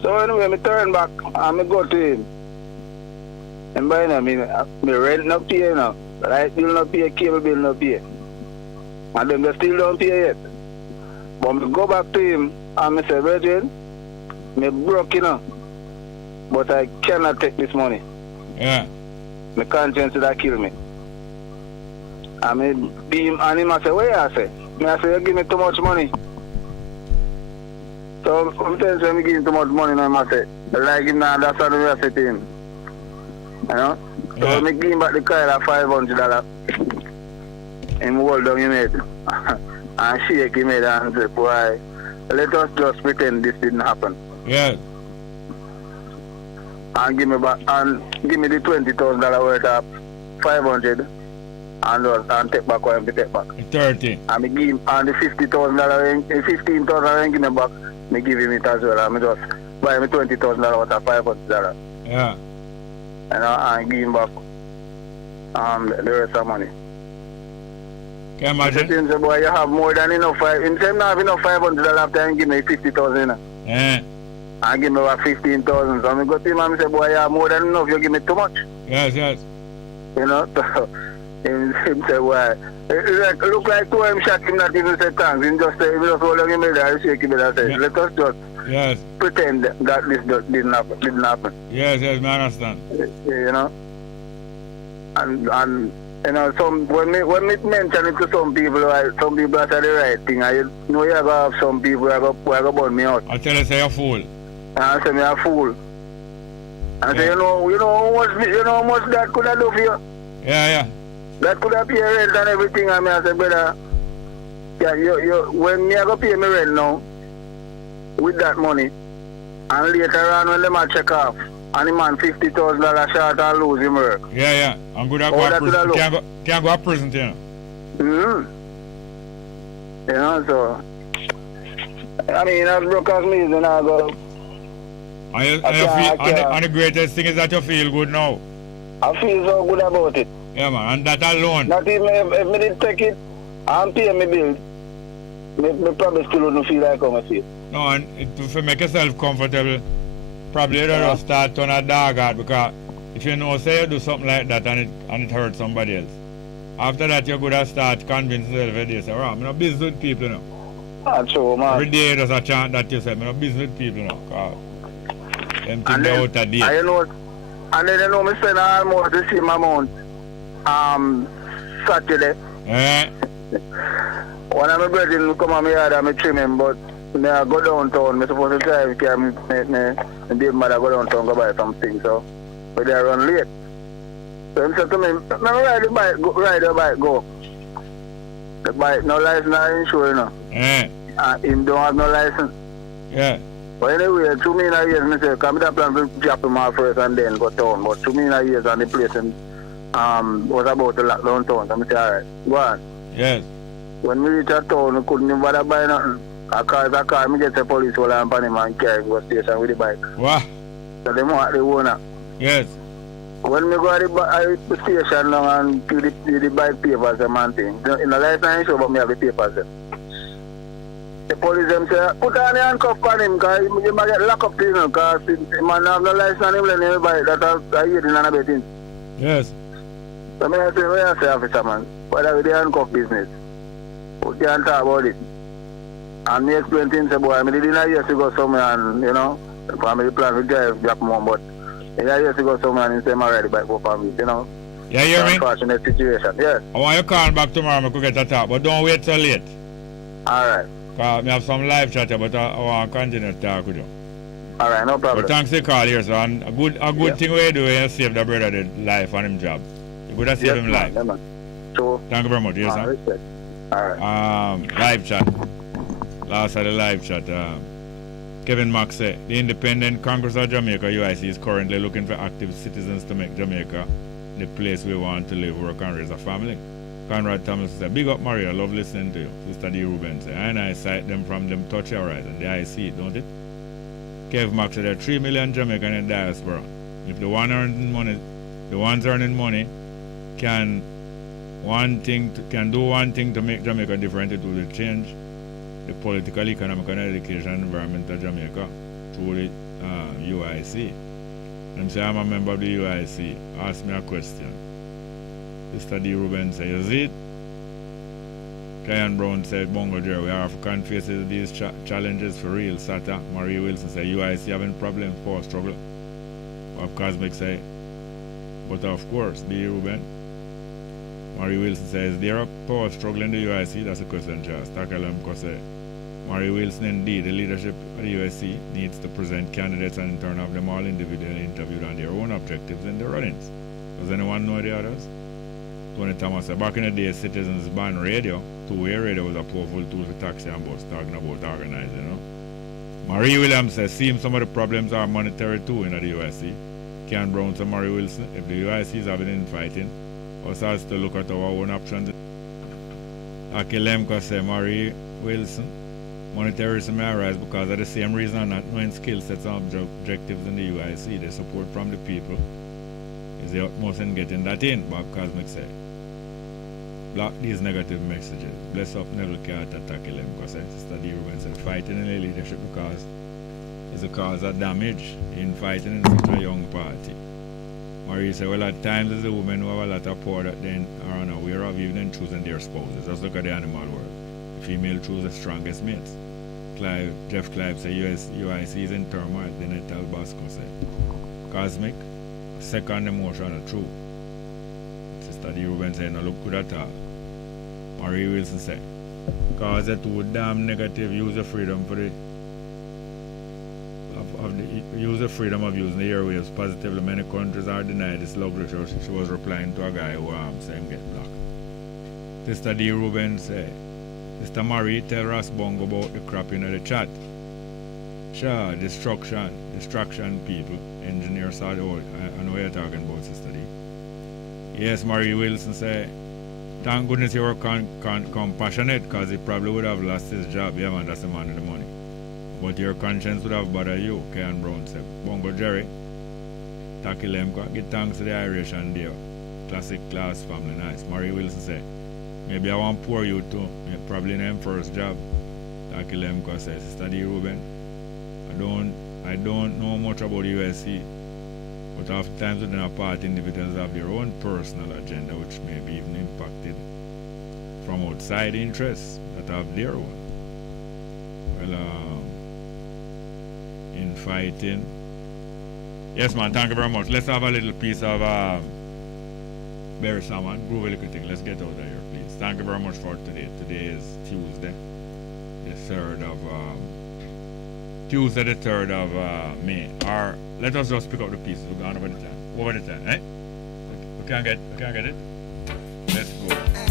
So anyway, I turn back and I go to him. And by now, me rent not pay now. Light bill not pay, cable bill not pay. And then they still don't pay yet. But I go back to him and I say, Virgin, me broke, but I cannot take this money. Yeah. My conscience that kill me. And I beam and him I say, where I say? I say, you give me too much money. So sometimes when I give him too much money, I say, like him now, that's how I say to him. You know? So I give him back the car at $500. Him hold down him head. And shake him head and say, boy, let us just pretend this didn't happen. Yeah. And give me back and give me the $20,000 worth of $500 and take back what I take back. 30. And me give him and the $15,000 give me back, me give him it as well. And me just buy me $20,000 worth of $500. Yeah. And give him back the rest of money. Can you imagine? He say, boy, you have more than enough. He say, you don't have enough $500 after and give me $50,000. Yeah. And give me about $15,000. So I go to him and say, boy, you have more than enough. You give me too much. Yes, yes. You know, so him say, why? It look like to him shot him not even say thanks. He just say, just hold on him and shake him and say, let us just pretend that this didn't happen. Yes, I understand. You know? And you know, when me mention it to some people say the right thing, you know you have some people who are going to burn me out. I tell you say you're a fool. And I say me a fool. And say, you know how much that could have done for you? Yeah. That could have paid rent and everything, and I say, brother, when me I go pay me rent now, with that money, and later on when them a check off, and the man $50,000 short and lose him work. Yeah. I'm good at go to prison. Can't go to prison, you know. You know, so I mean, as broke as me, then I go. And the greatest thing is that you feel good now. I feel so good about it. Yeah, man, and that alone. Not even if me didn't take it and pay me bill, me probably still wouldn't feel like how I feel. No, and to make yourself comfortable, probably you don't start turn a dog out, because if you know, say you do something like that and it hurts somebody else. After that, you're good at start convincing yourself every day, say, I'm not business with people, you know. That's true, man. Every day there's a chant that you say, I'm not business with people, you know. Them things are out of date. And then you know, me spend almost the same amount Saturday. One of my brethren come on my yard and I trim him, but me I go downtown. I'm supposed to drive because my baby mother go downtown go buy some things, so but they run late. So he said to me, ride the bike, go. The bike, no license, no insurance, him don't have no license. Yeah. But anyway, 2 million years, I say, come to plan to drop him off first and then go town. But 2 million years on the place and was about to lock down town. So I say, alright, go on. Yes. When we reach a town, we couldn't even bother buy nothing. A car, I get the police hold on him and carry him to the station with the bike. What? So they want the owner. Yes. When we go to the station now and do the bike papers and thing, in the license show but me have the papers. The police them say, put on the handcuff on him because he might get locked up to him because the man have no license on him and everybody that I hear in another thing. Yes. So I say, officer man, whether with the handcuff business, we can't talk about it. And me explain things about I didn't hear to go somewhere and, you know, the family plan to drive drop him home, but I hear to go somewhere and say, I'm ready back for family, you know. Yeah, you hear me? Unfortunate situation, yes. I want you to call back tomorrow, I could get a talk, but don't wait till late. Alright. Because I have some live chat, but I want to continue to talk with you. Alright, no problem. But thanks for the call here, so and a good thing we do is save the brother the life on him job. You could have saved him life. Yeah, man. So, thank you very much, yes, sir. Alright. Live chat. Last of the live chat. Kevin Mack said, the Independent Congress of Jamaica, UIC, is currently looking for active citizens to make Jamaica the place we want to live, work, and raise a family. Conrad Thomas said, big up Maria, love listening to you. Sister D. Ruben said, and I cite them from them touch your eyes, and I see it, don't it? Kev Mack said, there are 3 million Jamaicans in diaspora. If the ones earning money can do one thing to make Jamaica different, it will change the political, economic, and education environment of Jamaica through the UIC. Them say, I'm a member of the UIC. Ask me a question. Mr. D. Ruben said, is it? Kyan Brown said, Bongo Jerry, we are African faces these challenges for real. Sata. Marie Wilson said, UIC having problems for struggle. Bob Cosmic said, but of course, D. Ruben. Marie Wilson says, is there a power struggle in the UIC? That's a question she asked. Takalamko said, Marie Wilson, indeed, the leadership of the UIC needs to present candidates and in turn have them all individually interviewed on their own objectives in the runnings. Does anyone know the others? Tony Thomas said, back in the day, citizens banned radio. Two-way radio was a powerful tool for taxi and bus, talking about organizing, you know. Marie Williams says, seems some of the problems are monetary too in the UIC. Ken Brown said, Marie Wilson, if the UIC is having infighting, us has to look at our own options. Aki Lemko said, Marie Wilson, monetarism may arise because of the same reason not knowing skill sets and objectives in the UIC. The support from the people is the utmost in getting that in, Bob Cosmic said. Block these negative messages. Bless up Neville Carter, Taki Lemko said. Sister D. Ruben said, fighting in the leadership because it's a cause of damage in fighting in such a young party. Marie said, well, at times it's the women who have a lot of power that then are unaware of even choosing their spouses. Just look at the animal world. The female chooses the strongest mates. Jeff Clive said, UIC is in turmoil. Then I tell Bosco, say, cosmic, second emotion are true. Sister D. Ruben said, no look good at all. Marie Wilson said, cause they're too damn negative, use the freedom for the use the freedom of using the airwaves positively. Many countries are denied this luxury. She was replying to a guy who said him get blocked. Sister D. Ruben said, Mr. Marie, tell Ross Bongo about the crap in the chat. Sure, distraction people. Engineer said, oh, I know what you're talking about, Sister D. Yes, Marie Wilson said, thank goodness you were compassionate, because he probably would have lost his job. Yeah, man, that's the man with the money. But your conscience would have bothered you, Ken Brown said. Bongo Jerry, Taki Lemko, give thanks to the Irish and their classic class family, nice. Marie Wilson said, maybe I want poor you too, probably in them first job. Taki Lemko says, Sister D. Ruben, I don't know much about the USC, but oftentimes within a party, individuals have their own personal agenda, which may be even impacted from outside interests that have their own. Well, in fighting. Yes, man, thank you very much. Let's have a little piece of Barry Salmon. Groove a little thing. Let's get out of here, please. Thank you very much for today. Today is Tuesday, the 3rd of Tuesday, the 3rd of May. Or let us just pick up the pieces. We're going over the time. Over the time, eh? We can't get it. Let's go.